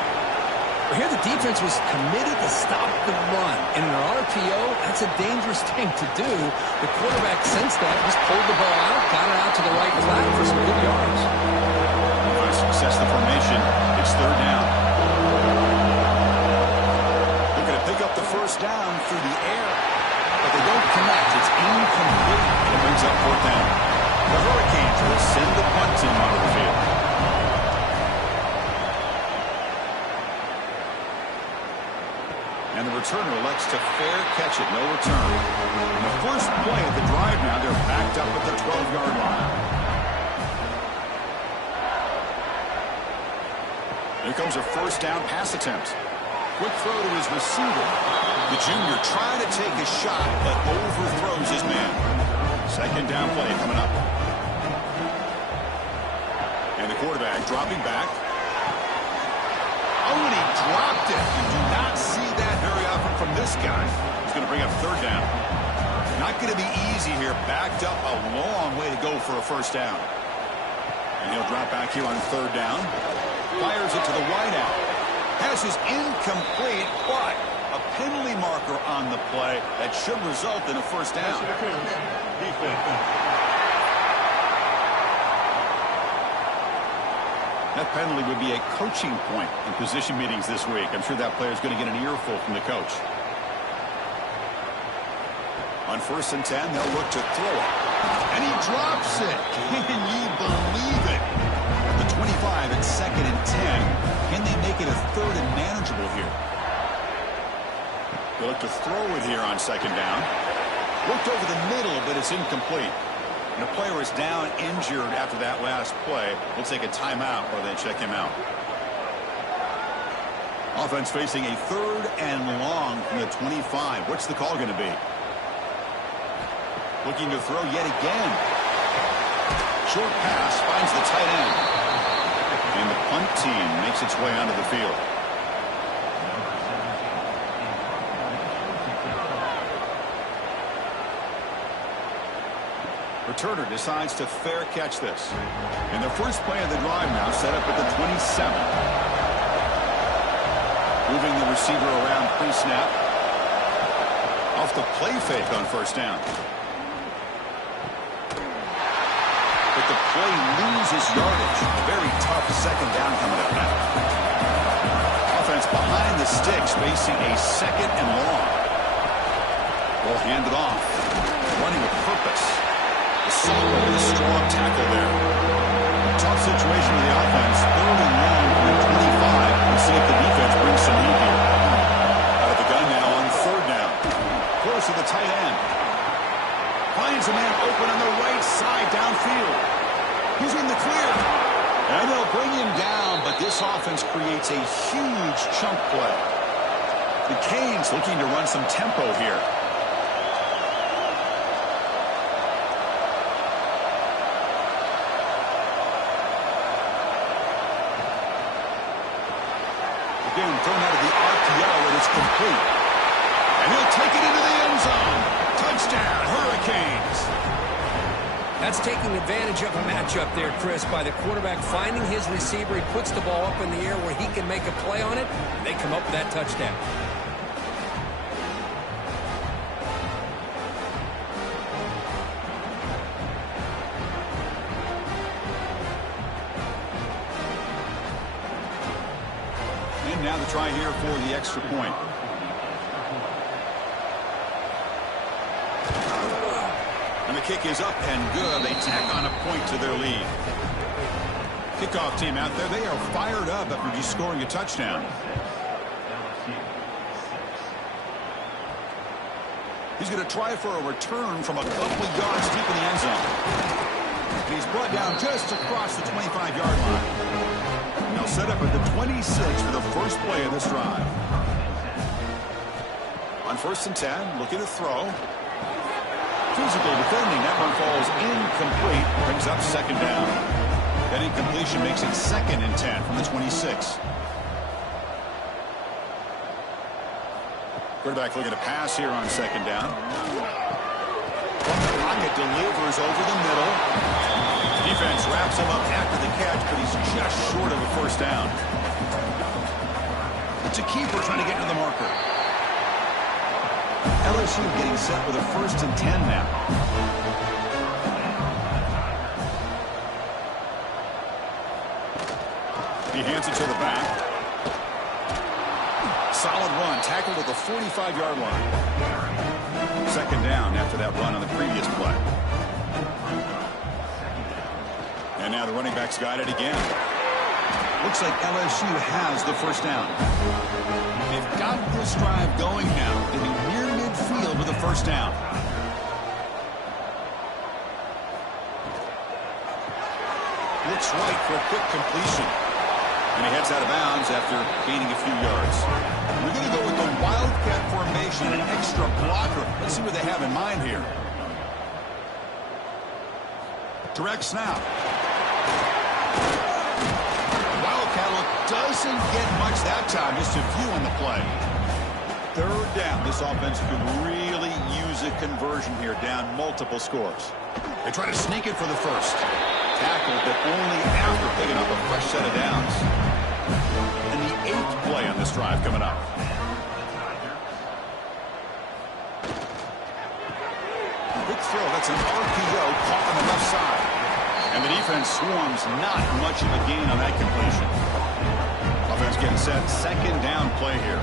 Here the defense was committed to stop the run. And in an RPO, that's a dangerous thing to do. The quarterback sensed that, just pulled the ball out, got it out to the right flat for some good yards. Nice success the formation. It's third down. They're going to pick up the first down through the air. But they don't connect. It's incomplete. And it brings up fourth down. The Hurricanes will send the punt team onto the field. And the returner elects to fair catch it, no return. And the first play of the drive now, they're backed up at the 12-yard line. Here comes a first down pass attempt. Quick throw to his receiver. The junior trying to take a shot, but overthrows his man. Second down play coming up. And the quarterback dropping back. Oh, and he dropped it. You do not see that very often from this guy. He's going to bring up third down. Not going to be easy here. Backed up a long way to go for a first down. And he'll drop back here on third down. Fires it to the wideout. Pass is incomplete, but a penalty marker on the play that should result in a first down. That penalty would be a coaching point in position meetings this week. I'm sure that player is going to get an earful from the coach. On 1st and 10, they'll look to throw it. And he drops it. Can you believe it? The 25 and 2nd and 10. Can they make it a 3rd and manageable here? They look to throw it here on 2nd down. Looked over the middle, but it's incomplete. And the player is down injured after that last play. We'll take a timeout or then check him out. Offense facing a 3rd and long from the 25. What's the call going to be? Looking to throw yet again. Short pass finds the tight end. And the punt team makes its way onto the field. Returner decides to fair catch this. And the first play of the drive now set up at the 27. Moving the receiver around pre-snap. Off the play fake on first down. But the play loses yardage. Very tough second down coming up now. Offense behind the sticks facing a 2nd and long. Ball handed off. Running with purpose. Solo with a strong tackle there. Tough situation for the offense. 3rd and long from the 25. We'll see if the defense brings some heat here. Out of the gun now on 3rd down. Close to the tight end. Finds a man open on the right side downfield. He's in the clear. And they'll bring him down, but this offense creates a huge chunk play. The Canes looking to run some tempo here. Thrown out of the RPO, and it's complete. And he'll take it into the end zone. Touchdown, Hurricanes. That's taking advantage of a matchup there, Chris, by the quarterback finding his receiver. He puts the ball up in the air where he can make a play on it, and they come up with that touchdown. Now the try here for the extra point. And the kick is up and good. They tack on a point to their lead. Kickoff team out there, they are fired up after just scoring a touchdown. He's going to try for a return from a couple of yards deep in the end zone. And he's brought down just across the 25-yard line. Now set up at the 26 for the first play of this drive. On 1st and 10, looking to throw. Physical defending. That one falls incomplete. Brings up 2nd down. That incompletion makes it 2nd and 10 from the 26. Quarterback looking to pass here on 2nd down. Pocket delivers over the middle. Defense wraps him up after the catch, but he's just short of a first down. It's a keeper trying to get to the marker. LSU getting set with a 1st and 10 now. He hands it to the back. Solid run, tackled at the 45-yard line. 2nd down after that run on the previous play. And now the running back's got it again. Looks like LSU has the first down. They've got this drive going now, getting near midfield with a first down. Looks right for a quick completion. And he heads out of bounds after gaining a few yards. We're going to go with the Wildcat formation, an extra blocker. Let's see what they have in mind here. Direct snap. Wildcat look doesn't get much that time, just a few on the play. Third down. This offense could really use a conversion here, down multiple scores. They try to sneak it for the first. Tackled, but only after picking up a fresh set of downs. And the 8th play on this drive coming up. Quick throw. That's an RPO caught on the left side. And the defense swarms, not much of a gain on that completion. Offense getting set. Second down play here.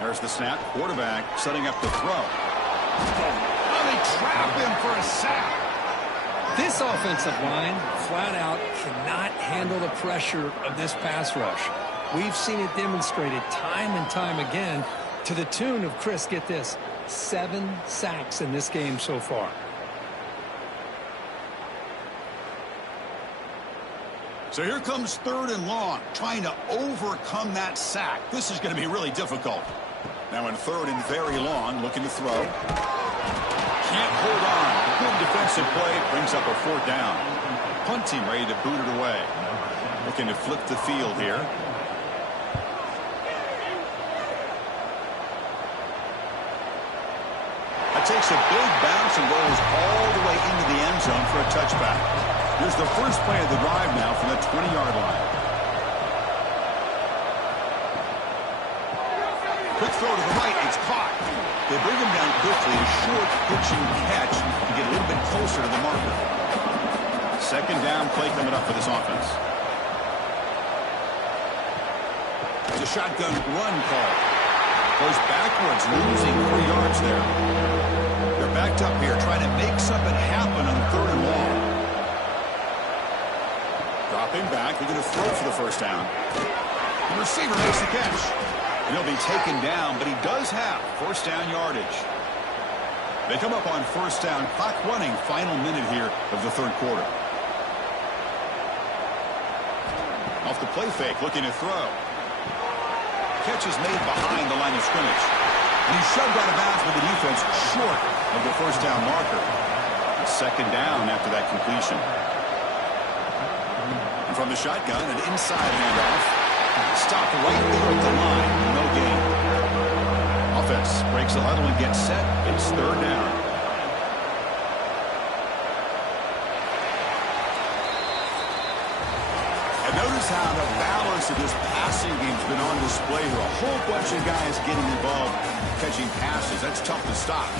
There's the snap. Quarterback setting up the throw. Oh, they trap him for a sack. This offensive line, flat out, cannot handle the pressure of this pass rush. We've seen it demonstrated time and time again to the tune of, Chris, get this, 7 sacks in this game so far. So here comes 3rd and long, trying to overcome that sack. This is going to be really difficult. Now in 3rd and very long, looking to throw. Can't hold on. Good defensive play. Brings up a 4th down. Punt team ready to boot it away. Looking to flip the field here. That takes a big bounce and rolls all the way into the end zone for a touchback. Here's the first play of the drive now from the 20-yard line. Quick throw to the right. It's caught. They bring him down quickly. A short pitching catch to get a little bit closer to the marker. Second down play coming up for this offense. There's a shotgun run call. Goes backwards, losing 3 yards there. They're backed up here, trying to make something happen on 3rd and long. Dropping back, they're going to throw for the first down. The receiver makes the catch. And he'll be taken down, but he does have first down yardage. They come up on first down, clock running, final minute here of the 3rd quarter. Off the play fake, looking to throw. Catch is made behind the line of scrimmage. And he's shoved out of bounds with the defense short of the first down marker. Second down after that completion. And from the shotgun, an inside handoff. Stop right there at the line. No gain. Offense breaks the huddle and gets set. It's 3rd down. And notice how the balance of this passing game has been on display here. A whole bunch of guys getting involved catching passes. That's tough to stop.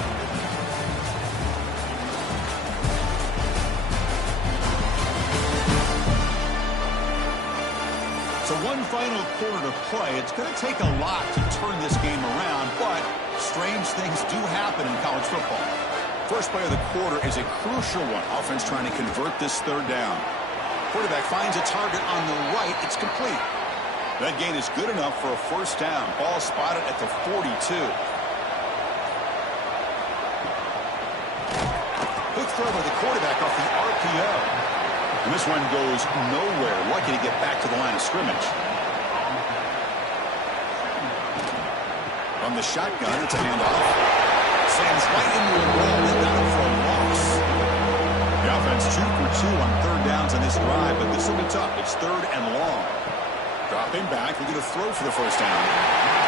So one final quarter to play. It's going to take a lot to turn this game around, but strange things do happen in college football. First play of the quarter is a crucial one. Offense trying to convert this 3rd down. Quarterback finds a target on the right. It's complete. That gain is good enough for a first down. Ball spotted at the 42. Quick throw by the quarterback off the RPO. And this one goes nowhere. Lucky to get back to the line of scrimmage. From the shotgun, it's a handoff. Sands right into a roll. They got it for a loss. The offense 2 for 2 on 3rd downs on this drive, but this will be tough. It's 3rd and long. Dropping back, we're going to throw for the first down.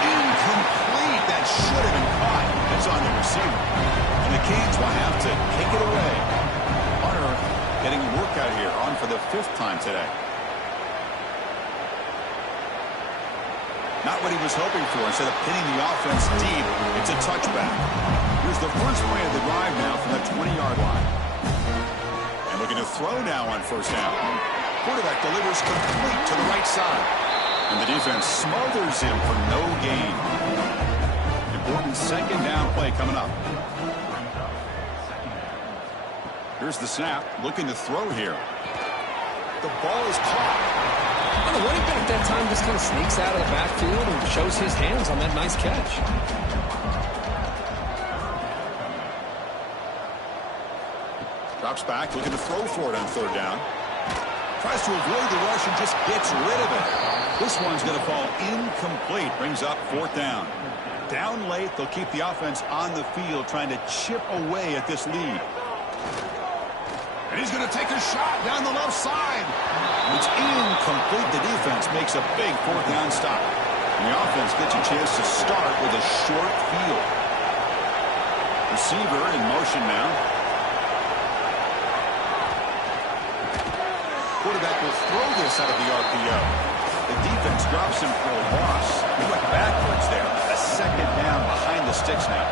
Incomplete. That should have been caught. It's on the receiver. And the Canes will have to kick it away. Hunter getting a workout here, on for the 5th time today. Not what he was hoping for. Instead of pinning the offense deep, it's a touchback. Here's the first play of the drive now from the 20-yard line. And looking to throw now on first down. Quarterback delivers complete to the right side. And the defense smothers him for no gain. Important second down play coming up. Here's the snap, looking to throw here. the ball is caught. Well, the running back that time just kind of sneaks out of the backfield and shows his hands on that nice catch. Drops back, looking to throw for it on third down. Tries to avoid the rush and just gets rid of it. This one's going to fall incomplete. Brings up fourth down. Down late, they'll keep the offense on the field trying to chip away at this lead. And he's going to take a shot down the left side. It's incomplete. The defense makes a big fourth down stop. And the offense gets a chance to start with a short field. Receiver in motion now. Quarterback will throw this out of the RPO. The defense drops him for a loss. He went backwards there. A second down behind the sticks now.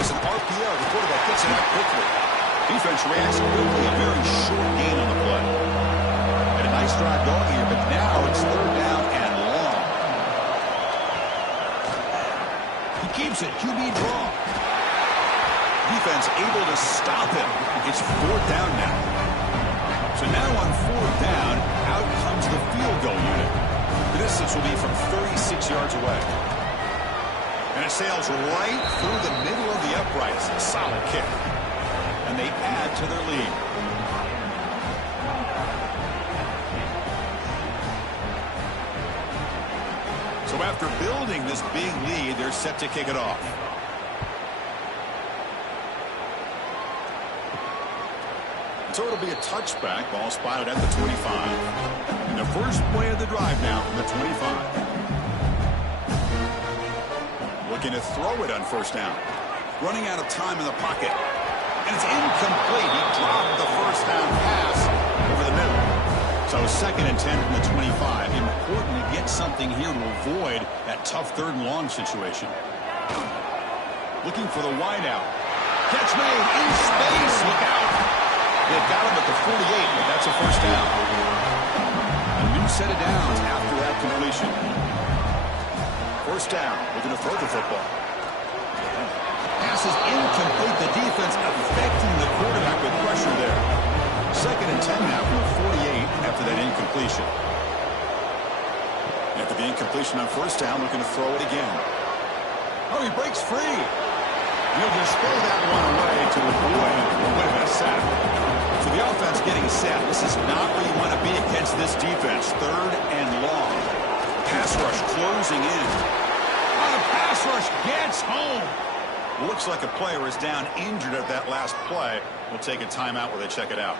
It's an RPO. The quarterback gets it out quickly. Defense reacts quickly. A very short gain on the play. And a nice drive going here, but now it's third down and long. He keeps it. QB draw. Defense able to stop him. It's fourth down now. So now on fourth down, out comes the field goal unit. The distance will be from 36 yards away. And it sails right through the middle of the uprights. A solid kick. And they add to their lead. So after building this big lead, they're set to kick it off. So it'll be a touchback. Ball spotted at the 25. And the first play of the drive now from the 25. Looking to throw it on first down. Running out of time in the pocket. And it's incomplete. He dropped the first down pass over the middle. So second and 10 from the 25. Important to get something here to avoid that tough third and long situation. Looking for the wideout. Catch made in space. Look out. They've got him at the 48, but that's a first down. A new set of downs after that completion. First down, looking to throw the football. Pass is incomplete. The defense affecting the quarterback with pressure there. Second and 10 now from the 48 after that incompletion. After the incompletion on first down, looking to throw it again. Oh, he breaks free. He'll just throw that one away to avoid a sack. So the offense getting set. This is not where you want to be against this defense. Third and long. Pass rush closing in. Oh, the pass rush gets home. Looks like a player is down injured at that last play. We'll take a timeout where they check it out.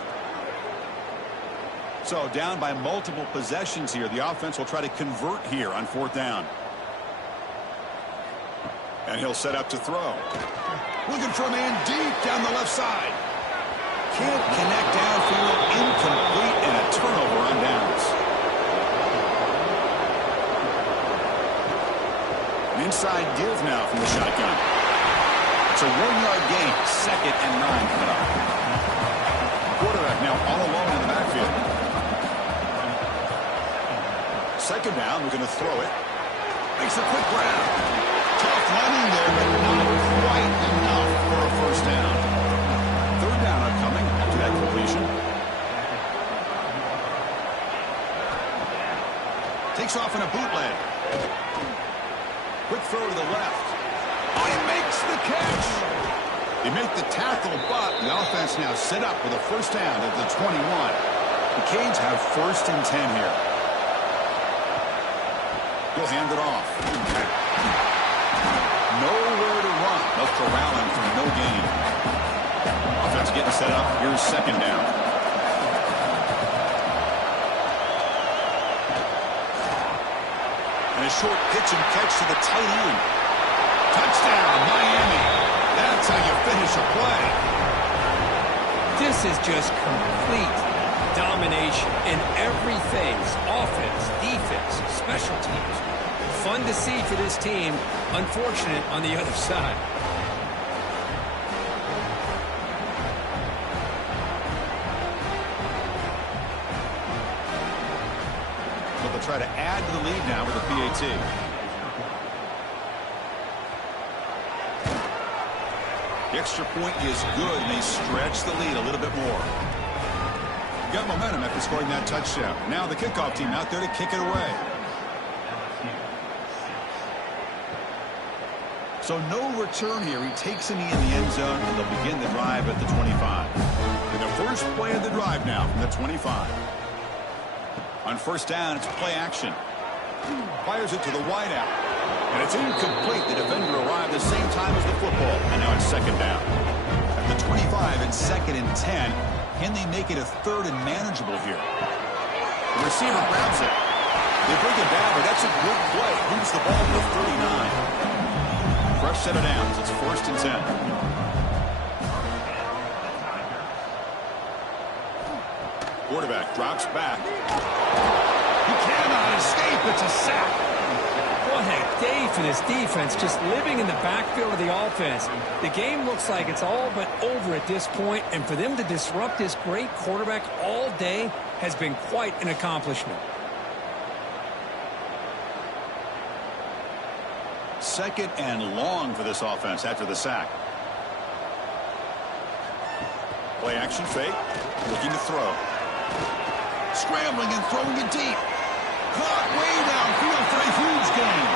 So down by multiple possessions here. The offense will try to convert here on fourth down. And he'll set up to throw. Looking for a man deep down the left side. Can't connect downfield, incomplete, and a turnover on downs. An inside give now from the shotgun. It's a 1-yard gain, second and 9 coming up. Quarterback now all alone in the backfield. Second down, we're going to throw it. Makes a quick grab. Tough running there, but not quite enough for a first down. Third down upcoming after that completion. Takes off in a bootleg. Quick throw to the left. Oh, he makes the catch. They make the tackle, but the offense now set up with a first down at the 21. The Canes have first and 10 here. He'll hand it off. Nowhere to run. They'll corral him for no gain. Offense getting set up. Here's second down. And a short pitch and catch to the tight end. Touchdown, Miami. That's how you finish a play. This is just complete domination in every phase. Offense, defense, special teams. Fun to see for this team. Unfortunate on the other side. But they'll try to add to the lead now with a PAT. The extra point is good, and they stretch the lead a little bit more. Got momentum after scoring that touchdown. Now the kickoff team out there to kick it away. So no return here. He takes a knee in the end zone, and they'll begin the drive at the 25. And the first play of the drive now from the 25. On first down, it's play action. Fires it to the wideout. And it's incomplete. The defender arrived the same time as the football. And now it's second down. At the 25, it's 2nd and 10. Can they make it a 3rd and manageable here? The receiver grabs it. They bring it down, but that's a good play. Moves the ball to the 39. Fresh set of downs. It's 1st and 10. Quarterback drops back. He cannot escape. It's a sack. What a day for this defense, just living in the backfield of the offense. The game looks like it's all but over at this point, and for them to disrupt this great quarterback all day has been quite an accomplishment. 2nd and long for this offense after the sack. Play action fake. Looking to throw. Scrambling and throwing it deep. Caught way downfield for a huge gain.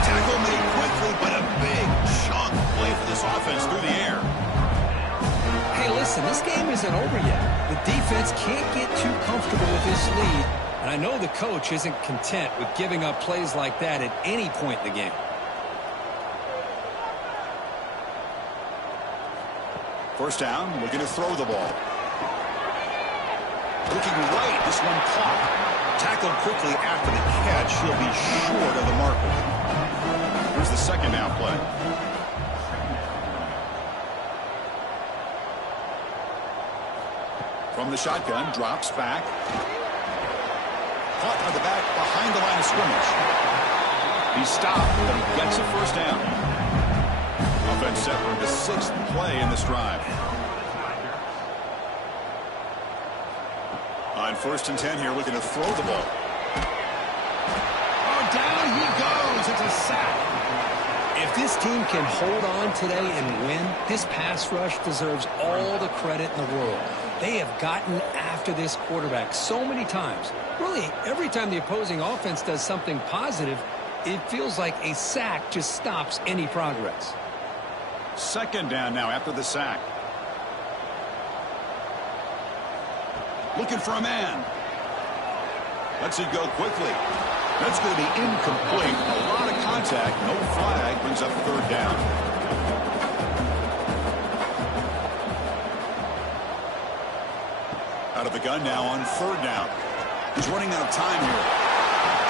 Tackle made quickly, but a big chunk play for this offense through the air. Hey, listen, this game isn't over yet. The defense can't get too comfortable with this lead, and I know the coach isn't content with giving up plays like that at any point in the game. First down, looking to throw the ball. Looking right, this one caught. Tackled quickly after the catch. He'll be short of the marker. Here's the second down play. From the shotgun, drops back. Caught on the back behind the line of scrimmage. He's stopped, but he gets a first down. Offense set for the 6th play in this drive. On 1st and 10 here, looking to throw the ball. Oh, down he goes. It's a sack. If this team can hold on today and win, this pass rush deserves all the credit in the world. They have gotten after this quarterback so many times. Really, every time the opposing offense does something positive, it feels like a sack just stops any progress. 2nd down now after the sack. Looking for a man. Lets it go quickly. That's going to be incomplete. A lot of contact. No flag. Brings up 3rd down. Out of the gun now on 3rd down. He's running out of time here.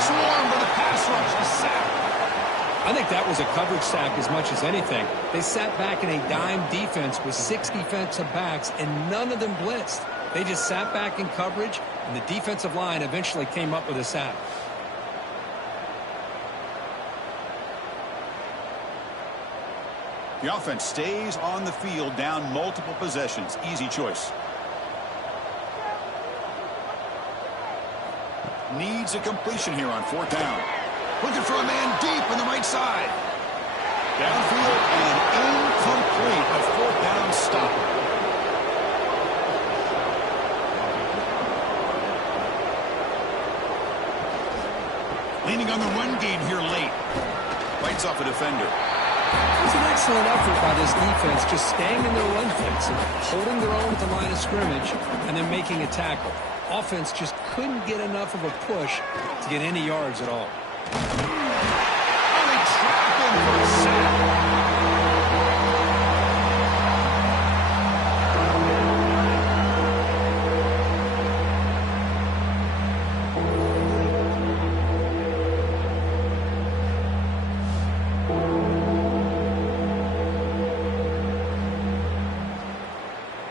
Swarmed by the pass rush. A sack. I think that was a coverage sack as much as anything. They sat back in a dime defense with 6 defensive backs, and none of them blitzed. They just sat back in coverage, and the defensive line eventually came up with a sack. The offense stays on the field, down multiple possessions. Easy choice. Needs a completion here on 4th down. Looking for a man deep on the right side. Downfield and incomplete. A 4th down stop. Leaning on the run game here late. Bites off a defender. It's an excellent effort by this defense, just staying in their run fence and holding their own at the line of scrimmage and then making a tackle. Offense just couldn't get enough of a push to get any yards at all. Oh, they trapped him for a sack.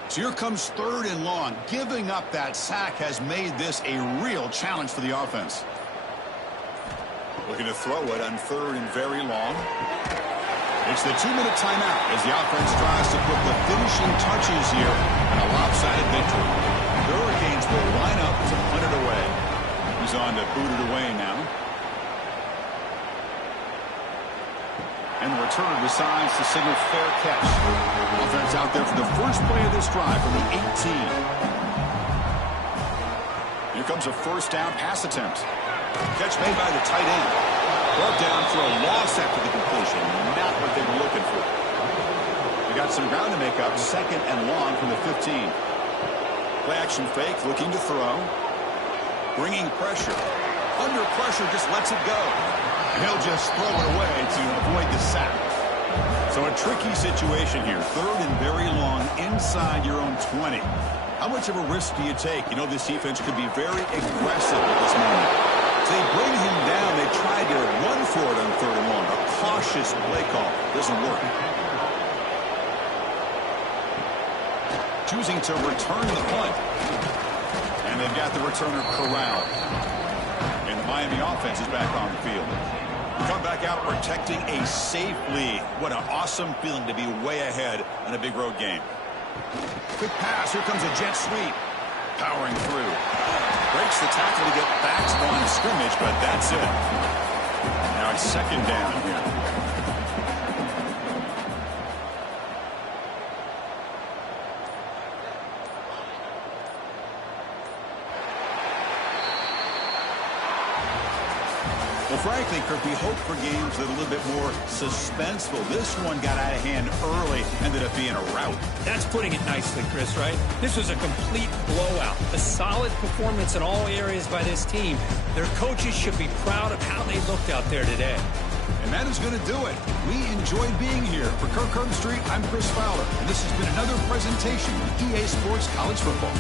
So here comes 3rd and long. Giving up that sack has made this a real challenge for the offense. Looking to throw it on 3rd and very long. It's the 2-minute timeout as the offense tries to put the finishing touches here on a lopsided victory. The Hurricanes will line up to punt it away. He's on to boot it away now. And the returner decides to signal fair catch. Offense out there for the first play of this drive from the 18. Here comes a first down pass attempt. Catch made by the tight end. Brought down for a loss after the completion. Not what they were looking for. They got some ground to make up. Second and long from the 15. Play action fake, looking to throw. Bringing pressure. Under pressure, just lets it go. He'll just throw it away to avoid the sack. So a tricky situation here. Third and very long inside your own 20. How much of a risk do you take? You know, this defense could be very aggressive at this moment. So they bring him down. They tried to run for it on third and long. A cautious play call. Doesn't work. Choosing to return the punt. And they've got the returner corralled. And the Miami offense is back on the field. Come back out protecting a safe lead. What an awesome feeling to be way ahead in a big road game. Quick pass. Here comes a jet sweep. Powering through. Breaks the tackle to get back to the line of scrimmage, but that's it. Now it's second down here. Well, frankly, Kirk, we hope for games that are a little bit more suspenseful. This one got out of hand early, ended up being a rout. That's putting it nicely, Chris, right? This was a complete blowout. A solid performance in all areas by this team. Their coaches should be proud of how they looked out there today. And that is going to do it. We enjoyed being here. For Kirk Herbstreit, I'm Chris Fowler, and this has been another presentation of EA Sports College Football.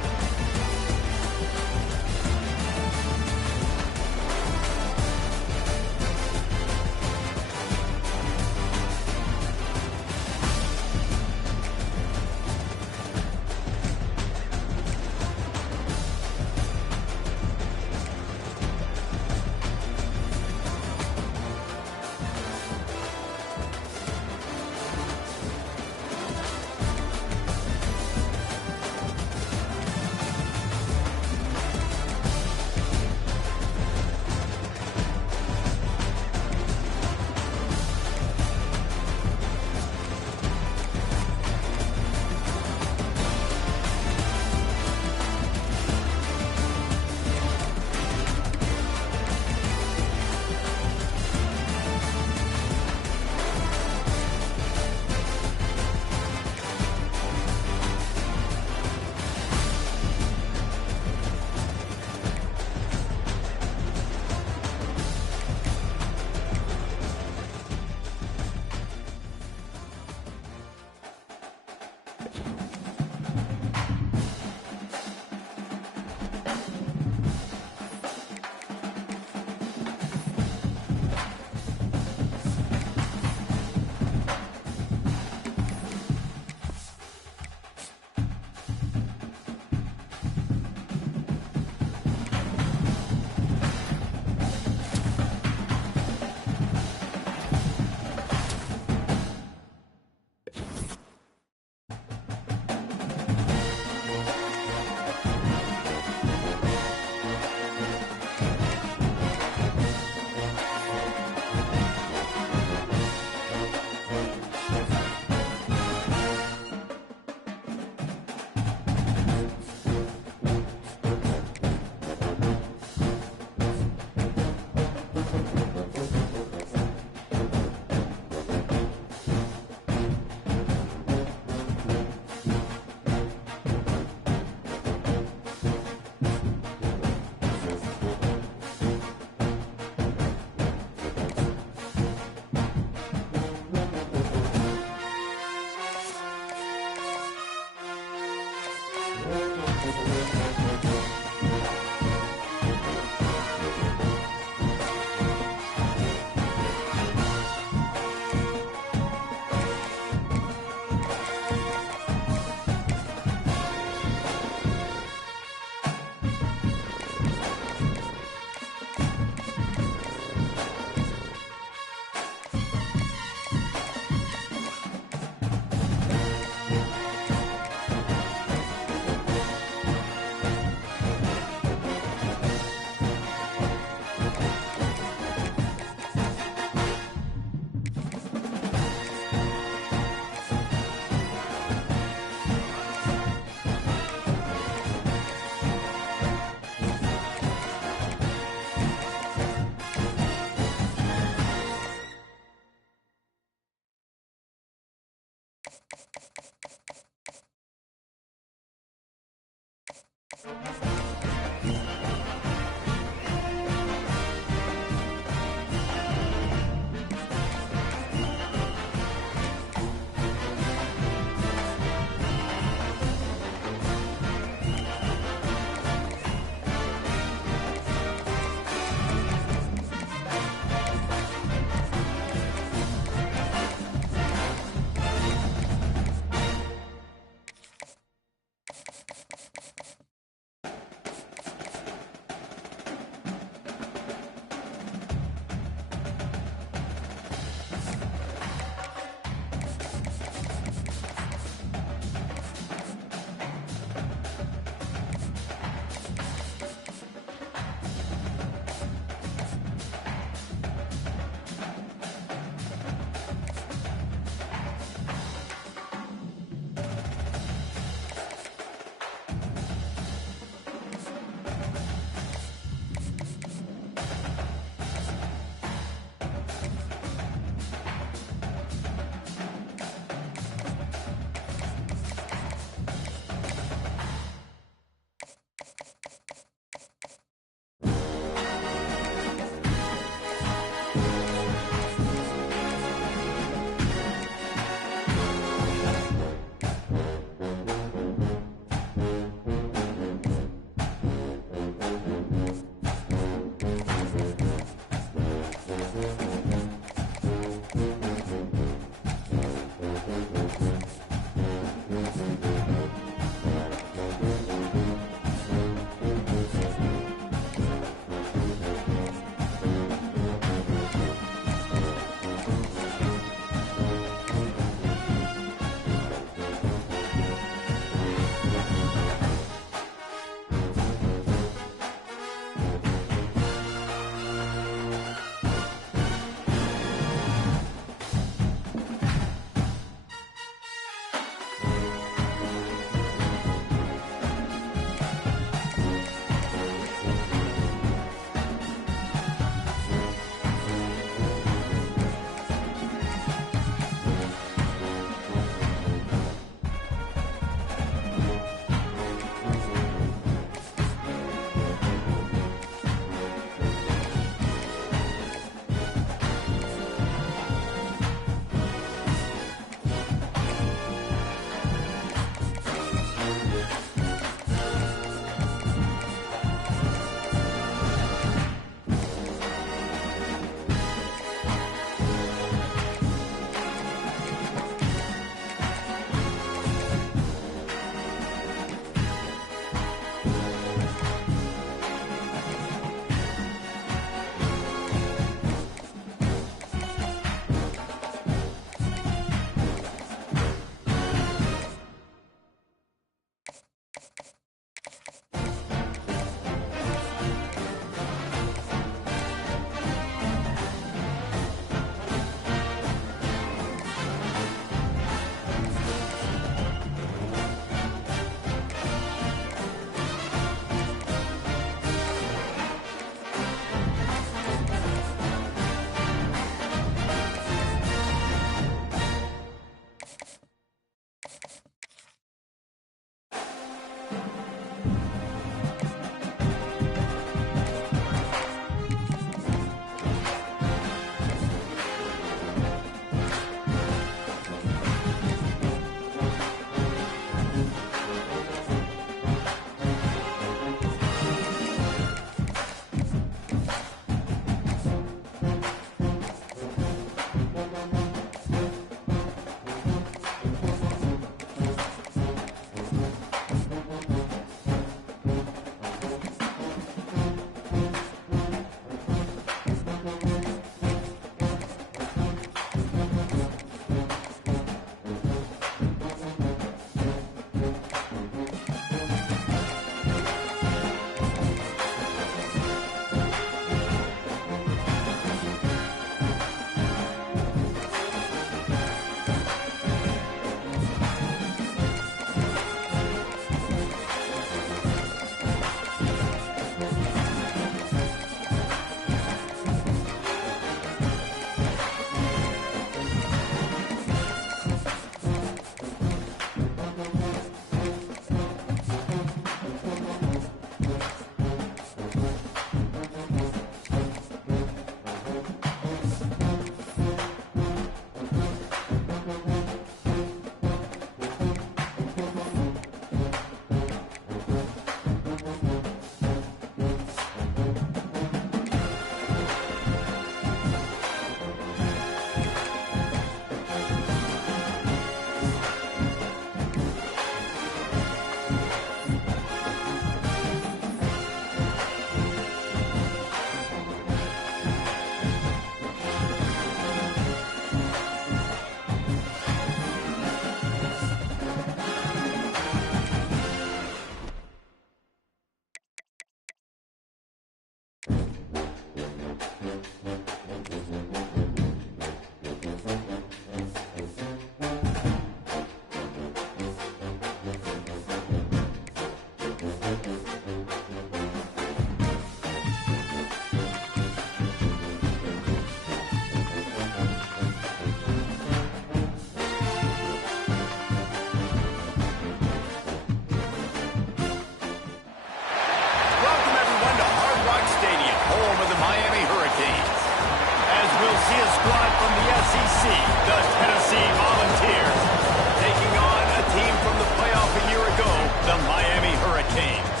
Canes.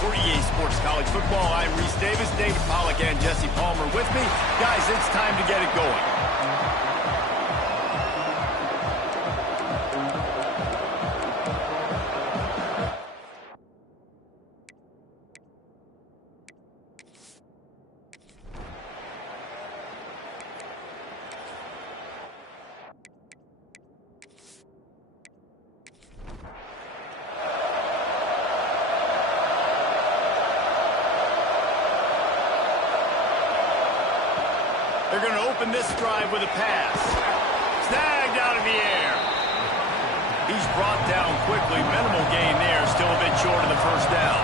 For EA Sports College Football, I'm Reese Davis, David Pollack, and Jesse Palmer with me. Guys, it's time to get it going. They're going to open this drive with a pass. Snagged out of the air. He's brought down quickly. Minimal gain there. Still a bit short of the first down.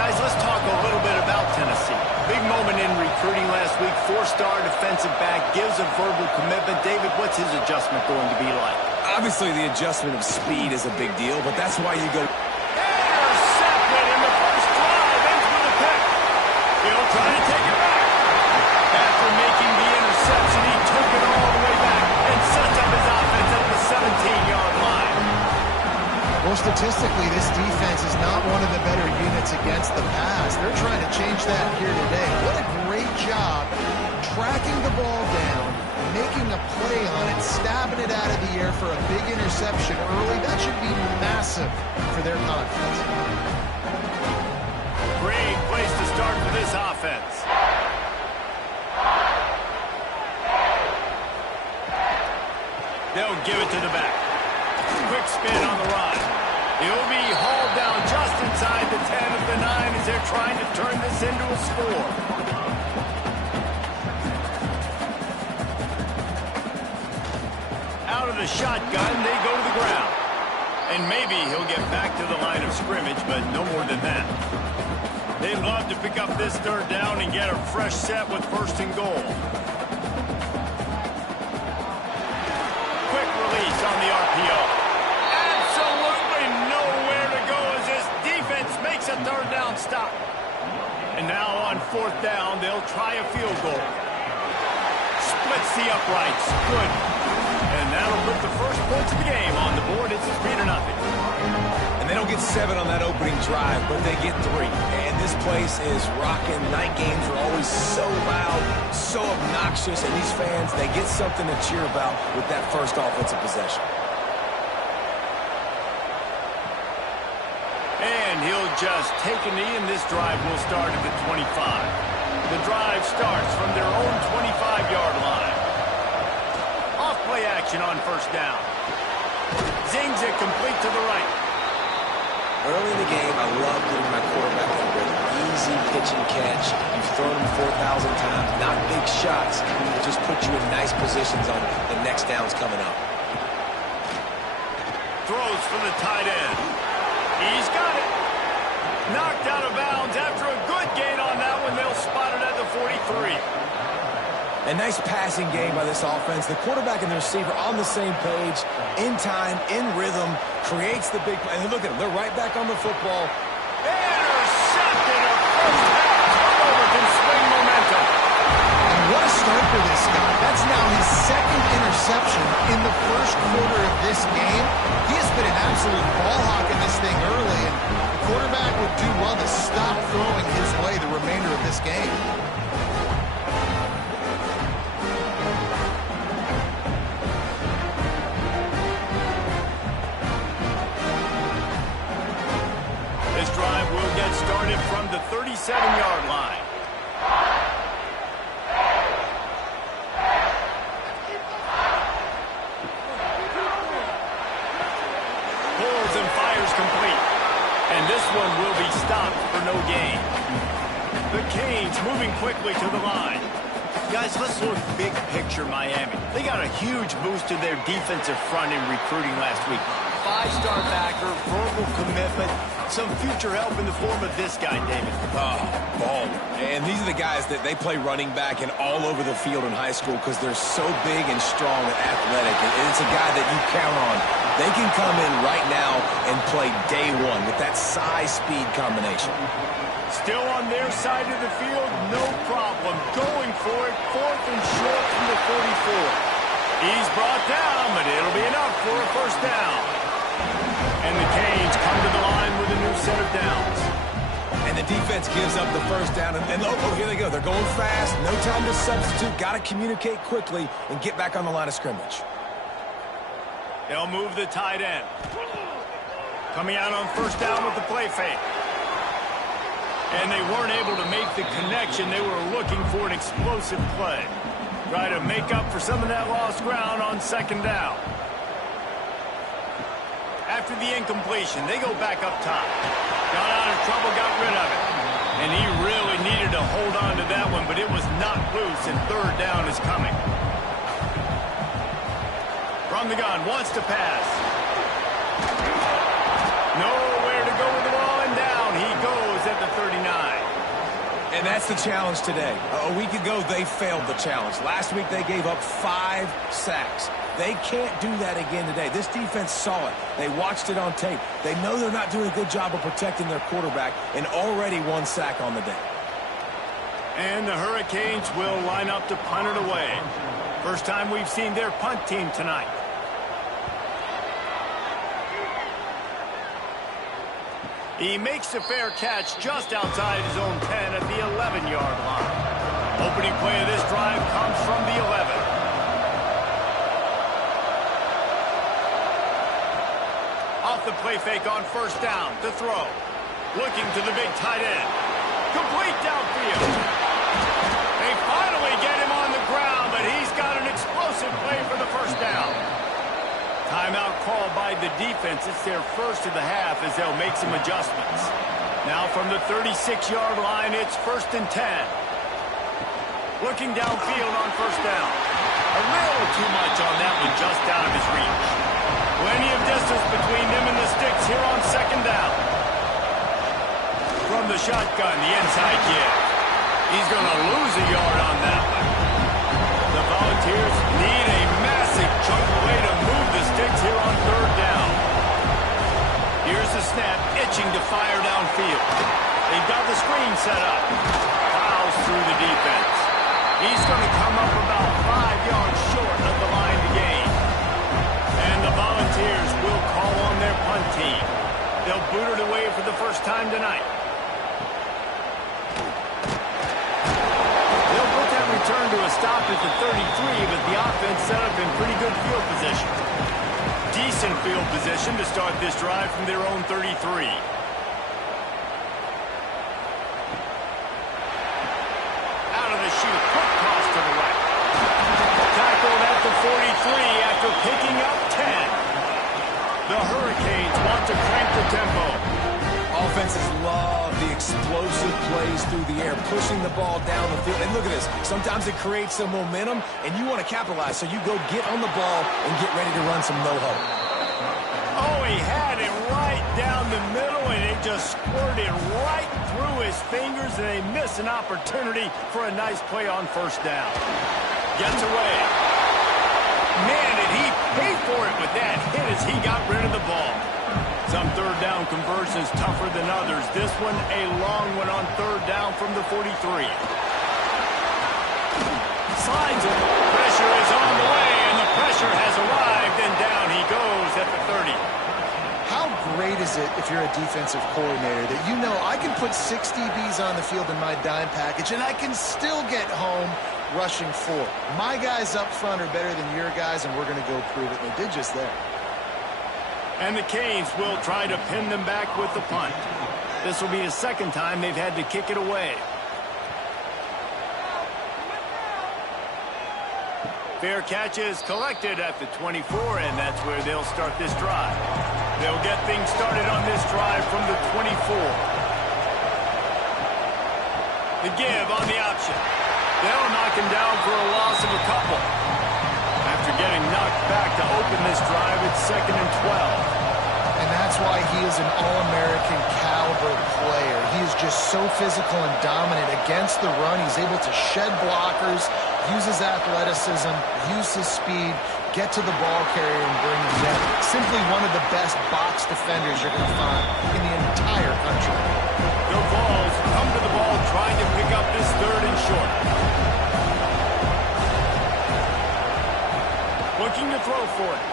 Guys, let's talk a little bit about Tennessee. Big moment in recruiting last week. Four-star defensive back gives a verbal commitment. David, what's his adjustment going to be like? Obviously, the adjustment of speed is a big deal, but that's why you go... Intercepted in the first drive. Ends with a pick. He'll try to take it back. After making the interception, he took it all the way back and sets up his offense at the 17-yard line. Well, statistically, this defense is not one of the better units against the pass. They're trying to change that here today. What a great job tracking the ball down, making a play on it, stabbing it out of the air for a big interception early. That should be massive for their confidence. Great place to start for this offense. They'll give it to the back. Quick spin on the run. He'll be hauled down just inside the 10 of the 9 as they're trying to turn this into a score. Out of the shotgun, they go to the ground. And maybe he'll get back to the line of scrimmage, but no more than that. They'd love to pick up this third down and get a fresh set with first and goal. Quick release on the RPO. Absolutely nowhere to go as this defense makes a third down stop. And now on fourth down, they'll try a field goal. Splits the uprights. Good. And that'll put the first points of the game on the board. It's 3-0. And they don't get 7 on that opening drive, but they get 3. And this place is rocking. Night games are always so loud, so obnoxious, and these fans, they get something to cheer about with that first offensive possession. And he'll just take a knee, and this drive will start at the 25. The drive starts from their own 25-yard line. Off-play action on first down. Zings it complete to the right. Early in the game, I love getting my quarterback in rhythm. Easy pitch and catch. You've thrown him 4,000 times. Not big shots. It just put you in nice positions on the next downs coming up. Throws for the tight end. He's got it. Knocked out of bounds after a good gain on that one. They'll spot it at the 43. A nice passing game by this offense. The quarterback and the receiver on the same page, in time, in rhythm, creates the big play. And look at them. They're right back on the football. Intercepted. A first half turnover can swing momentum. And what a start for this guy. That's now his second interception in the first quarter of this game. He has been an absolute ball hawk in this thing early, and the quarterback would do well to stop throwing his way the remainder of this game. This drive will get started from the 37-yard line. Pulls and fires complete. And this one will be stopped for no gain. The Canes moving quickly to the line. Guys, let's look big picture Miami. They got a huge boost to their defensive front in recruiting last week. 5-star backer, verbal commitment, some future help in the form of this guy, David. Ball. And these are the guys that they play running back and all over the field in high school because they're so big and strong and athletic. And it's a guy that you count on. They can come in right now and play day one with that size-speed combination. Still on their side of the field, no problem. Going for it, 4th and short from the 44. He's brought down, but it'll be enough for a first down. And the Canes come to the line with a new set of And the defense gives up the first down. And oh, here they go. They're going fast. No time to substitute. Got to communicate quickly and get back on the line of scrimmage. They'll move the tight end. Coming out on first down with the play fake. And they weren't able to make the connection. They were looking for an explosive play. Try to make up for some of that lost ground on second down. After the incompletion, they go back up top. Got out of trouble, got rid of it. And he really needed to hold on to that one, but it was not loose, and third down is coming. From the gun, wants to pass. Nowhere to go with the ball, and down he goes at the 39. And that's the challenge today. A week ago, they failed the challenge. Last week, they gave up 5 sacks. They can't do that again today. This defense saw it. They watched it on tape. They know they're not doing a good job of protecting their quarterback, and already 1 sack on the day. And the Hurricanes will line up to punt it away. First time we've seen their punt team tonight. He makes a fair catch just outside his own 10 at the 11-yard line. Opening play of this drive comes from the 11. Off the play fake on first down to throw. Looking to the big tight end. Complete downfield. They finally get him on the ground, but he's got an explosive play for the first down. Timeout call by the defense. It's their first of the half as they'll make some adjustments. Now from the 36-yard line, it's 1st and 10. Looking downfield on first down. A little too much on that one, just out of his reach. Plenty of distance between them and the sticks here on second down. From the shotgun, the inside kick. He's going to lose a yard on that one. The Volunteers need a massive chunk away to move the sticks here on third down. Here's the snap, itching to fire downfield. They've got the screen set up. Fouls through the defense. He's going to come up about 5 yards short of the line to gain. And the Volunteers will call on their punt team. They'll boot it away for the first time tonight. They'll put that return to a stop at the 33, but the offense set up in pretty good field position. Decent field position to start this drive from their own 33. Out of the chute, quick cross to the right. Tackled at the 43 after picking up 10. The Hurricanes want to crank the tempo. Offenses love the explosive plays through the air, pushing the ball down the field. And look at this. Sometimes it creates some momentum, and you want to capitalize. So you go get on the ball and get ready to run some no-huddle. Oh, he had it right down the middle, and it just squirted right through his fingers, and they miss an opportunity for a nice play on first down. Gets away. Man, did he pay for it with that hit as he got rid of the ball. Some third down conversions tougher than others. This one a long one on third down from the 43. Slides it. Pressure is on the way, and the pressure has arrived, and down he goes at the 30. How great is it if you're a defensive coordinator that you know I can put 6 DBs on the field in my dime package and I can still get home rushing 4. My guys up front are better than your guys, and we're going to go prove it. And they did just that. And the Canes will try to pin them back with the punt. This will be the second time they've had to kick it away. Fair catch is collected at the 24, and that's where they'll start this drive. They'll get things started on this drive from the 24. The give on the option. They'll knock him down for a loss of a couple. After getting knocked back to open this drive, it's 2nd and 12. And that's why he is an All-American caliber player. He is just so physical and dominant against the run. He's able to shed blockers, use his athleticism, use his speed, get to the ball carrier and bring him down. Simply one of the best box defenders you're going to find in the entire country. The Vols come to the ball trying to pick up this 3rd and short. Looking to throw for it.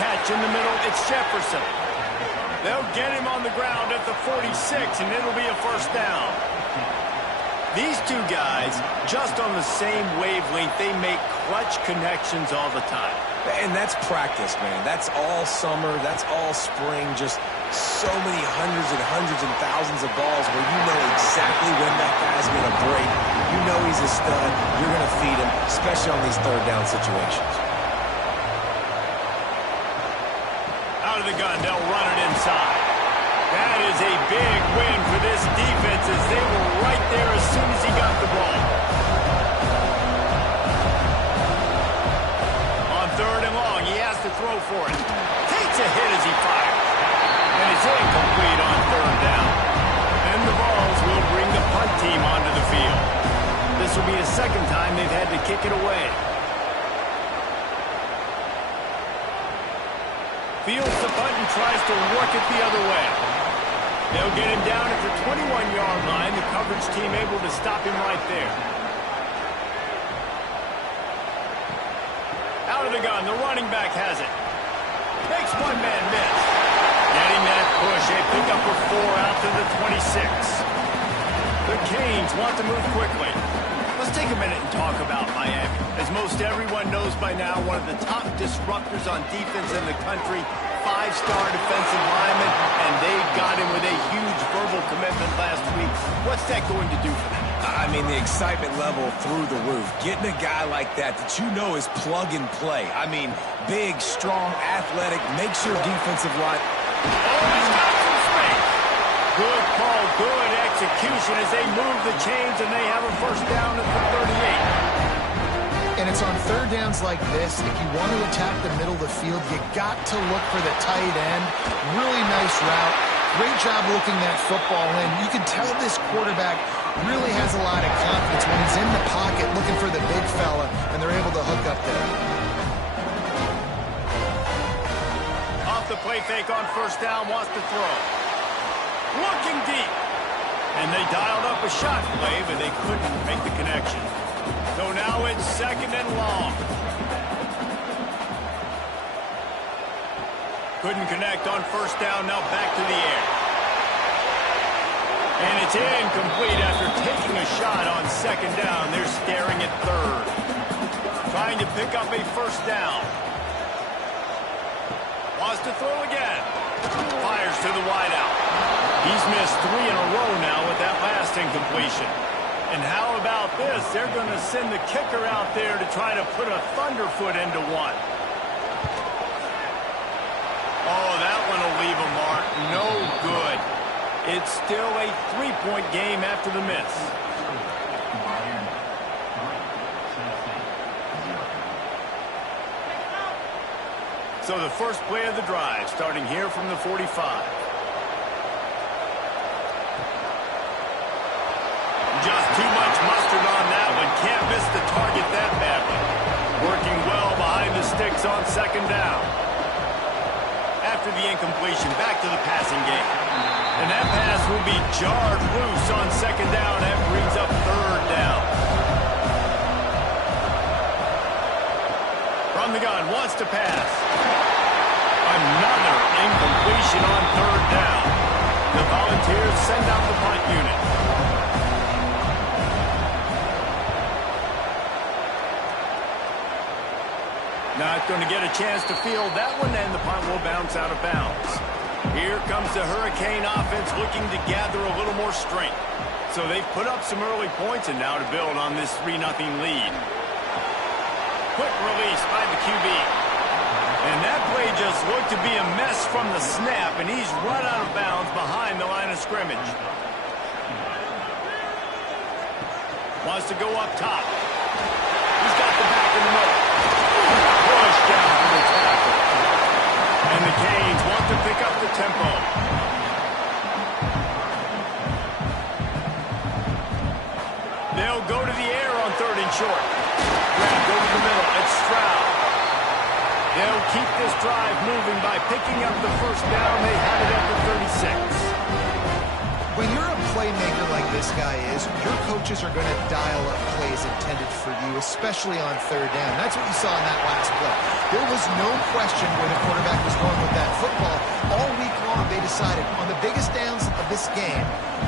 Catch in the middle, it's Jefferson. They'll get him on the ground at the 46, and it'll be a first down. These two guys, just on the same wavelength, they make clutch connections all the time. And that's practice, man. That's all summer. That's all spring. Just so many hundreds and thousands of balls where you know exactly when that guy's going to break. You know he's a stud. You're going to feed him, especially on these third down situations. Out of the gun, they'll run it inside. That is a big win for this defense as they were right there as soon as he got the ball. On third and long, he has to throw for it. Takes a hit as he fires. And it's incomplete on third down. And the Vols will bring the punt team onto the field. This will be the second time they've had to kick it away. Fields the punt and tries to work it the other way. They'll get him down at the 21-yard line. The coverage team able to stop him right there. Out of the gun, the running back has it. Makes one man miss. Getting that push, they pick up a 4 out to the 26. The Canes want to move quickly. Let's take a minute and talk about Miami. As most everyone knows by now, one of the top disruptors on defense in the country, 5-star defensive lineman, and they got him with a huge verbal commitment last week. What's that going to do for them? I mean, the excitement level through the roof. Getting a guy like that you know is plug and play. I mean, big, strong, athletic, makes your defensive line. Oh, he's got some space. Good call, good execution as they move the chains, and they have a first down at the 38. And it's on third downs like this, if you want to attack the middle of the field, you got to look for the tight end. Really nice route. Great job looking that football in. You can tell this quarterback really has a lot of confidence when he's in the pocket looking for the big fella, and they're able to hook up there. Off the play fake on first down, wants to throw. Looking deep. And they dialed up a shot play, but they couldn't make the connection. So now it's second and long. Couldn't connect on first down, now back to the air. And it's incomplete after taking a shot on second down. They're staring at third. Trying to pick up a first down. Wants to throw again. Fires to the wideout. He's missed 3 in a row now with that last incompletion. And how about this? They're going to send the kicker out there to try to put a thunderfoot into one. Oh, that one will leave a mark. No good. It's still a 3-point game after the miss. So the first play of the drive, starting here from the 45. Just too much mustard on that one. Can't miss the target that badly. Working well behind the sticks on second down. After the incompletion, back to the passing game. And that pass will be jarred loose on second down. That brings up third down. From the gun, wants to pass. Another incompletion on third down. The Volunteers send out the punt unit. Not going to get a chance to field that one, and the punt will bounce out of bounds. Here comes the Hurricane offense looking to gather a little more strength. So they've put up some early points and now to build on this 3-0 lead. Quick release by the QB. And that play just looked to be a mess from the snap, and he's run out of bounds behind the line of scrimmage. Wants to go up top. He's got the back in the middle. Push down for the tackle. And the Canes want to pick up the tempo. They'll go to the air on third and short. Grabbed over the middle. It's Stroud. They'll keep this drive moving by picking up the first down. They have it at the 36. When you're a playmaker like this guy is, your coaches are going to dial up plays intended for you, especially on third down. That's what you saw in that last play. There was no question where the quarterback was going with that football all week long. they decided on the biggest downs of this game,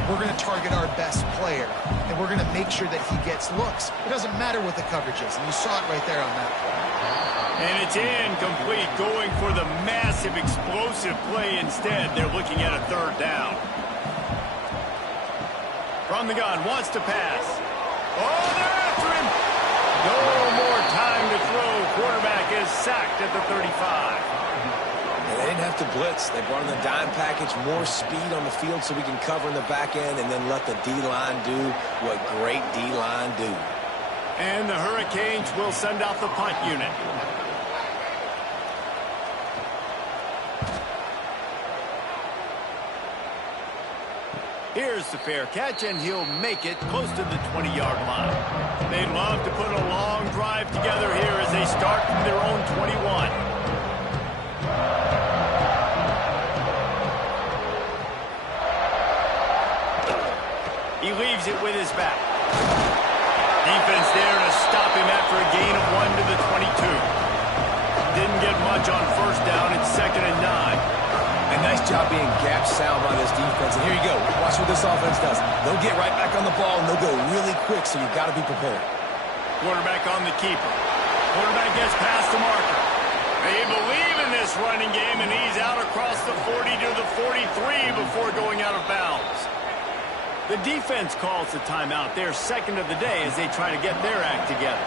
we're going to target our best player, and we're going to make sure that he gets looks. It doesn't matter what the coverage is, and you saw it right there on that play. And it's incomplete, going for the massive, explosive play instead. They're looking at a third down. From the gun, wants to pass. Oh, they're after him. No more time to throw. Quarterback is sacked at the 35. They didn't have to blitz. They brought in the dime package, more speed on the field so we can cover in the back end and then let the D-line do what great D-line do. And the Hurricanes will send out the punt unit. Here's the fair catch, and he'll make it close to the 20-yard line. They'd love to put a long drive together here as they start from their own 21. He leaves it with his back. Defense there to stop him after a gain of 1 to the 22. Didn't get much on first down. It's 2nd and 9. A nice job being gap sound by this defense. And here you go. Watch what this offense does. They'll get right back on the ball, and they'll go really quick, so you've got to be prepared. Quarterback on the keeper. Quarterback gets past the marker. They believe in this running game, and he's out across the 40 to the 43 before going out of bounds. The defense calls the timeout. They're second of the day as they try to get their act together.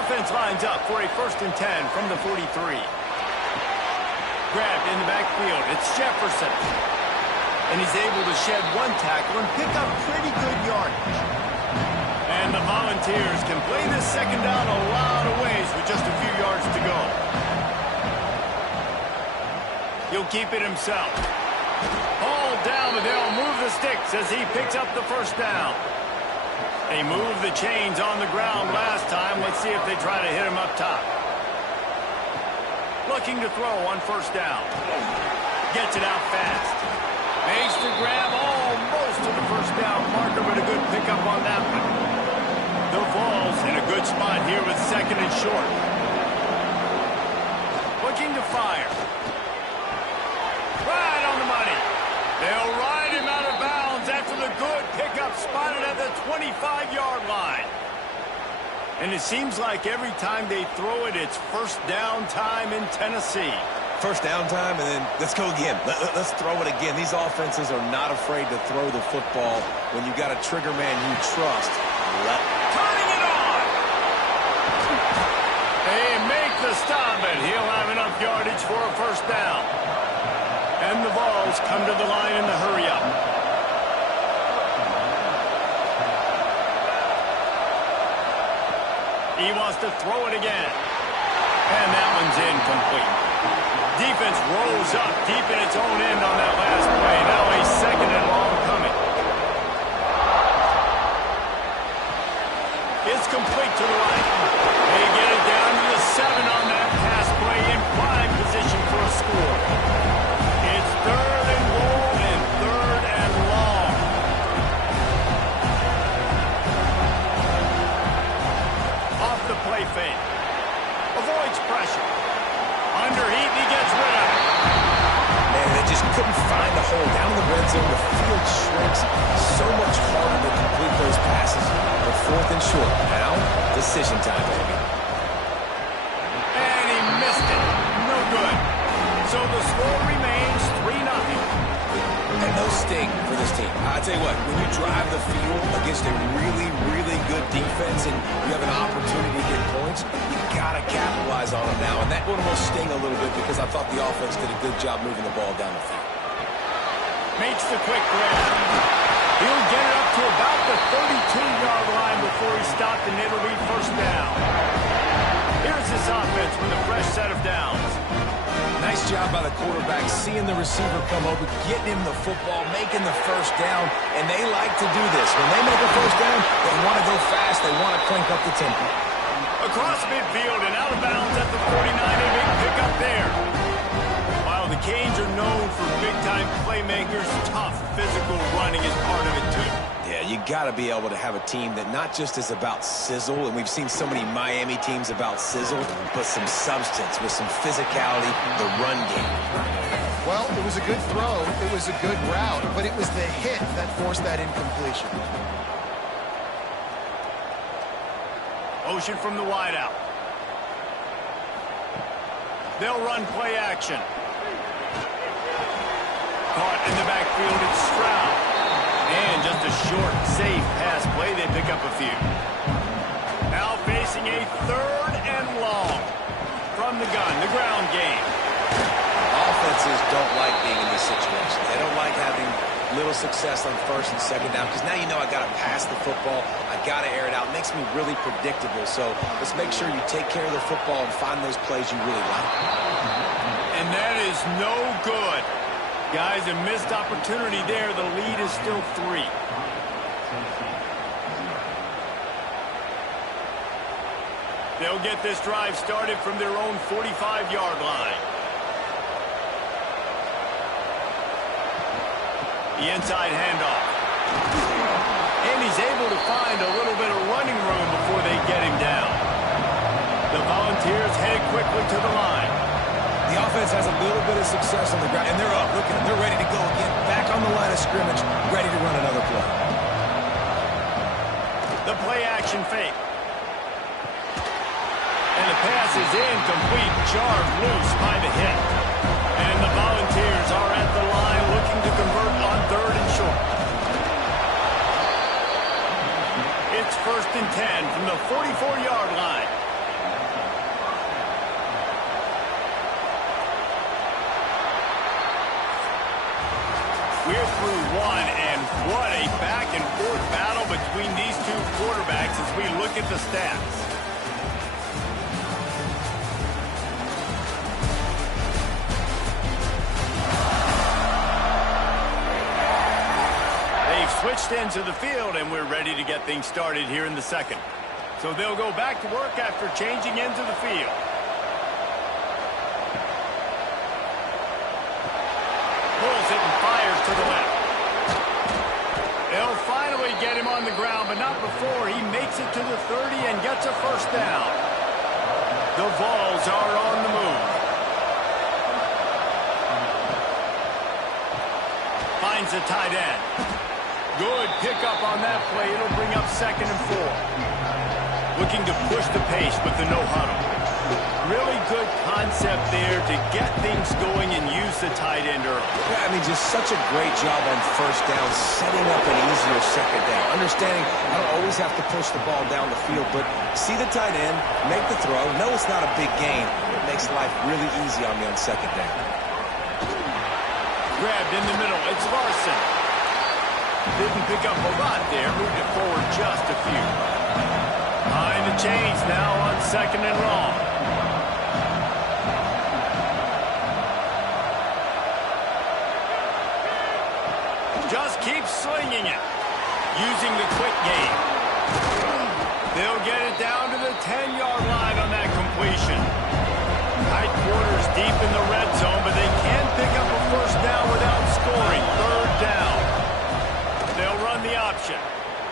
Offense lines up for a 1st and 10 from the 43. Grabbed in the backfield. It's Jefferson. And he's able to shed 1 tackle and pick up pretty good yardage. And the Volunteers can play this 2nd down a lot of ways with just a few yards to go. He'll keep it himself. Hauled down, but they'll move the sticks as he picks up the 1st down. They moved the chains on the ground last time. Let's see if they try to hit him up top. Looking to throw on 1st down. Gets it out fast. Makes the grab almost to the 1st down marker, but a good pickup on that one. The Vols in a good spot here with 2nd and short. Looking to fire. Right on the money. They'll ride him out of bounds after the good pickup spotted at the 25-yard line. And it seems like every time they throw it, it's 1st down time in Tennessee. 1st down time, and then let's go again. Let's throw it again. These offenses are not afraid to throw the football when you got a trigger man you trust. Turning it on! They make the stop, and he'll have enough yardage for a 1st down. And the Vols come to the line in the hurry-up. He wants to throw it again. And that one's incomplete. Defense rolls up deep in its own end on that last play. Now a 2nd and long coming. It's complete to the right. They get it down to the 7 on that pass play in prime position for a score. It's 3rd and goal and 3rd and long. Off the play fake. Avoids pressure. Underheat, he gets rid of it. Man, they just couldn't find a hole. Down in the red zone, the field shrinks. So much harder to complete those passes. But 4th and short. Now, decision time, baby. And he missed it. No good. So the score remains 3-0. And no sting for this team. I tell you what, when you drive the field against a really, really good defense and you have an opportunity to get points, you got to capitalize on it now. And that one will sting a little bit because I thought the offense did a good job moving the ball down the field. Makes the quick grab. He'll get it up to about the 32-yard line before he stopped, and it'll be 1st down. Here's this offense with a fresh set of downs. Nice job by the quarterback, seeing the receiver come over, getting him the football, making the 1st down, and they like to do this. When they make a 1st down, they want to go fast, they want to crank up the tempo. Across midfield and out of bounds at the 49, a big pickup there. While the Canes are known for big-time playmakers, tough physical running is part of it too. Yeah, you got to be able to have a team that not just is about sizzle, and we've seen so many Miami teams about sizzle, but some substance with some physicality, the run game. Well, it was a good throw. It was a good route, but it was the hit that forced that incompletion. Motion from the wideout. They'll run play action. Caught in the backfield, it's Stroud. And just a short, safe pass play, they pick up a few. Now facing a 3rd and long. From the gun, the ground game. Offenses don't like being in this situation. They don't like having little success on 1st and 2nd down because now you know I got to pass the football. I got to air it out. It makes me really predictable. So let's make sure you take care of the football and find those plays you really like. And that is no good. Guys, a missed opportunity there. The lead is still 3. They'll get this drive started from their own 45-yard line. The inside handoff. And he's able to find a little bit of running room before they get him down. The Volunteers head quickly to the line. The offense has a little bit of success on the ground, and they're up. Look at them. They're ready to go again. Back on the line of scrimmage, ready to run another play. The play action fake. And the pass is incomplete, jarred loose by the hit. And the Volunteers are at the line looking to convert on 3rd and short. It's 1st and 10 from the 44-yard line. We're through 1, and what a back-and-forth battle between these two quarterbacks as we look at the stats. Switched into the field, and we're ready to get things started here in the 2nd. So they'll go back to work after changing into the field. Pulls it and fires to the left. They'll finally get him on the ground, but not before he makes it to the 30 and gets a 1st down. The Vols are on the move. Finds a tight end. Good pickup on that play. It'll bring up 2nd and 4. Looking to push the pace with the no huddle. Really good concept there to get things going and use the tight end early. Yeah, I mean, just such a great job on 1st down, setting up an easier 2nd down. Understanding I don't always have to push the ball down the field, but see the tight end, make the throw. No, it's not a big gain. It makes life really easy on me on 2nd down. Grabbed in the middle. It's Larson. Didn't pick up a lot there. Moved it forward just a few. Behind the chains now on 2nd and long. Just keep slinging it. Using the quick game. They'll get it down to the 10-yard line on that completion. Tight quarters deep in the red zone, but they can pick up a 1st down without scoring. 3rd down. They'll run the option.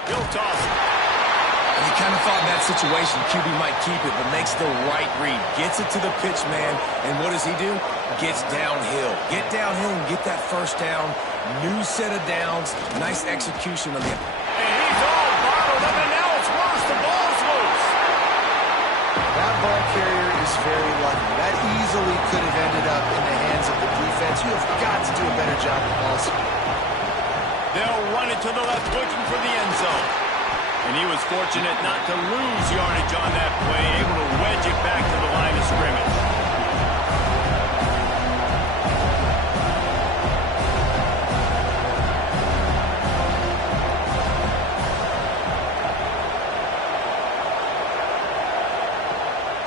He'll toss it. And he kind of thought in that situation QB might keep it, but makes the right read. Gets it to the pitch man, and what does he do? Gets downhill. Get downhill and get that 1st down. New set of downs. Nice execution on the... And he's all bottled up, and now it's worse. The ball's loose. That ball carrier is very lucky. That easily could have ended up in the hands of the defense. You have got to do a better job of ball screen. They'll run it to the left, looking for the end zone. And he was fortunate not to lose yardage on that play, able to wedge it back to the line of scrimmage.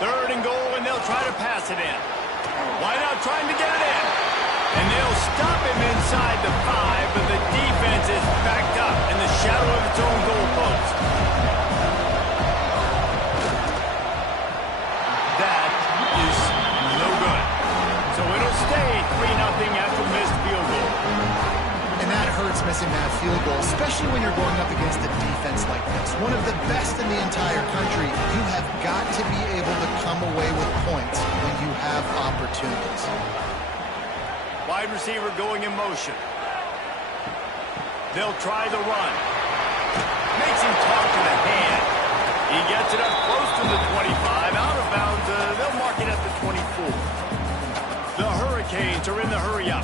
Third and goal, and they'll try to pass it in. Why not trying to get it in? And they'll stop him inside the 5, but the defense is backed up in the shadow of its own goalpost. That is no good. So it'll stay 3-0 after missed field goal. And that hurts missing that field goal, especially when you're going up against a defense like this. One of the best in the entire country. You have got to be able to come away with points when you have opportunities. Wide receiver going in motion. They'll try the run. Makes him talk to the hand. He gets it up close to the 25. Out of bounds. They'll mark it at the 24. The Hurricanes are in the hurry-up.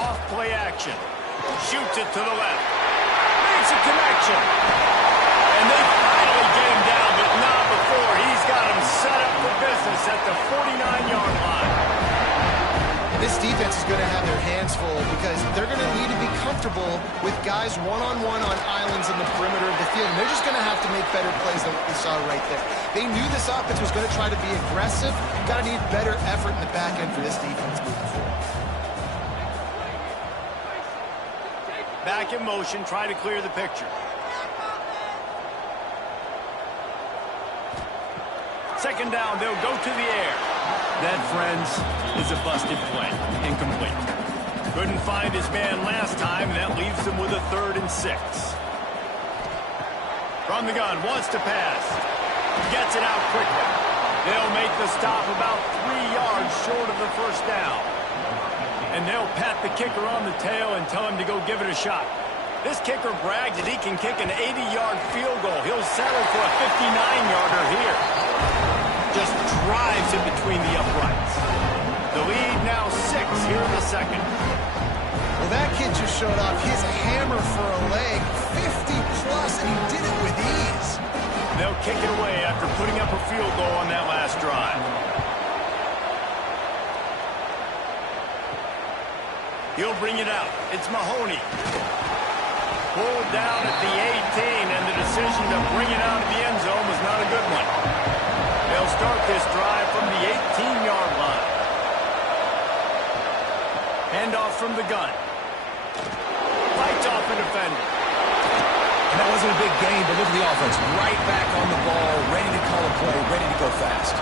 Off play action. Shoots it to the left. Makes a connection. And they finally get him down, but not before. He's got him set up for business at the 49-yard line. This defense is going to have their hands full because they're going to need to be comfortable with guys one-on-one on islands in the perimeter of the field. And they're just going to have to make better plays than what we saw right there. They knew this offense was going to try to be aggressive. Got to need better effort in the back end for this defense moving forward. Back in motion, try to clear the picture. Second down, they'll go to the air. That, friends, is a busted play. Incomplete. Couldn't find his man last time, and that leaves him with a 3rd and 6. From the gun, wants to pass. Gets it out quickly. They'll make the stop about 3 yards short of the first down. And they'll pat the kicker on the tail and tell him to go give it a shot. This kicker bragged that he can kick an 80-yard field goal. He'll settle for a 59-yarder here. Just drives it between the uprights. The lead now 6 here in the second. Well, that kid just showed off his hammer for a leg, 50-plus, and he did it with ease. They'll kick it away after putting up a field goal on that last drive. He'll bring it out. It's Mahoney. Pulled down at the 18, and the decision to bring it out of the end zone was not a good one. They'll start this drive from the 18-yard line. Handoff from the gun. Fights off a defender. And that wasn't a big gain, but look at the offense. Right back on the ball, ready to call a play, ready to go fast.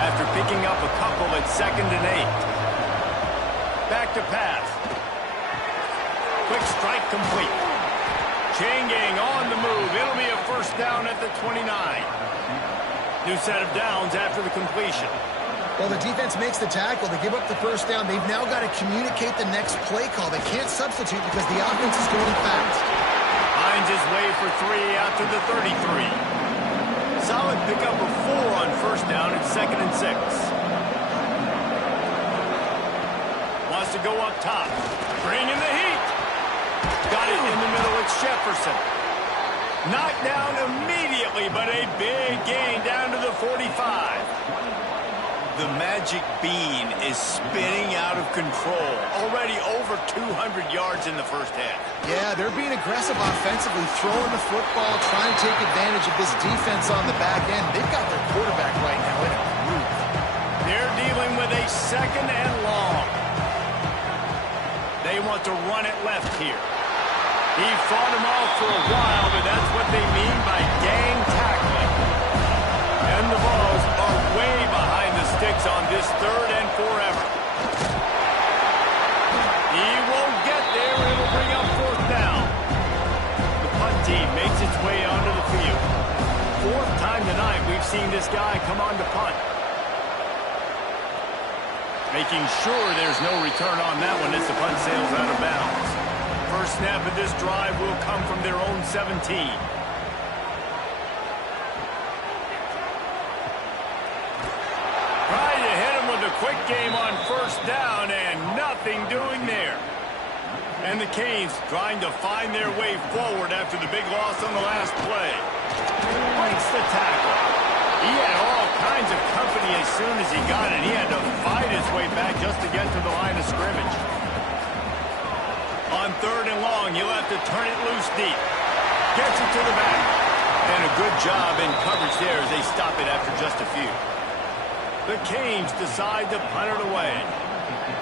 After picking up a couple at 2nd and 8. Back to pass. Quick strike complete. Chain gang on the move. It'll be a first down at the 29. New set of downs after the completion. Well, the defense makes the tackle. They give up the first down. They've now got to communicate the next play call. They can't substitute because the offense is going fast. Finds his way for 3 after the 33. Solid pickup of 4 on first down at 2nd and 6. Wants to go up top. Bring in the heat. Got it in the middle. It's Jefferson. Knocked down immediately, but a big gain down to the 45. The magic bean is spinning out of control. Already over 200 yards in the first half. Yeah, they're being aggressive offensively, throwing the football, trying to take advantage of this defense on the back end. They've got their quarterback right now in a groove. They're dealing with a 2nd and long. They want to run it left here. He fought him off for a while, but that's what they mean by gang tackling. And the balls are way behind the sticks on this 3rd and forever. He won't get there. It'll bring up 4th down. The punt team makes its way onto the field. 4th time tonight we've seen this guy come on to punt. Making sure there's no return on that one as the punt sails out of bounds. First snap of this drive will come from their own 17. Trying to hit him with a quick game on first down, and nothing doing there. And the Canes trying to find their way forward after the big loss on the last play. Breaks the tackle. He had all kinds of company as soon as he got it. He had to fight his way back just to get to the line of scrimmage. On 3rd and long, he'll have to turn it loose deep. Gets it to the back. And a good job in coverage there as they stop it after just a few. The Canes decide to punt it away.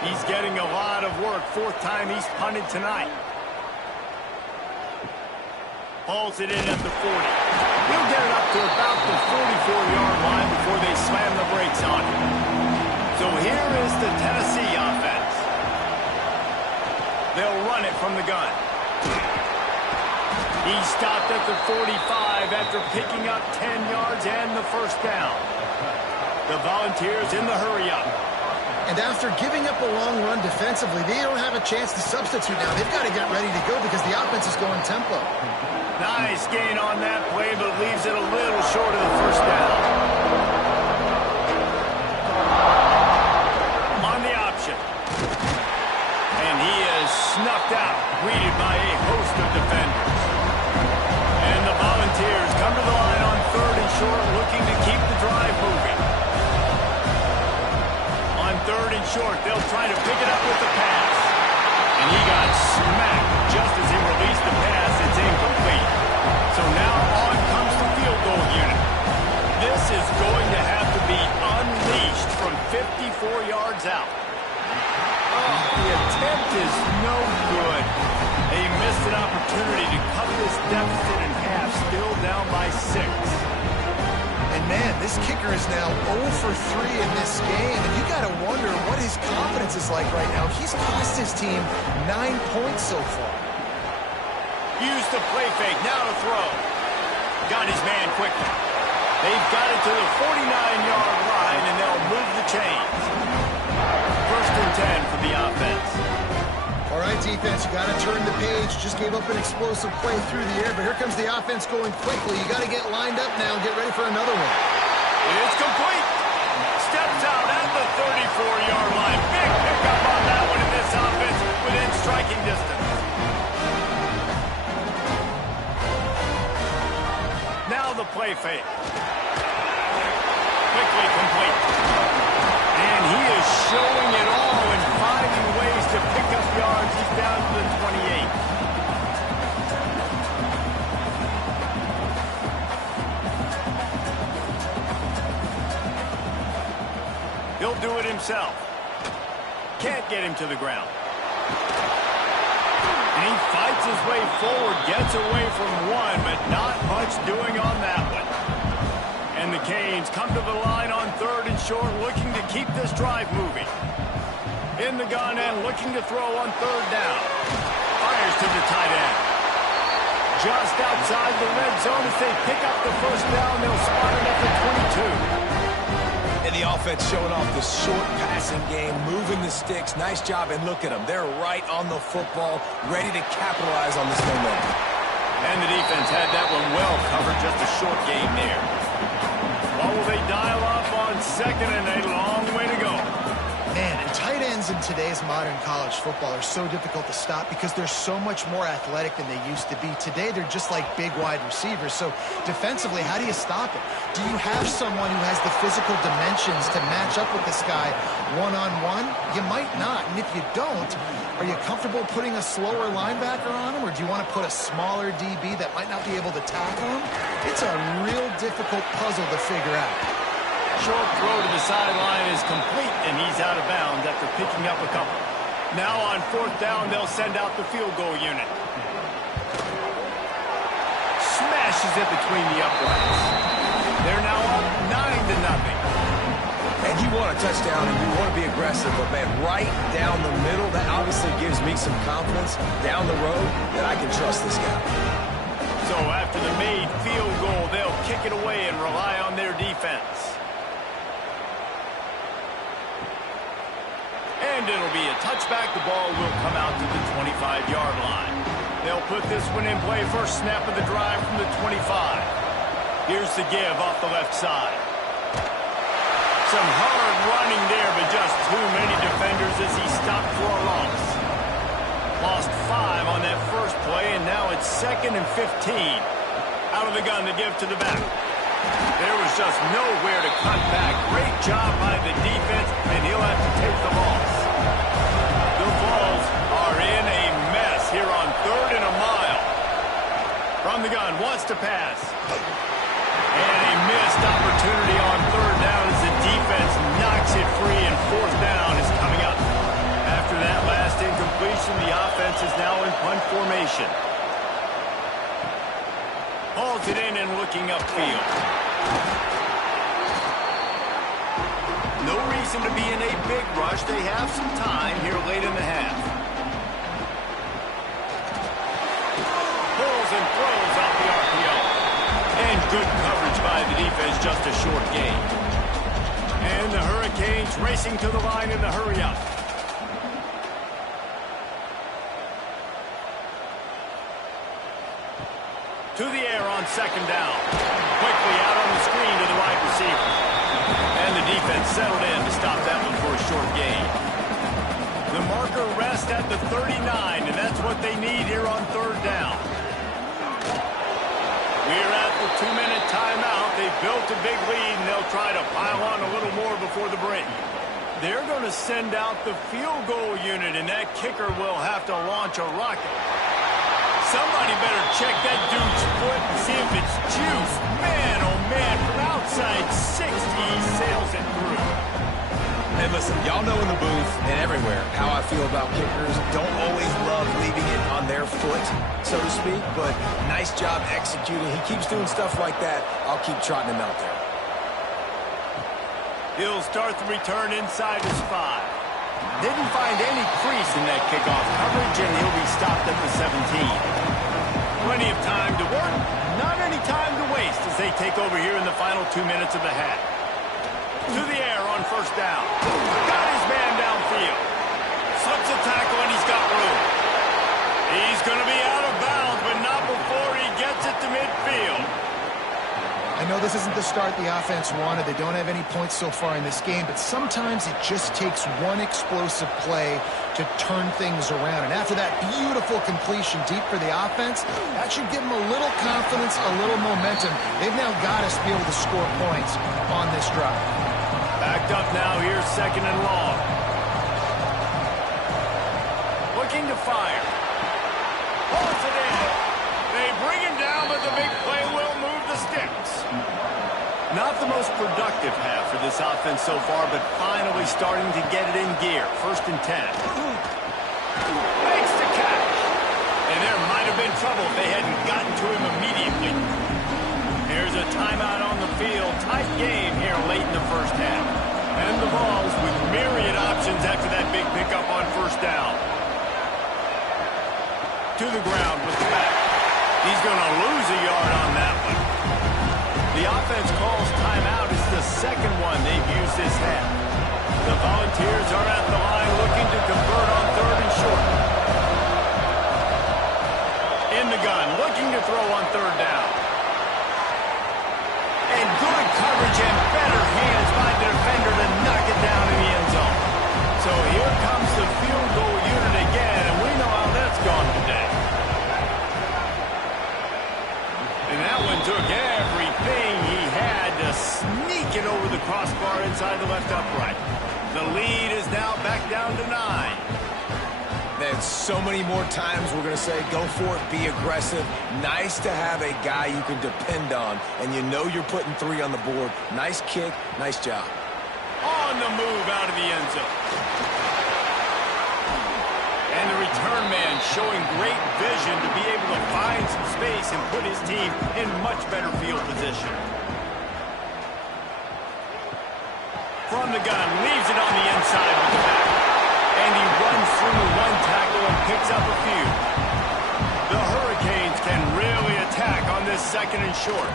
He's getting a lot of work. 4th time he's punted tonight. Hauls it in at the 40. He'll get it up to about the 44-yard line before they slam the brakes on him. So here is the Tennessee offense. They'll run it from the gun. He stopped at the 45 after picking up 10 yards and the first down. The Volunteers in the hurry-up. And after giving up a long run defensively, they don't have a chance to substitute now. They've got to get ready to go because the offense is going tempo. Nice gain on that play, but leaves it a little short of the first down. On the option. And he is snuffed out, greeted by a host of defenders. And the Volunteers come to the line on 3rd and short, looking to keep the drive moving. On 3rd and short, they'll try to pick it up with the pass. And he got smacked just as he released the pass. It's incomplete. So now on comes the field goal unit. This is going to have to be unleashed from 54 yards out. Oh, the attempt is no good. They missed an opportunity to cut this deficit in half, still down by 6. And man, this kicker is now 0 for 3 in this game, and you got to wonder what his confidence is like right now. He's cost his team 9 points so far. Use the play fake, now to throw. Got his man quickly. They've got it to the 49-yard line, and they'll move the chains. 1st and 10 for the offense. All right, defense, you got to turn the page. Just gave up an explosive play through the air, but here comes the offense going quickly. You got to get lined up now and get ready for another one. It's complete. Steps out at the 34-yard line. Big pickup on that one in this offense within striking distance. Now the play fake. Quickly complete. And he is showing it all and finding ways to pick up yards. He's down to the 28. He'll do it himself. Can't get him to the ground. And he fights his way forward, gets away from one, but not much doing on that one. And the Canes come to the line on 3rd and short, looking to keep this drive moving. In the gun and looking to throw on 3rd down. Fires to the tight end. Just outside the red zone as they pick up the first down. They'll spot it at the 22. And the offense showing off the short passing game, moving the sticks. Nice job, and look at them. They're right on the football, ready to capitalize on this momentum. And the defense had that one well covered, just a short game there. What will they dial up on 2nd and a long way to go? Man, and tight ends in today's modern college football are so difficult to stop because they're so much more athletic than they used to be. Today, they're just like big wide receivers. So defensively, how do you stop it? Do you have someone who has the physical dimensions to match up with this guy one-on-one? You might not. And if you don't, are you comfortable putting a slower linebacker on him? Or do you want to put a smaller DB that might not be able to tackle him? It's a real difficult puzzle to figure out. Short throw to the sideline is complete, and he's out of bounds after picking up a couple. Now on 4th down, they'll send out the field goal unit. Smashes it between the uprights. They're now up 9-0. And you want a touchdown, and you want to be aggressive, but, man, right down the middle, that obviously gives me some confidence down the road that I can trust this guy. So after the made field goal, they'll kick it away and rely on their defense. And it'll be a touchback. The ball will come out to the 25-yard line. They'll put this one in play. First snap of the drive from the 25. Here's the give off the left side. Some hard running there, but just too many defenders as he stopped for a loss. Lost 5 on that first play, and now it's 2nd and 15. Out of the gun to give to the back. There was just nowhere to cut back. Great job by the defense, and he'll have to take the loss. The Vols are in a mess here on 3rd and a mile. From the gun, wants to pass. And a missed opportunity on 3rd down as the defense knocks it free, and 4th down is coming up. After that last incompletion, the offense is now in punt formation. Hauls it in and looking upfield. No reason to be in a big rush. They have some time here late in the half. Pulls and throws out the RPO. And good coverage by the defense, just a short gain. And And the Hurricanes racing to the line in the hurry-up. To the air on second down. Quickly out on the screen to the wide receiver. And the defense settled in to stop that one for a short gain. The marker rests at the 39, and that's what they need here on third down. We're at the 2-minute timeout. They've built a big lead, and they'll try to pile on a little more before the break. They're going to send out the field goal unit, and that kicker will have to launch a rocket. Somebody better check that dude's foot and see if it's juice. Man, oh man, from outside 60, he sails it through. And listen, y'all know in the booth and everywhere how I feel about kickers. Don't always love leaving it on their foot, so to speak, but nice job executing. He keeps doing stuff like that. I'll keep trotting him out there. He'll start the return inside his 5. Didn't find any crease in that kickoff coverage, and he'll be stopped at the 17. Plenty of time to work, not any time to waste as they take over here in the final 2 minutes of the half. To the air on first down. Got his man downfield. Slips a tackle, and he's got room. He's going to be out of bounds, but not before he gets it to midfield. I know this isn't the start the offense wanted. They don't have any points so far in this game, but sometimes it just takes one explosive play to turn things around. And after that beautiful completion deep for the offense, that should give them a little confidence, a little momentum. They've now got us to be able to score points on this drive. Backed up now, here's second and long. Looking to fire. Pulls it in. They bring him down, but the big play will move the sticks. Not the most productive half for this offense so far, but finally starting to get it in gear. First and 10. Makes the catch. And there might have been trouble if they hadn't gotten to him immediately. Here's a timeout on the field. Tight game here late in the first half. And the Vols with myriad options after that big pickup on first down. To the ground with the back. He's going to lose a yard on that one. The offense calls timeout. It's the second one they've used this half. The Volunteers are at the line looking to convert on third and short. In the gun, looking to throw on third down. And good coverage and better hands by the defender to knock it down in the end zone. So here comes the field goal unit again, and we know how that's gone today. And that one took everything he had to sneak it over the crossbar inside the left upright. The lead is now back down to 9. Man, so many more times we're going to say, go for it, be aggressive. Nice to have a guy you can depend on, and you know you're putting 3 on the board. Nice kick, nice job. On the move out of the end zone. And the return man showing great vision to be able to find some space and put his team in much better field position. From the gun, leaves it on the inside with the back. And he runs through one tackle and picks up a few. The Hurricanes can really attack on this second and short.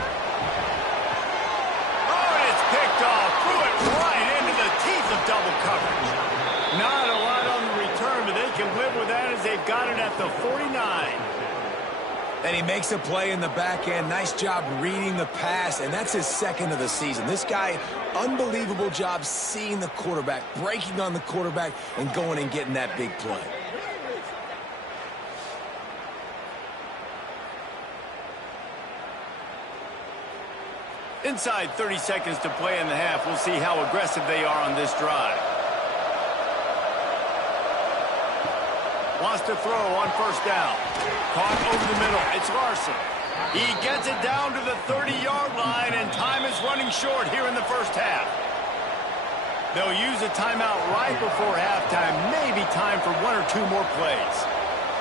Oh, and it's picked off. Threw it right into the teeth of double coverage. Not a lot on the return, but they can live with that as they've got it at the 49. And he makes a play in the back end. Nice job reading the pass, and that's his second of the season. This guy, unbelievable job seeing the quarterback, breaking on the quarterback, and going and getting that big play. Inside 30 seconds to play in the half. We'll see how aggressive they are on this drive. Wants to throw on first down. Caught over the middle. It's Larson. He gets it down to the 30-yard line, and time is running short here in the first half. They'll use a timeout right before halftime. Maybe time for 1 or 2 more plays.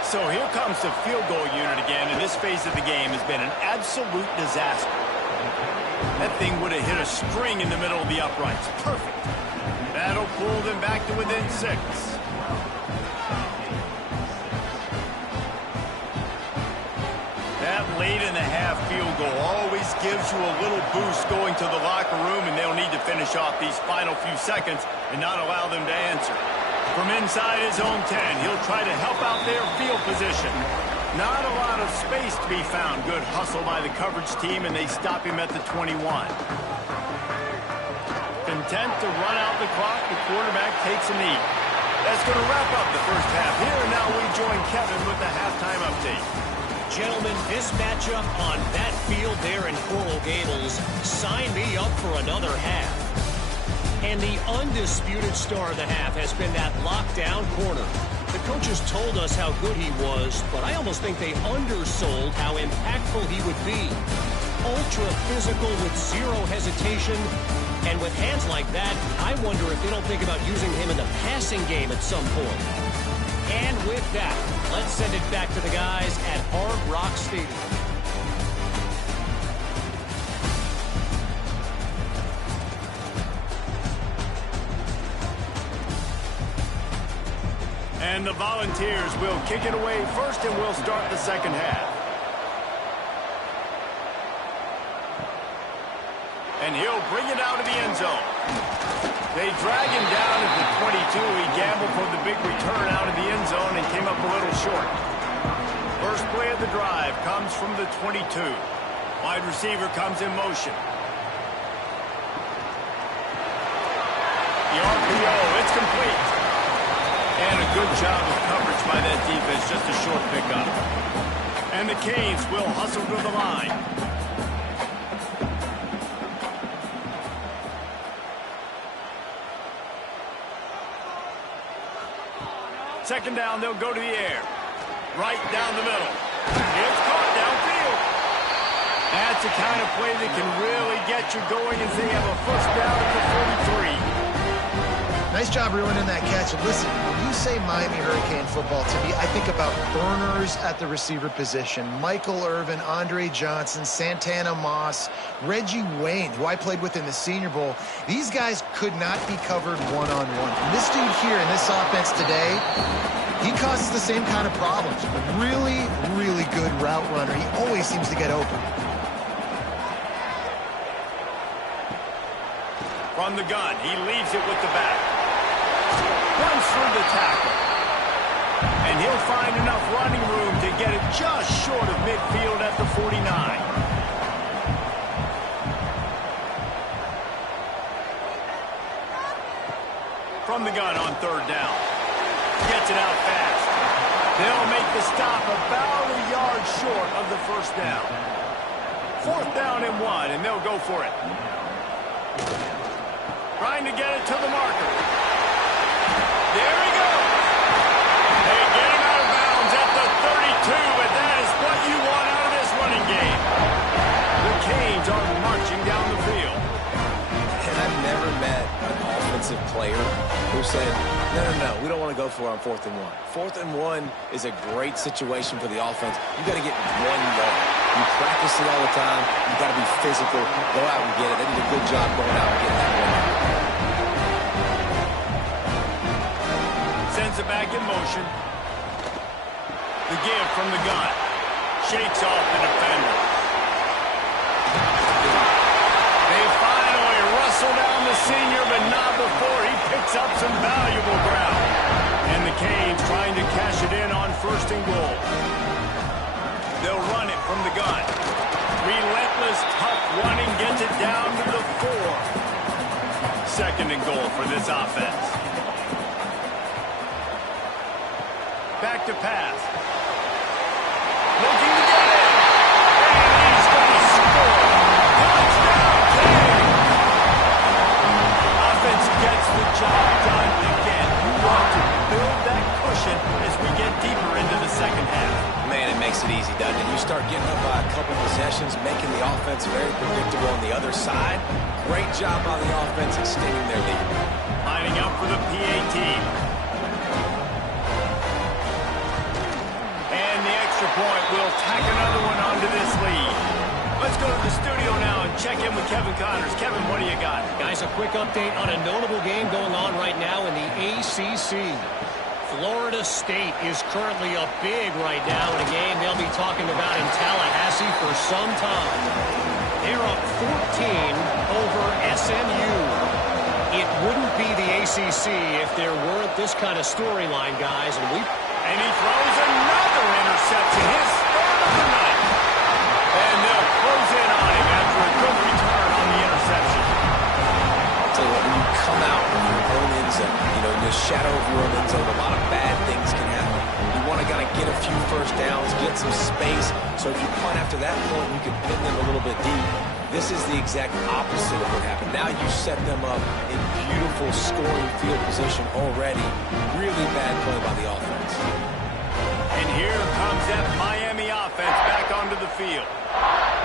So here comes the field goal unit again, and this phase of the game has been an absolute disaster. That thing would have hit a string in the middle of the uprights. Perfect. That'll pull them back to within 6. That late in the half half field goal always gives you a little boost going to the locker room, and they'll need to finish off these final few seconds and not allow them to answer. From inside his own 10, he'll try to help out their field position. Not a lot of space to be found. Good hustle by the coverage team, and they stop him at the 21. Content to run out the clock, the quarterback takes a knee. That's going to wrap up the first half here, and now we join Kevin with the halftime update. Gentlemen, this matchup on that field there in Coral Gables, sign me up for another half. And the undisputed star of the half has been that lockdown corner. The coaches told us how good he was, but I almost think they undersold how impactful he would be. Ultra physical with zero hesitation. And with hands like that, I wonder if they don't think about using him in the passing game at some point. And with that, let's send it back to the guys at Hard Rock Stadium. And the Volunteers will kick it away first, and we'll start the second half. And he'll bring it out of the end zone. They drag him down at the 22. He gambled for the big return out of the end zone and came up a little short. First play of the drive comes from the 22. Wide receiver comes in motion. The RPO, it's complete. And a good job of coverage by that defense, just a short pickup. And the Canes will hustle to the line. Second down, they'll go to the air. Right down the middle. It's caught downfield. That's the kind of play that can really get you going as they have a first down at the 43. Nice job ruining that catch. And listen, when you say Miami Hurricane football, to me, I think about burners at the receiver position. Michael Irvin, Andre Johnson, Santana Moss, Reggie Wayne, who I played with in the Senior Bowl. These guys could not be covered one-on-one. And this dude here in this offense today, he causes the same kind of problems. Really, really good route runner. He always seems to get open. From the gun, he leaves it with the back. Runs through the tackle. And he'll find enough running room to get it just short of midfield at the 49. From the gun on third down. Gets it out fast. They'll make the stop about a yard short of the first down. Fourth down and 1, and they'll go for it. Trying to get it to the marker. There he goes. They get him out of bounds at the 32, and that is what you want out of this running game. The Canes are marching down the field. And I've never met an offensive player who said, no, we don't want to go for it on 4th and 1. 4th and 1 is a great situation for the offense. You got to get 1 yard. You practice it all the time. You got to be physical. Go out and get it. They did a good job going out and getting that 1 yard. Sends it back in motion. The give from the gun. Shakes off the defender. They finally wrestle down the senior, but not before he picks up some valuable ground. And the Canes trying to cash it in on 1st and goal. They'll run it from the gun. Relentless, tough running gets it down to the 4. 2nd and goal for this offense. Back to pass. Looking to get it. And he's going to score. Touchdown, King! Offense gets the job done again. You want to build that cushion as we get deeper into the second half. Man, it makes it easy, doesn't it? You start getting up by a couple possessions, making the offense very predictable on the other side. Great job by the offense extending their lead. Lining up for the PAT. And the extra point will tack another one onto this lead. Let's go to the studio now and check in with Kevin Connors. Kevin, what do you got? Guys, a quick update on a notable game going on right now in the ACC. Florida State is currently up big right now in a game they'll be talking about in Tallahassee for some time. They're up 14 over SMU. It wouldn't be the ACC if there weren't this kind of storyline, guys. And he throws another interception. His third of the night. And they'll close in on him after a good return on the interception. I'll tell you what, when you come out of your own end zone, in the shadow of your own end zone, a lot of bad things can happen. You want to get a few first downs, get some space. So if you punt after that point, you can pin them a little bit deep. This is the exact opposite of what happened. Now you set them up in beautiful scoring field position already. Really bad play by the offense. And here comes that Miami offense back onto the field.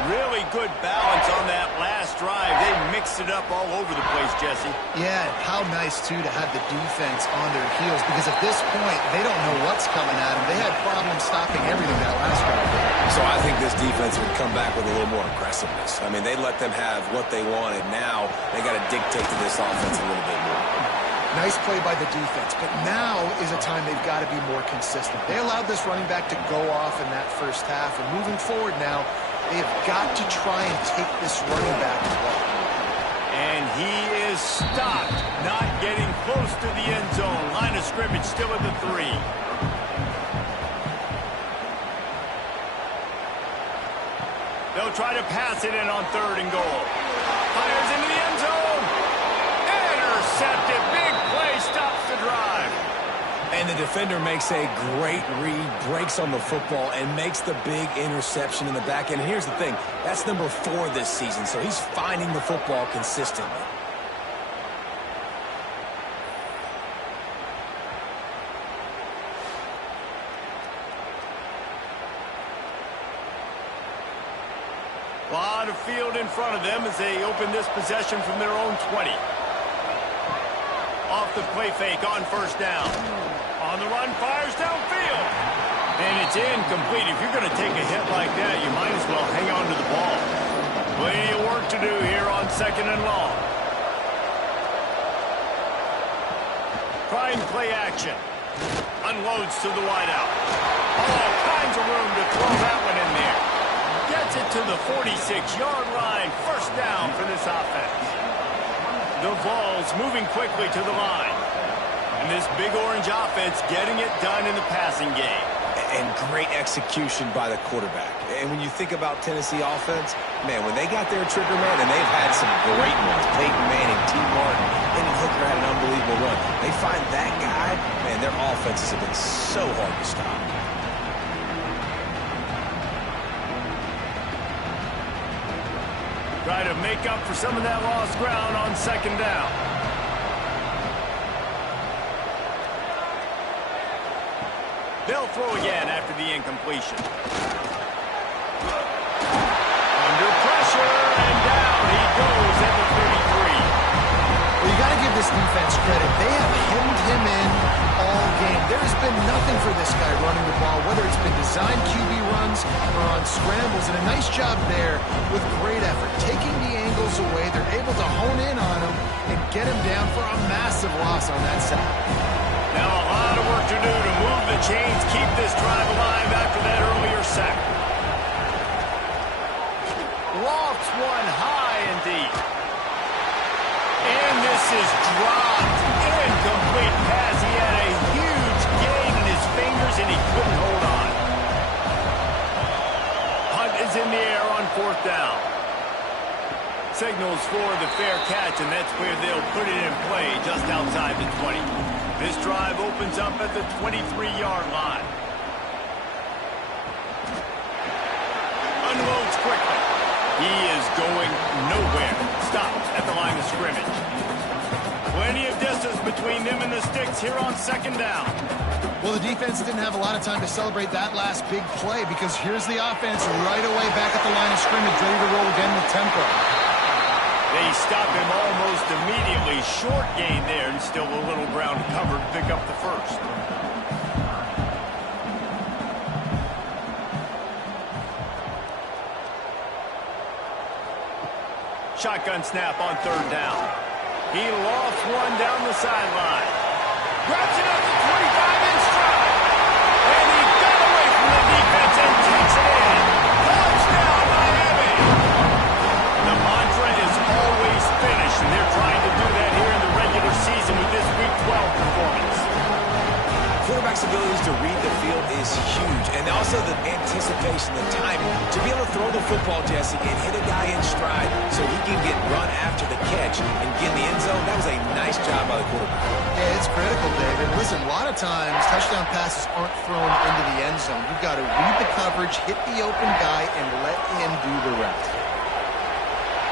Really good balance on that last drive. They mixed it up all over the place, Jesse. Yeah, how nice, too, to have the defense on their heels, because at this point, they don't know what's coming at them. They had problems stopping everything that last drive. So I think this defense would come back with a little more aggressiveness. I mean, they let them have what they wanted. Now they got to dictate to this offense a little bit more. Nice play by the defense, but now is a time they've got to be more consistent. They allowed this running back to go off in that first half, and moving forward now, they have got to try and take this running back away. And he is stopped, not getting close to the end zone. Line of scrimmage still at the 3. They'll try to pass it in on 3rd and goal. Fires into the end zone. Intercepted. Big play stops the drive. And the defender makes a great read, breaks on the football, and makes the big interception in the back end. Here's the thing. That's number 4 this season, so he's finding the football consistently. A lot of field in front of them as they open this possession from their own 20. Off the play fake on 1st down. On the run, fires downfield. And it's incomplete. If you're going to take a hit like that, you might as well hang on to the ball. Plenty of work to do here on 2nd and long. Trying play action. Unloads to the wideout. All kinds of room to throw that one in there. Gets it to the 46-yard line. 1st down for this offense. The Vols moving quickly to the line. And this Big Orange offense getting it done in the passing game. And great execution by the quarterback. And when you think about Tennessee offense, man, when they got their trigger man, and they've had some great ones, Peyton Manning, T. Martin, Hendon Hooker had an unbelievable run. They find that guy, man, their offenses have been so hard to stop. Try to make up for some of that lost ground on 2nd down. They'll throw again after the incompletion. Under pressure, and down he goes at the 33. Well, you got to give this defense credit. They have hemmed him in all game. There's been nothing for this guy running the ball, whether it's been designed QB runs or on scrambles, and a nice job there with great effort. Taking the angles away, they're able to hone in on him and get him down for a massive loss on that side. Now a lot of work to do to move the chains, keep this drive alive after that earlier sack. Lofts one high and deep. And this is dropped. Incomplete pass. He had a huge gain in his fingers and he couldn't hold on. Hunt is in the air on 4th down. Signals for the fair catch, and that's where they'll put it in play just outside the 20. This drive opens up at the 23-yard line. Unloads quickly. He is going nowhere. Stops at the line of scrimmage. Plenty of distance between them and the sticks here on 2nd down. Well, the defense didn't have a lot of time to celebrate that last big play, because here's the offense right away back at the line of scrimmage, ready to roll again with tempo. They stop him almost immediately. Short gain there, and still a little ground covered to pick up the 1st. Shotgun snap on 3rd down. He lost one down the sideline. Grabs it up to 25 and the anticipation, the timing, to be able to throw the football, Jesse, and hit a guy in stride so he can get run after the catch and get in the end zone, that was a nice job by the quarterback. Yeah, it's critical, David. Listen, a lot of times touchdown passes aren't thrown into the end zone. You've got to read the coverage, hit the open guy, and let him do the rest.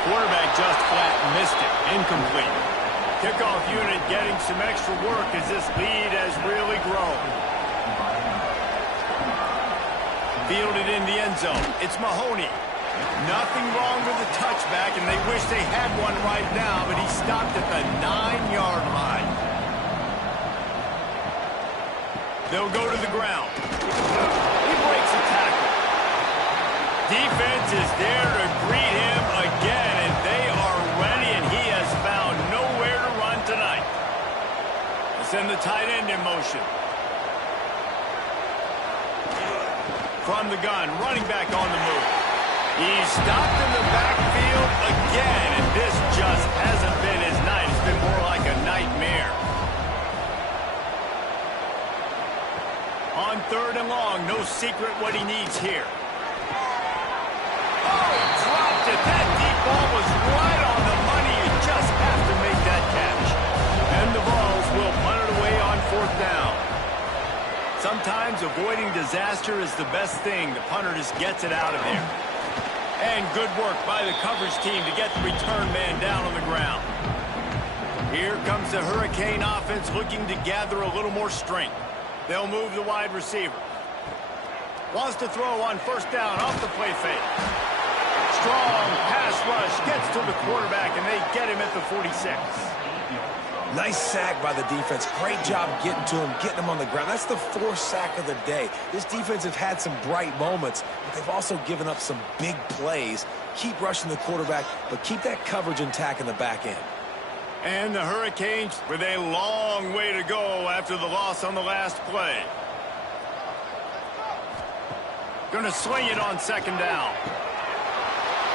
Quarterback just flat missed it. Incomplete. Kickoff unit getting some extra work as this lead has really grown. Fielded in the end zone. It's Mahoney. Nothing wrong with the touchback, and they wish they had one right now, but he stopped at the 9-yard line. They'll go to the ground. He breaks a tackle. Defense is there to greet him again, and they are ready, and he has found nowhere to run tonight. They send the tight end in motion. From the gun, running back on the move. He's stopped in the backfield again, and this just hasn't been his night. It's been more like a nightmare. On 3rd and long, no secret what he needs here. Oh, he dropped it. That deep ball was right on the money. You just have to make that catch. And the Vols will punt it away on 4th down. Sometimes avoiding disaster is the best thing. The punter just gets it out of there. And good work by the coverage team to get the return man down on the ground. Here comes the Hurricane offense looking to gather a little more strength. They'll move the wide receiver. Wants to throw on 1st down off the play fake. Strong pass rush gets to the quarterback, and they get him at the 46. Nice sack by the defense. Great job getting to him, getting him on the ground. That's the 4th sack of the day. This defense have had some bright moments, but they've also given up some big plays. Keep rushing the quarterback, but keep that coverage intact in the back end. And the Hurricanes with a long way to go after the loss on the last play. Going to sling it on 2nd down.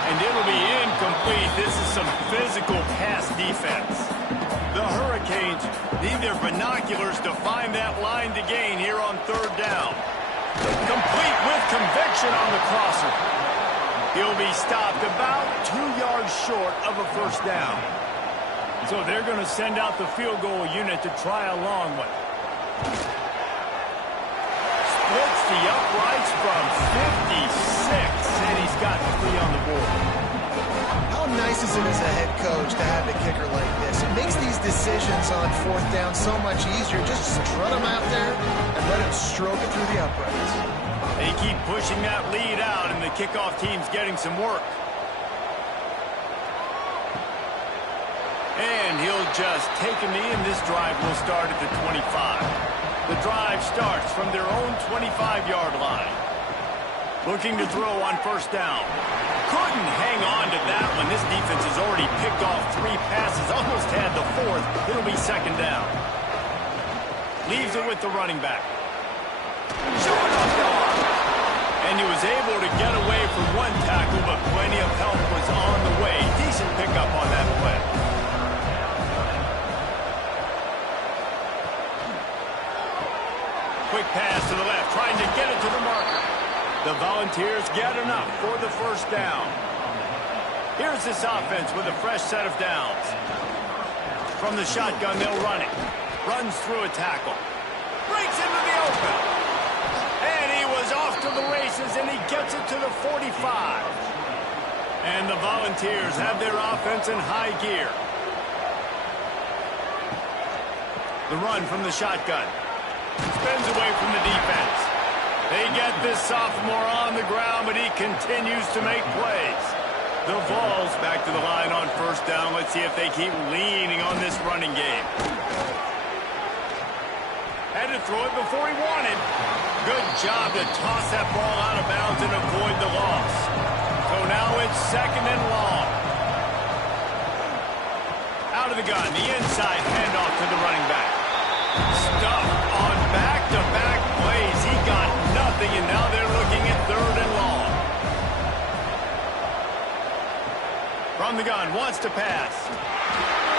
And it'll be incomplete. This is some physical pass defense. The Hurricanes need their binoculars to find that line to gain here on 3rd down. Complete with conviction on the crosser. He'll be stopped about 2 yards short of a 1st down. So they're going to send out the field goal unit to try a long one. Splits the uprights from 56, and he's got 3 on the board. How nice is it as a head coach to have a kicker like this? It makes these decisions on 4th down so much easier. Just strut him out there and let him stroke it through the uprights. They keep pushing that lead out, and the kickoff team's getting some work. And he'll just take a knee, and this drive will start at the 25. The drive starts from their own 25-yard line. Looking to throw on 1st down. Couldn't hang on to that one. This defense has already picked off 3 passes, almost had the 4th. It'll be 2nd down. Leaves it with the running back. Showing off the arm. And he was able to get away from 1 tackle, but plenty of help was on the way. Decent pickup on that play. Quick pass to the left, trying to get it to the marker. The Volunteers get enough for the 1st down. Here's this offense with a fresh set of downs. From the shotgun, they'll run it. Runs through a tackle. Breaks into the open. And he was off to the races, and he gets it to the 45. And the Volunteers have their offense in high gear. The run from the shotgun. Spins away from the defense. They get this sophomore on the ground, but he continues to make plays. The Vols back to the line on 1st down. Let's see if they keep leaning on this running game. Had to throw it before he wanted. Good job to toss that ball out of bounds and avoid the loss. So now it's 2nd and long. Out of the gun, the inside handoff to the running back. Stuffed on back-to-back plays. He got nothing, and now they're looking at 3rd and long. From the gun, wants to pass.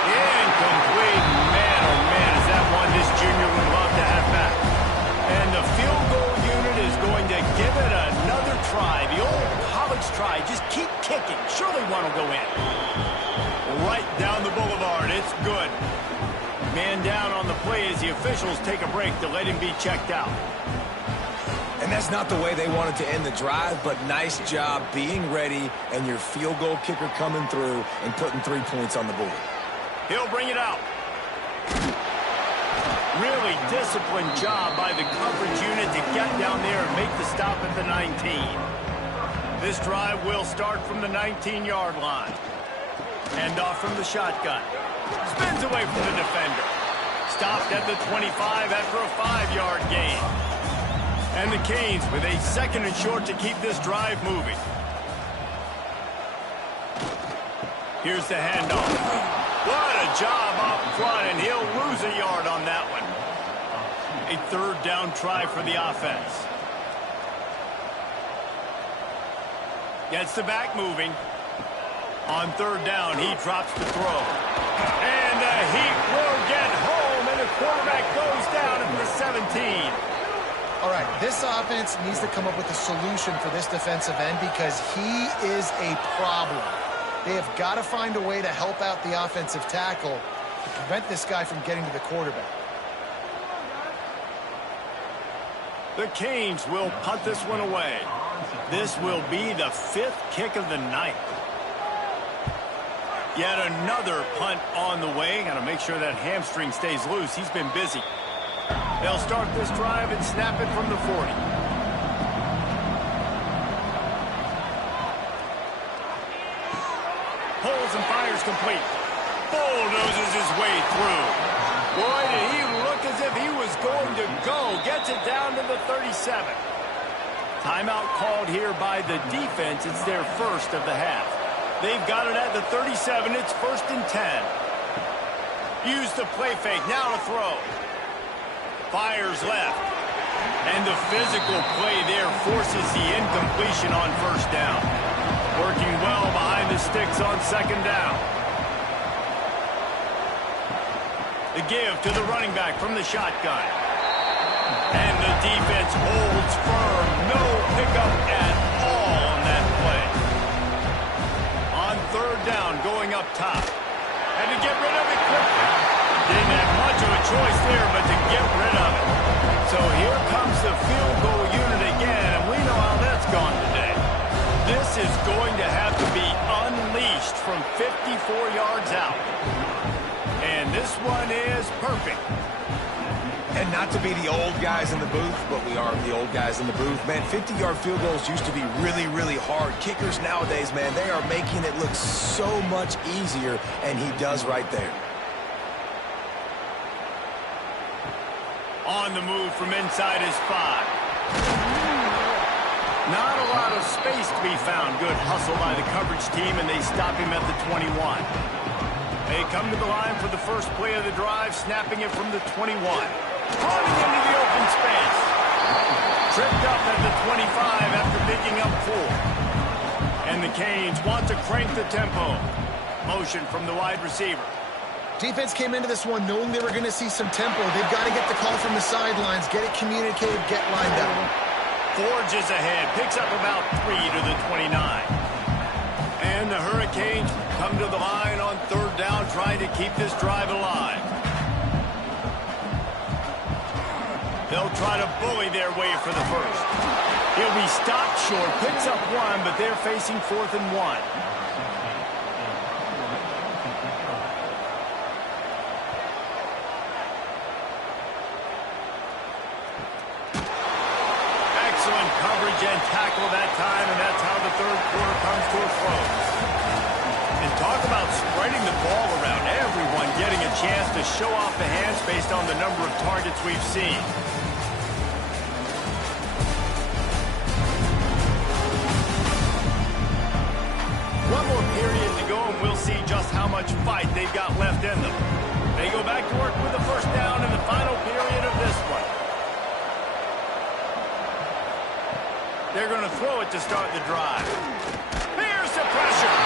Incomplete. Man, oh man, is that one this junior would love to have back. And the field goal unit is going to give it next try. Just keep kicking. Surely one will go in. Right down the boulevard. It's good. Man down on the play as the officials take a break to let him be checked out. And that's not the way they wanted to end the drive, but nice job being ready and your field goal kicker coming through and putting 3 points on the board. He'll bring it out. Really disciplined job by the coverage unit to get down there and make the stop at the 19. This drive will start from the 19-yard line. Hand off from the shotgun. Spins away from the defender. Stopped at the 25 after a 5-yard gain. And the Canes with a 2nd and short to keep this drive moving. Here's the handoff. What a job up front, and he'll lose a yard on that one. A 3rd down try for the offense. Gets the back moving. On 3rd down, he drops the throw. And he will get home, and the quarterback goes down at the 17. All right, this offense needs to come up with a solution for this defensive end because he is a problem. They have got to find a way to help out the offensive tackle to prevent this guy from getting to the quarterback. The Canes will punt this one away. This will be the 5th kick of the night. Yet another punt on the way. Got to make sure that hamstring stays loose. He's been busy. They'll start this drive and snap it from the 40. Pulls and fires complete. Bulldozes his way through. Boy, did he look as if he was going to go. Gets it down to the 37. Timeout called here by the defense. It's their first of the half. They've got it at the 37. It's 1st and 10. Use the play fake. Now to throw. Fires left. And the physical play there forces the incompletion on 1st down. Working well behind the sticks on 2nd down. The give to the running back from the shotgun. And the defense holds firm. No pickup at all on that play. On 3rd down, going up top. And to get rid of it quickly. Didn't have much of a choice there, but to get rid of it. So here comes the field goal unit again, and we know how that's gone today. This is going to have to be unleashed from 54 yards out. And this one is perfect. And not to be the old guys in the booth, but we are the old guys in the booth. Man, 50-yard field goals used to be really, really hard. Kickers nowadays, man, they are making it look so much easier, and he does right there. On the move from inside his 5. Not a lot of space to be found. Good hustle by the coverage team, and they stop him at the 21. They come to the line for the first play of the drive, snapping it from the 21. Running into the open space. Tripped up at the 25 after picking up 4. And the Canes want to crank the tempo. Motion from the wide receiver. Defense came into this one knowing they were going to see some tempo. They've got to get the call from the sidelines, get it communicated, get lined up. Forges ahead, picks up about 3 to the 29. And the Hurricanes come to the line on 3rd down, trying to keep this drive alive. They'll try to bully their way for the first. He'll be stopped short, picks up 1, but they're facing 4th and 1. And tackle that time, and that's how the 3rd quarter comes to a close. And talk about spreading the ball around. Everyone getting a chance to show off the hands based on the number of targets we've seen. One more period to go, and we'll see just how much fight they've got left in them. They go back to work with the 1st down in the final period of this one. They're going to throw it to start the drive. Here's the pressure.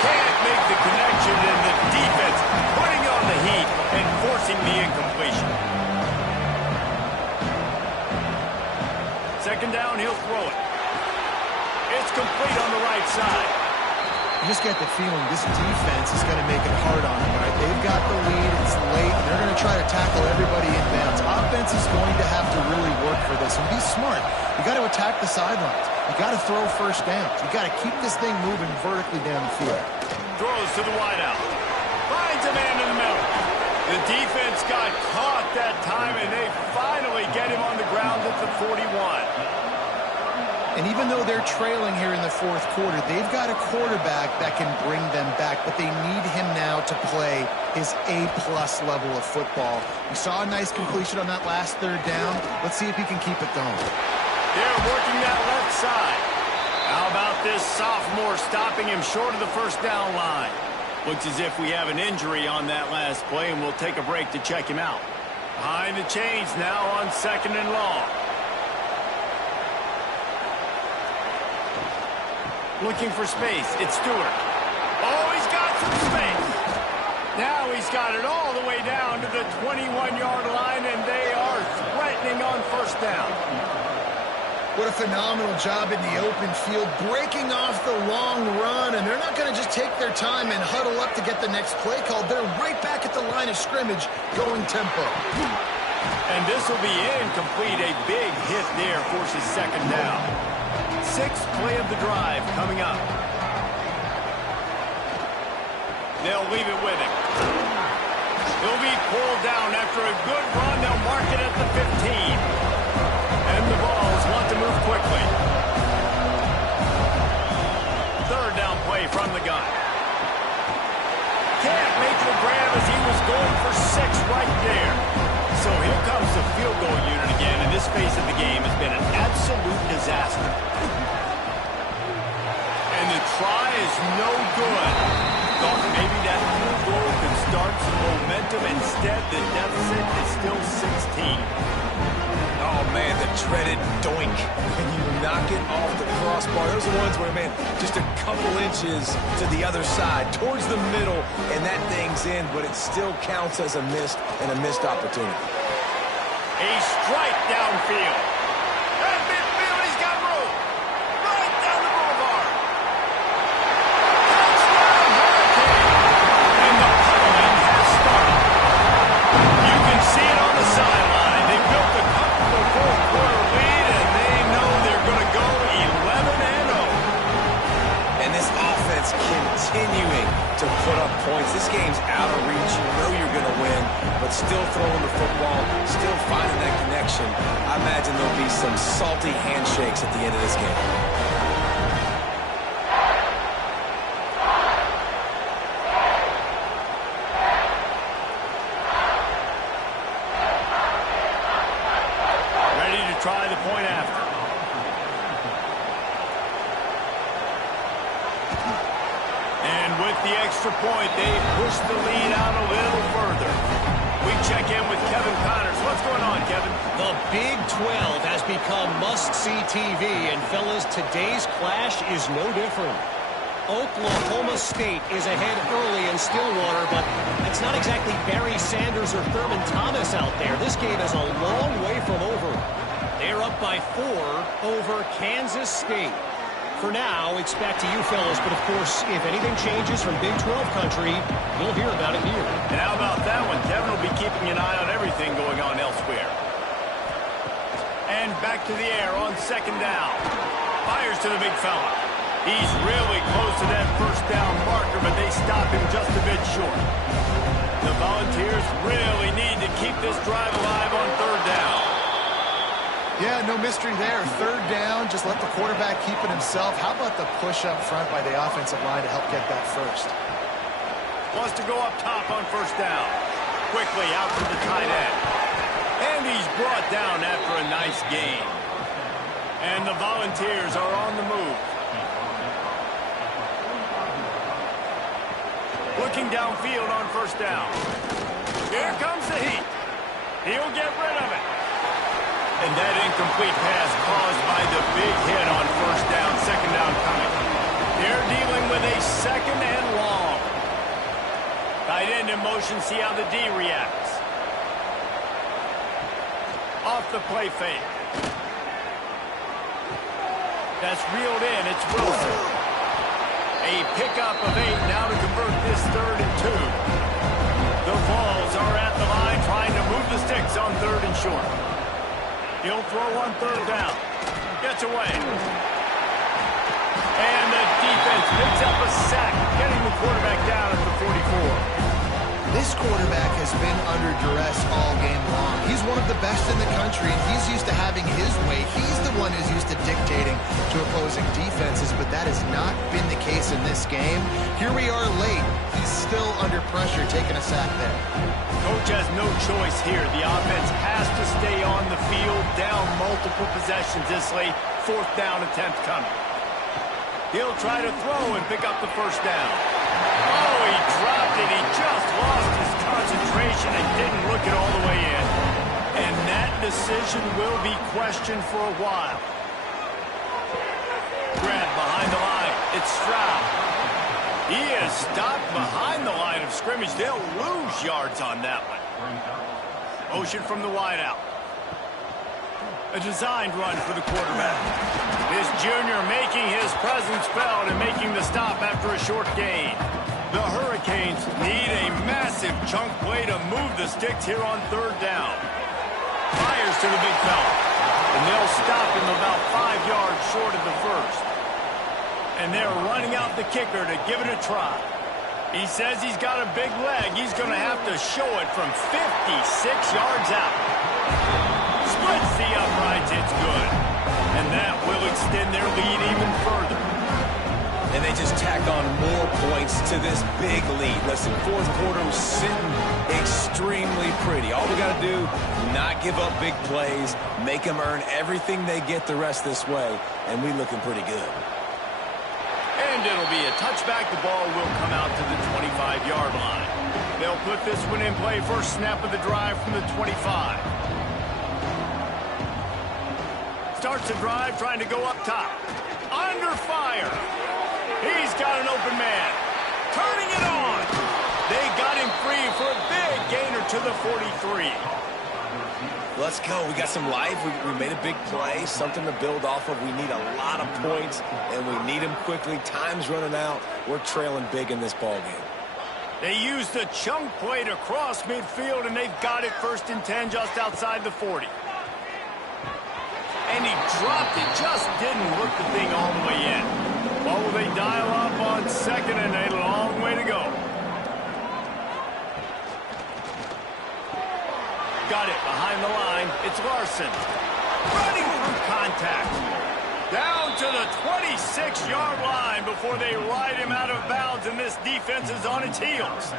Can't make the connection, and the defense putting on the heat and forcing the incompletion. 2nd down, he'll throw it. It's complete on the right right side. You just get the feeling this defense is going to make it hard on them, right? They've got the lead. It's late. And they're going to try to tackle everybody inbounds. Offense is going to have to really work for this. And be smart. You got to attack the sidelines. You got to throw first downs. You got to keep this thing moving vertically down the field. Throws to the wideout. Finds a man in the middle. The defense got caught that time, and they finally get him on the ground at the 41. And even though they're trailing here in the fourth quarter, they've got a quarterback that can bring them back, but they need him now to play his A-plus level of football. We saw a nice completion on that last third down. Let's see if he can keep it going. They're working that left side. How about this sophomore stopping him short of the first down line? Looks as if we have an injury on that last play, and we'll take a break to check him out. Behind the chains now on 2nd and long. Looking for space. It's Stewart. Oh, he's got some space. Now he's got it all the way down to the 21-yard line, and they are threatening on first down. What a phenomenal job in the open field, breaking off the long run, and they're not going to just take their time and huddle up to get the next play called. They're right back at the line of scrimmage, going tempo. And this will be incomplete. A big hit there forces second down. 6th play of the drive coming up. They'll leave it with him. He'll be pulled down after a good run. They'll mark it at the 15. And the Vols want to move quickly. 3rd down play from the gun. Can't make the grab as he was going for 6 right there. So here comes the field goal unit again, and this phase of the game has been an absolute disaster. And the try is no good. Thought maybe that field goal could start some momentum. Instead, the deficit is still 16. Oh, man, the dreaded doink. When you knock it off the crossbar, those are ones where, man, just a couple inches to the other side, towards the middle, and that thing's in, but it still counts as a missed opportunity. A strike downfield. That midfield, he's got room. Right down the boulevard. Touchdown, Hurricane. And the huddling has started. You can see it on the sideline. They built a comfortable fourth-quarter lead, and they know they're going to go 11-0. And this offense continuing to put up points. This game's out of reach. You know you're going to win, but still throwing the football, still finding that connection. I imagine there'll be some salty handshakes at the end of this game. Ready to try the point after. And with the extra point, they push the lead out a little further. We check in with Kevin Connors. What's going on, Kevin? The Big 12 has become must-see TV, and fellas, today's clash is no different. Oklahoma State is ahead early in Stillwater, but it's not exactly Barry Sanders or Thurman Thomas out there. This game is a long way from over. They're up by 4 over Kansas State. For now, it's back to you fellas, but of course, if anything changes from Big 12 country, you'll hear about it here. And how about that one? Kevin will be keeping an eye on everything going on elsewhere. And back to the air on 2nd down. Fires to the big fella. He's really close to that first down marker, but they stop him just a bit short. The Volunteers really need to keep this drive alive on 3rd down. Yeah, no mystery there. 3rd down, just let the quarterback keep it himself. How about the push up front by the offensive line to help get that first? Wants to go up top on 1st down. Quickly out to the tight end. And he's brought down after a nice gain. And the Volunteers are on the move. Looking downfield on 1st down. Here comes the heat. He'll get rid of it. And that incomplete pass caused by the big hit on 1st down, 2nd down coming. They're dealing with a 2nd and long. Tight end in motion, see how the D reacts. Off the play fake. That's reeled in, it's Wilson. A pickup of 8 now to convert this 3rd and 2. The Vols are at the line trying to move the sticks on 3rd and short. He'll throw on 3rd down. Gets away. And the defense picks up a sack, getting the quarterback down at the 44. This quarterback has been under duress all game long. He's one of the best in the country, and he's used to having his way. He's the one who's used to dictating to opposing defenses, but that has not been the case in this game. Here we are late. He's still under pressure, taking a sack there. Coach has no choice here. The offense has to stay on the field, down multiple possessions this late. 4th down attempt coming. He'll try to throw and pick up the 1st down. Oh, he dropped it. He just lost his concentration and didn't look it all the way in. And that decision will be questioned for a while. Grab behind the line. It's Stroud. He is stopped behind the line of scrimmage. They'll lose yards on that one. Motion from the wideout. A designed run for the quarterback. This junior making his presence felt and making the stop after a short gain. The Hurricanes need a massive chunk play to move the sticks here on 3rd down. Fires to the big fella. And they'll stop him about 5 yards short of the 1st. And they're running out the kicker to give it a try. He says he's got a big leg. He's going to have to show it from 56 yards out. Splits the uprights, it's good. And that will extend their lead even further. And they just tacked on more points to this big lead. Listen, 4th quarter was sitting extremely pretty. All we got to do, not give up big plays, make them earn everything they get the rest this way, and we looking pretty good. And it'll be a touchback. The ball will come out to the 25-yard line. They'll put this one in play. First snap of the drive from the 25. Starts the drive trying to go up top. Under fire. He's got an open man. Turning it on. They got him free for a big gainer to the 43. Let's go. We got some life. We made a big play, something to build off of. We need a lot of points, and we need them quickly. Time's running out. We're trailing big in this ballgame. They used the chunk play to cross midfield, and they've got it 1st and 10 just outside the 40. And he dropped it, just didn't work the thing all the way in. What will they dial up on 2nd and a long way to go? Got it behind the line. It's Larson. Running through contact. Down to the 26-yard line before they ride him out of bounds, and this defense is on its heels.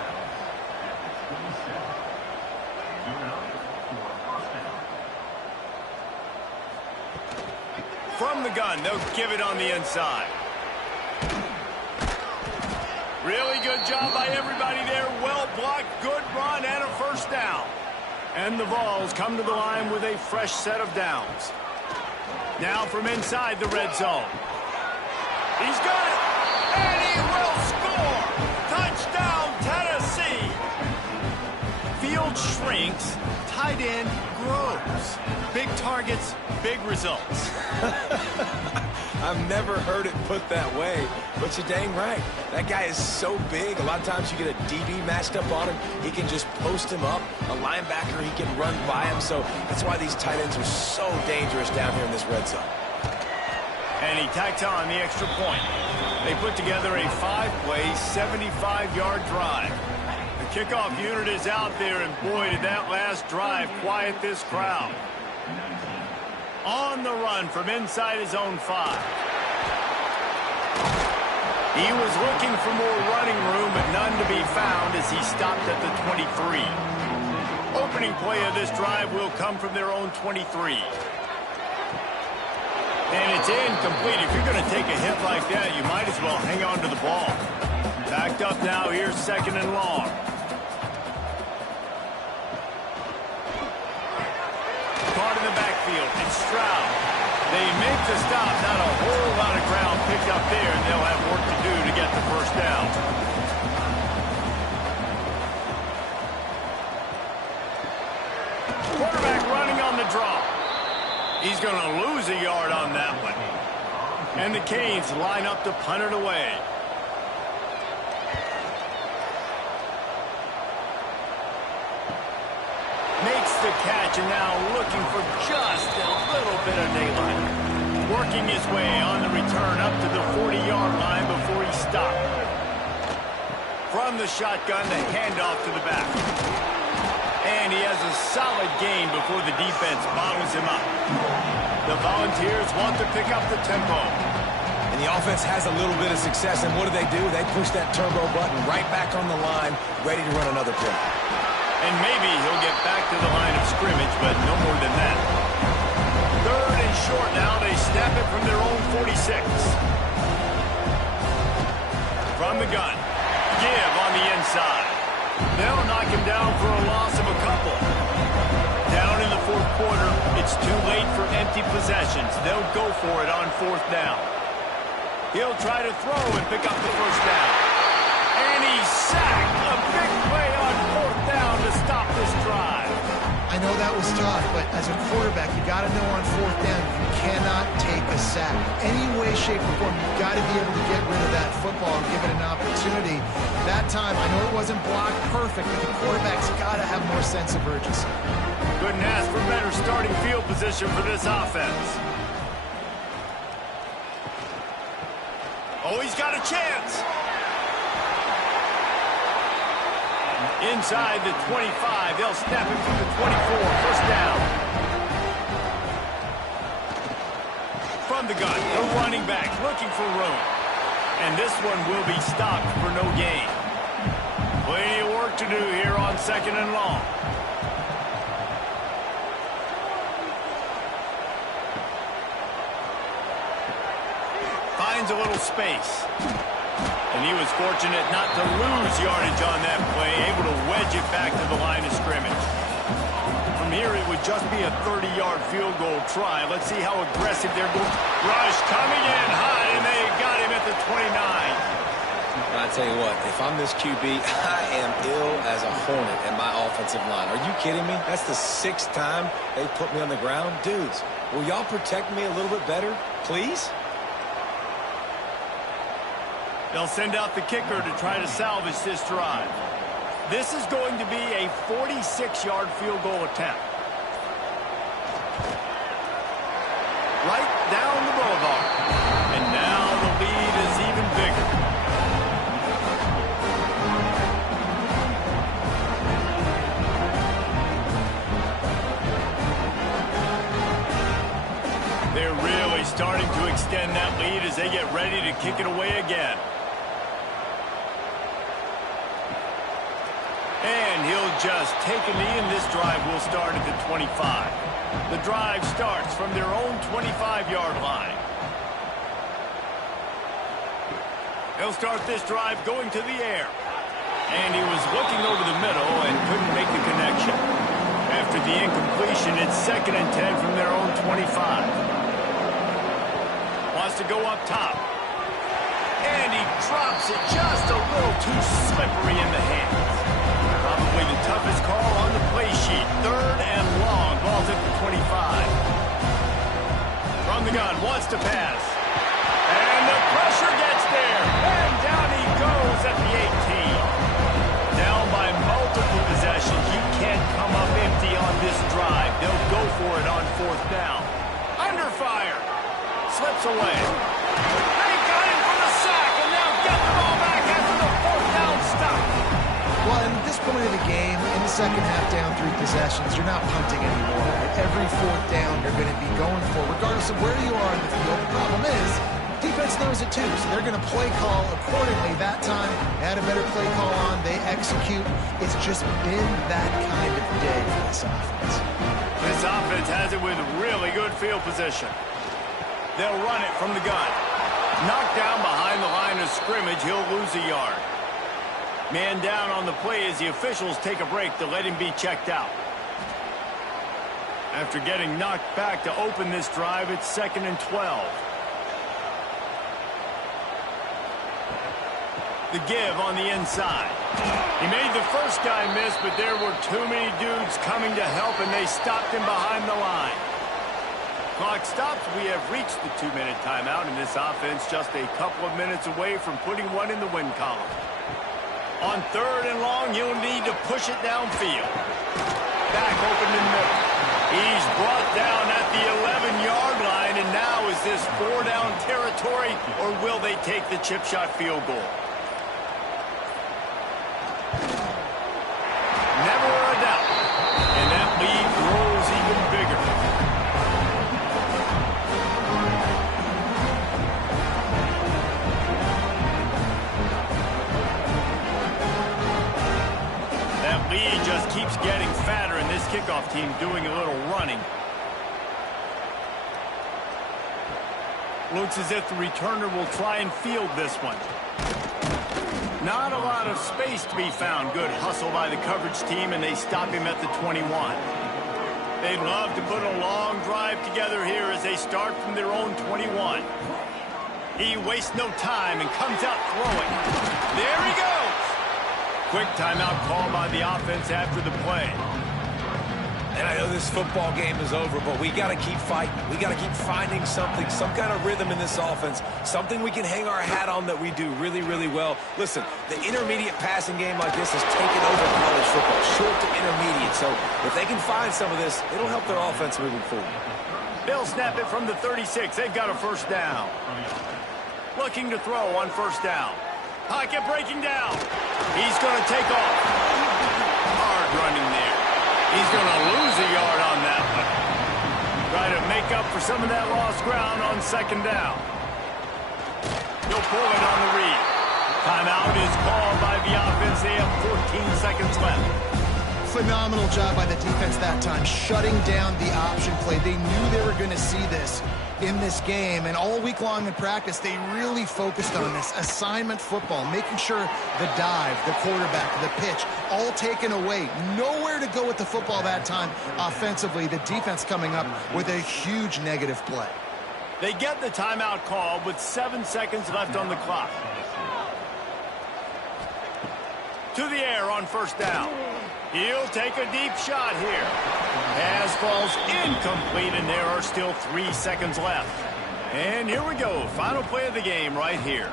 From the gun, they'll give it on the inside. Really good job by everybody there. Well blocked, good run, and a 1st down. And the Vols come to the line with a fresh set of downs. Now from inside the red zone. He's got it, and he will score! Touchdown, Tennessee! Field shrinks, tight end grows. Big targets, big results. I've never heard it put that way, but you're dang right. That guy is so big. A lot of times you get a DB matched up on him. He can just post him up. A linebacker, he can run by him. So that's why these tight ends are so dangerous down here in this red zone. And he tacks on the extra point. They put together a 5-play, 75-yard drive. The kickoff unit is out there, and boy, did that last drive quiet this crowd. On the run from inside his own 5. He was looking for more running room, but none to be found as he stopped at the 23. Opening play of this drive will come from their own 23. And it's incomplete. If you're going to take a hit like that, you might as well hang on to the ball. Backed up now. Here's 2nd and long. Caught in the backfield. It's Stroud. They make the stop. Not a whole lot of ground picked up there, and they'll have work to do to get the 1st down. Quarterback running on the draw. He's going to lose a yard on that one. And the Canes line up to punt it away. the catch, and now looking for just a little bit of daylight. Working his way on the return up to the 40-yard line before he stopped. From the shotgun, the handoff to the back. And he has a solid gain before the defense bottles him up. The Volunteers want to pick up the tempo. And the offense has a little bit of success, and what do? They push that turbo button right back on the line, ready to run another play. And maybe he'll get back to the line of scrimmage, but no more than that. Third and short now. They snap it from their own 46. From the gun. Give on the inside. They'll knock him down for a loss of a couple. Down in the fourth quarter, it's too late for empty possessions. They'll go for it on fourth down. He'll try to throw and pick up the first down. And he's sacked. A big play on fourth down to stop this drive. I know that was tough, but as a quarterback, you got to know on fourth down, you cannot take a sack. Any way, shape, or form, you got to be able to get rid of that football and give it an opportunity. That time, I know it wasn't blocked perfect, but the quarterback's got to have more sense of urgency. Couldn't ask for better starting field position for this offense. Oh, he's got a chance. Inside the 25, they'll snap it from the 24. First down. From the gun, the running back looking for room. And this one will be stopped for no gain. Plenty of work to do here on second and long. Finds a little space. And he was fortunate not to lose yardage on that play, able to wedge it back to the line of scrimmage. From here, it would just be a 30-yard field goal try. Let's see how aggressive they're going. Rush coming in high, and they got him at the 29. I tell you what, if I'm this QB, I am ill as a hornet in my offensive line. Are you kidding me? That's the 6th time they put me on the ground. Dudes, will y'all protect me a little bit better, please? They'll send out the kicker to try to salvage this drive. This is going to be a 46-yard field goal attempt. Right down the boulevard. And now the lead is even bigger. They're really starting to extend that lead as they get ready to kick it away again. And he'll just take a knee, and this drive will start at the 25. The drive starts from their own 25-yard line. They'll start this drive going to the air. And he was looking over the middle and couldn't make the connection. After the incompletion, it's 2nd and 10 from their own 25. Wants to go up top. And he drops it just a little too slippery in the hands. Probably the toughest call on the play sheet. 3rd and long. Ball's at the 25. From the gun, wants to pass. And the pressure gets there. And down he goes at the 18. Down by multiple possessions. You can't come up empty on this drive. They'll go for it on 4th down. Under fire. Slips away. They got him for the sack, and they'll get the ball back after the 4th down stop. Well, at this point of the game, in the second half down 3 possessions, you're not punting anymore. At every 4th down, you're going to be going for, regardless of where you are in the field. The problem is, defense knows it too, so they're going to play call accordingly. That time, they had a better play call on. They execute. It's just been that kind of day for this offense. This offense has it with really good field position. They'll run it from the gun. Knocked down behind the line of scrimmage, he'll lose a yard. Man down on the play as the officials take a break to let him be checked out. After getting knocked back to open this drive, it's 2nd and 12. The give on the inside. He made the first guy miss, but there were too many dudes coming to help, and they stopped him behind the line. Clock stops. We have reached the 2-minute timeout, and this offense just a couple of minutes away from putting one in the win column. On 3rd and long, you'll need to push it downfield. back open in the middle. He's brought down at the 11-yard line, and now is this 4-down territory, or will they take the chip shot field goal? Never a doubt. And that lead grows even bigger. That lead just keeps getting fatter, and this kickoff team doing a little running. Looks as if the returner will try and field this one. Not a lot of space to be found. Good hustle by the coverage team, and they stop him at the 21. They'd love to put a long drive together here as they start from their own 21. He wastes no time and comes out throwing. There he goes! Quick timeout call by the offense after the play. And I know this football game is over, but we got to keep fighting. We got to keep finding something, some kind of rhythm in this offense, something we can hang our hat on that we do really, really well. Listen, the intermediate passing game like this has taken over college football, short to intermediate. So if they can find some of this, it'll help their offense moving forward. They'll snap it from the 36. They've got a first down. Looking to throw on first down. Pocket breaking down. He's going to take off. Hard running there. He's going to lose a yard on that one. Try to make up for some of that lost ground on second down. He'll pull it on the read. Timeout is called by the offense. They have 14 seconds left. Phenomenal job by the defense that time, shutting down the option play. They knew they were going to see this in this game, and all week long in practice, they really focused on this assignment football, making sure the dive, the quarterback, the pitch, all taken away. Nowhere to go with the football that time offensively. The defense coming up with a huge negative play. They get the timeout call with 7 seconds left on the clock. To the air on first down. He'll take a deep shot here. Pass falls incomplete, and there are still 3 seconds left. And here we go. Final play of the game right here.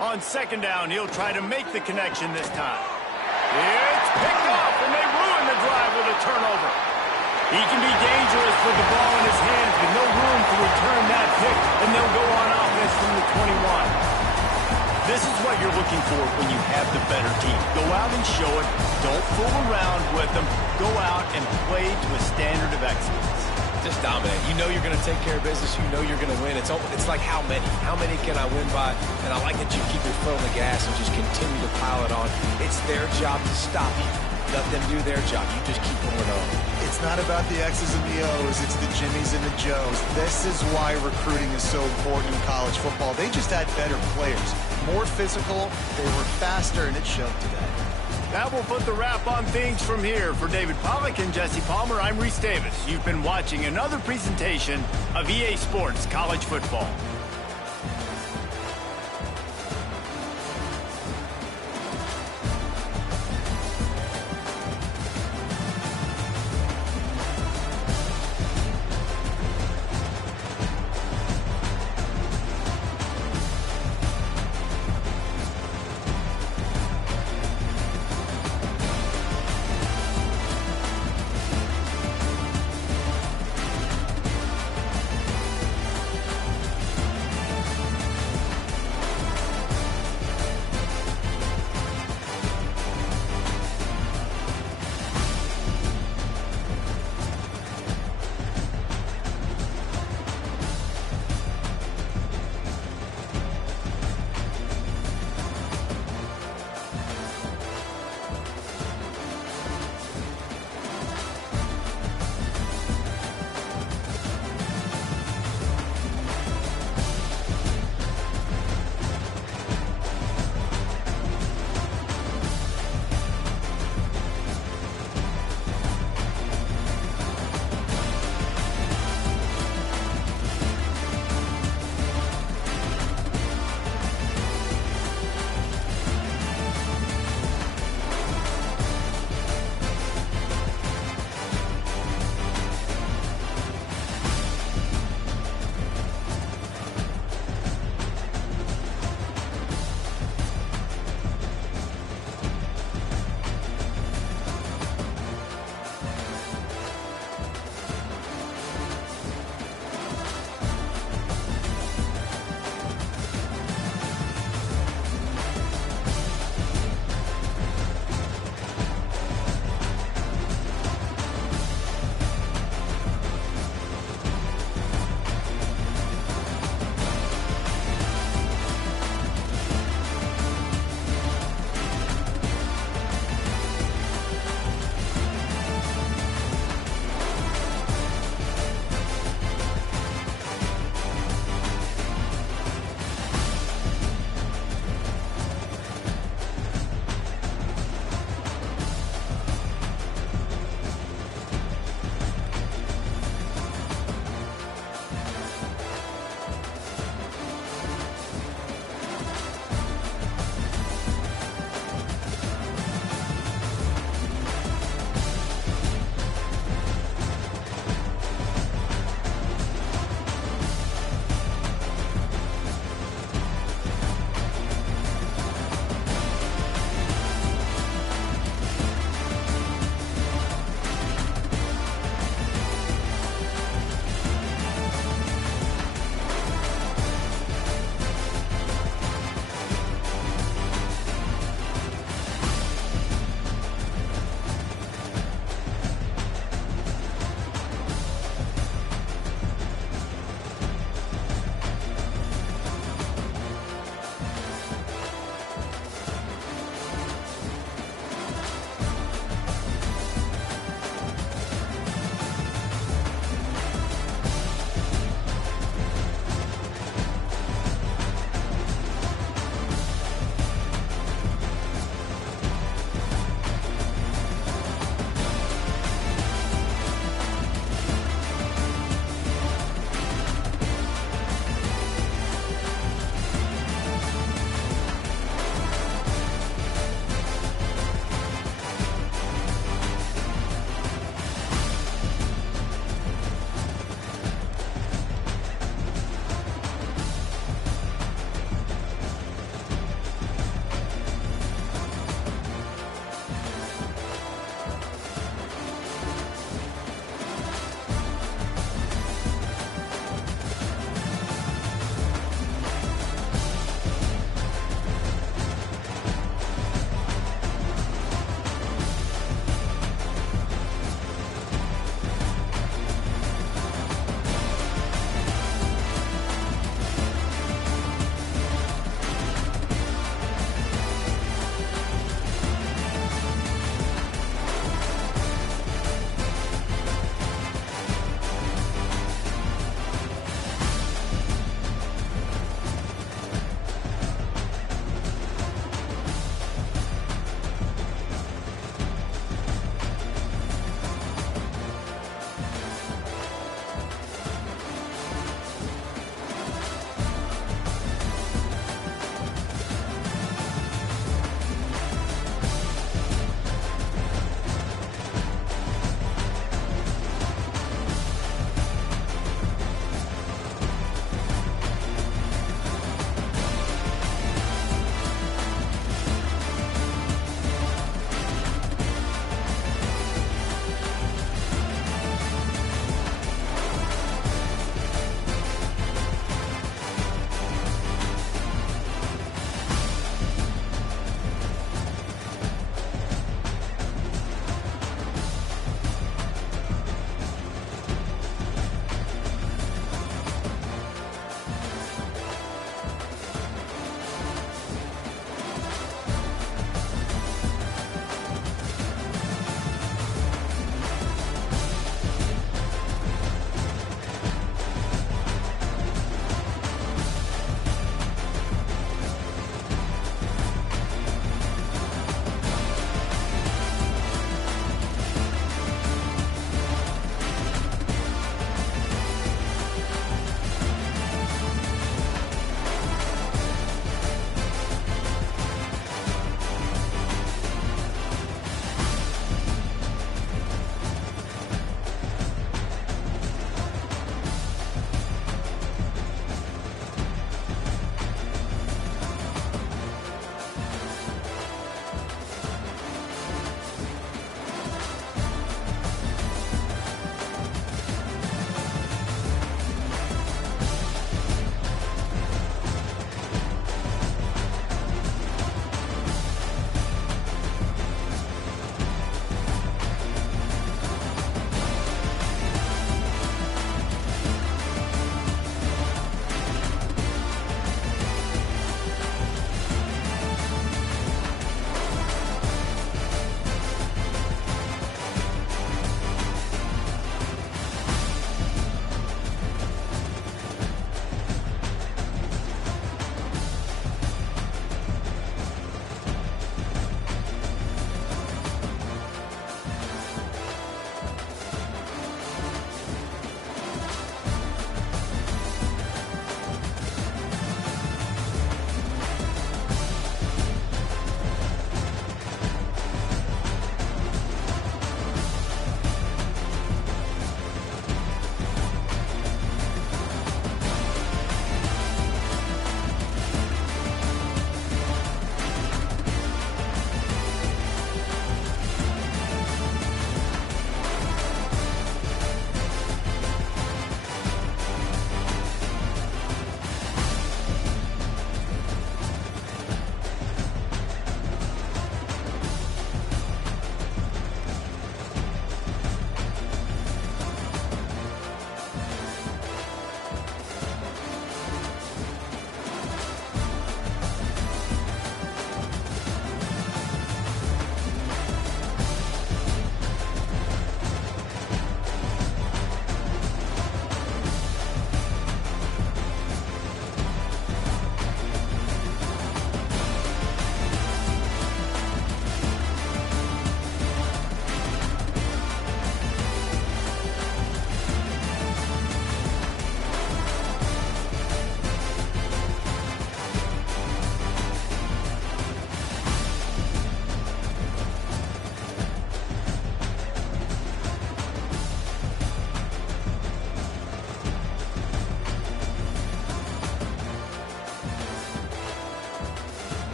On second down, he'll try to make the connection this time. It's picked off, and they ruin the drive with a turnover. He can be dangerous with the ball in his hands, but no room to return that pick, and they'll go on offense from the 21. This is what you're looking for when you have the better team. Go out and show it. Don't fool around with them. Go out and play to a standard of excellence. Just dominate. You know you're going to take care of business. You know you're going to win. It's like how many? How many can I win by? And I like that you keep your foot on the gas and just continue to pile it on. It's their job to stop you. Let them do their job. You just keep going on. It's not about the X's and the O's. It's the Jimmies and the Joes. This is why recruiting is so important in college football. They just had better players, more physical, they were faster, and it showed today. That will put the wrap on things from here. For David Pollack and Jesse Palmer, I'm Reese Davis. You've been watching another presentation of EA Sports College Football.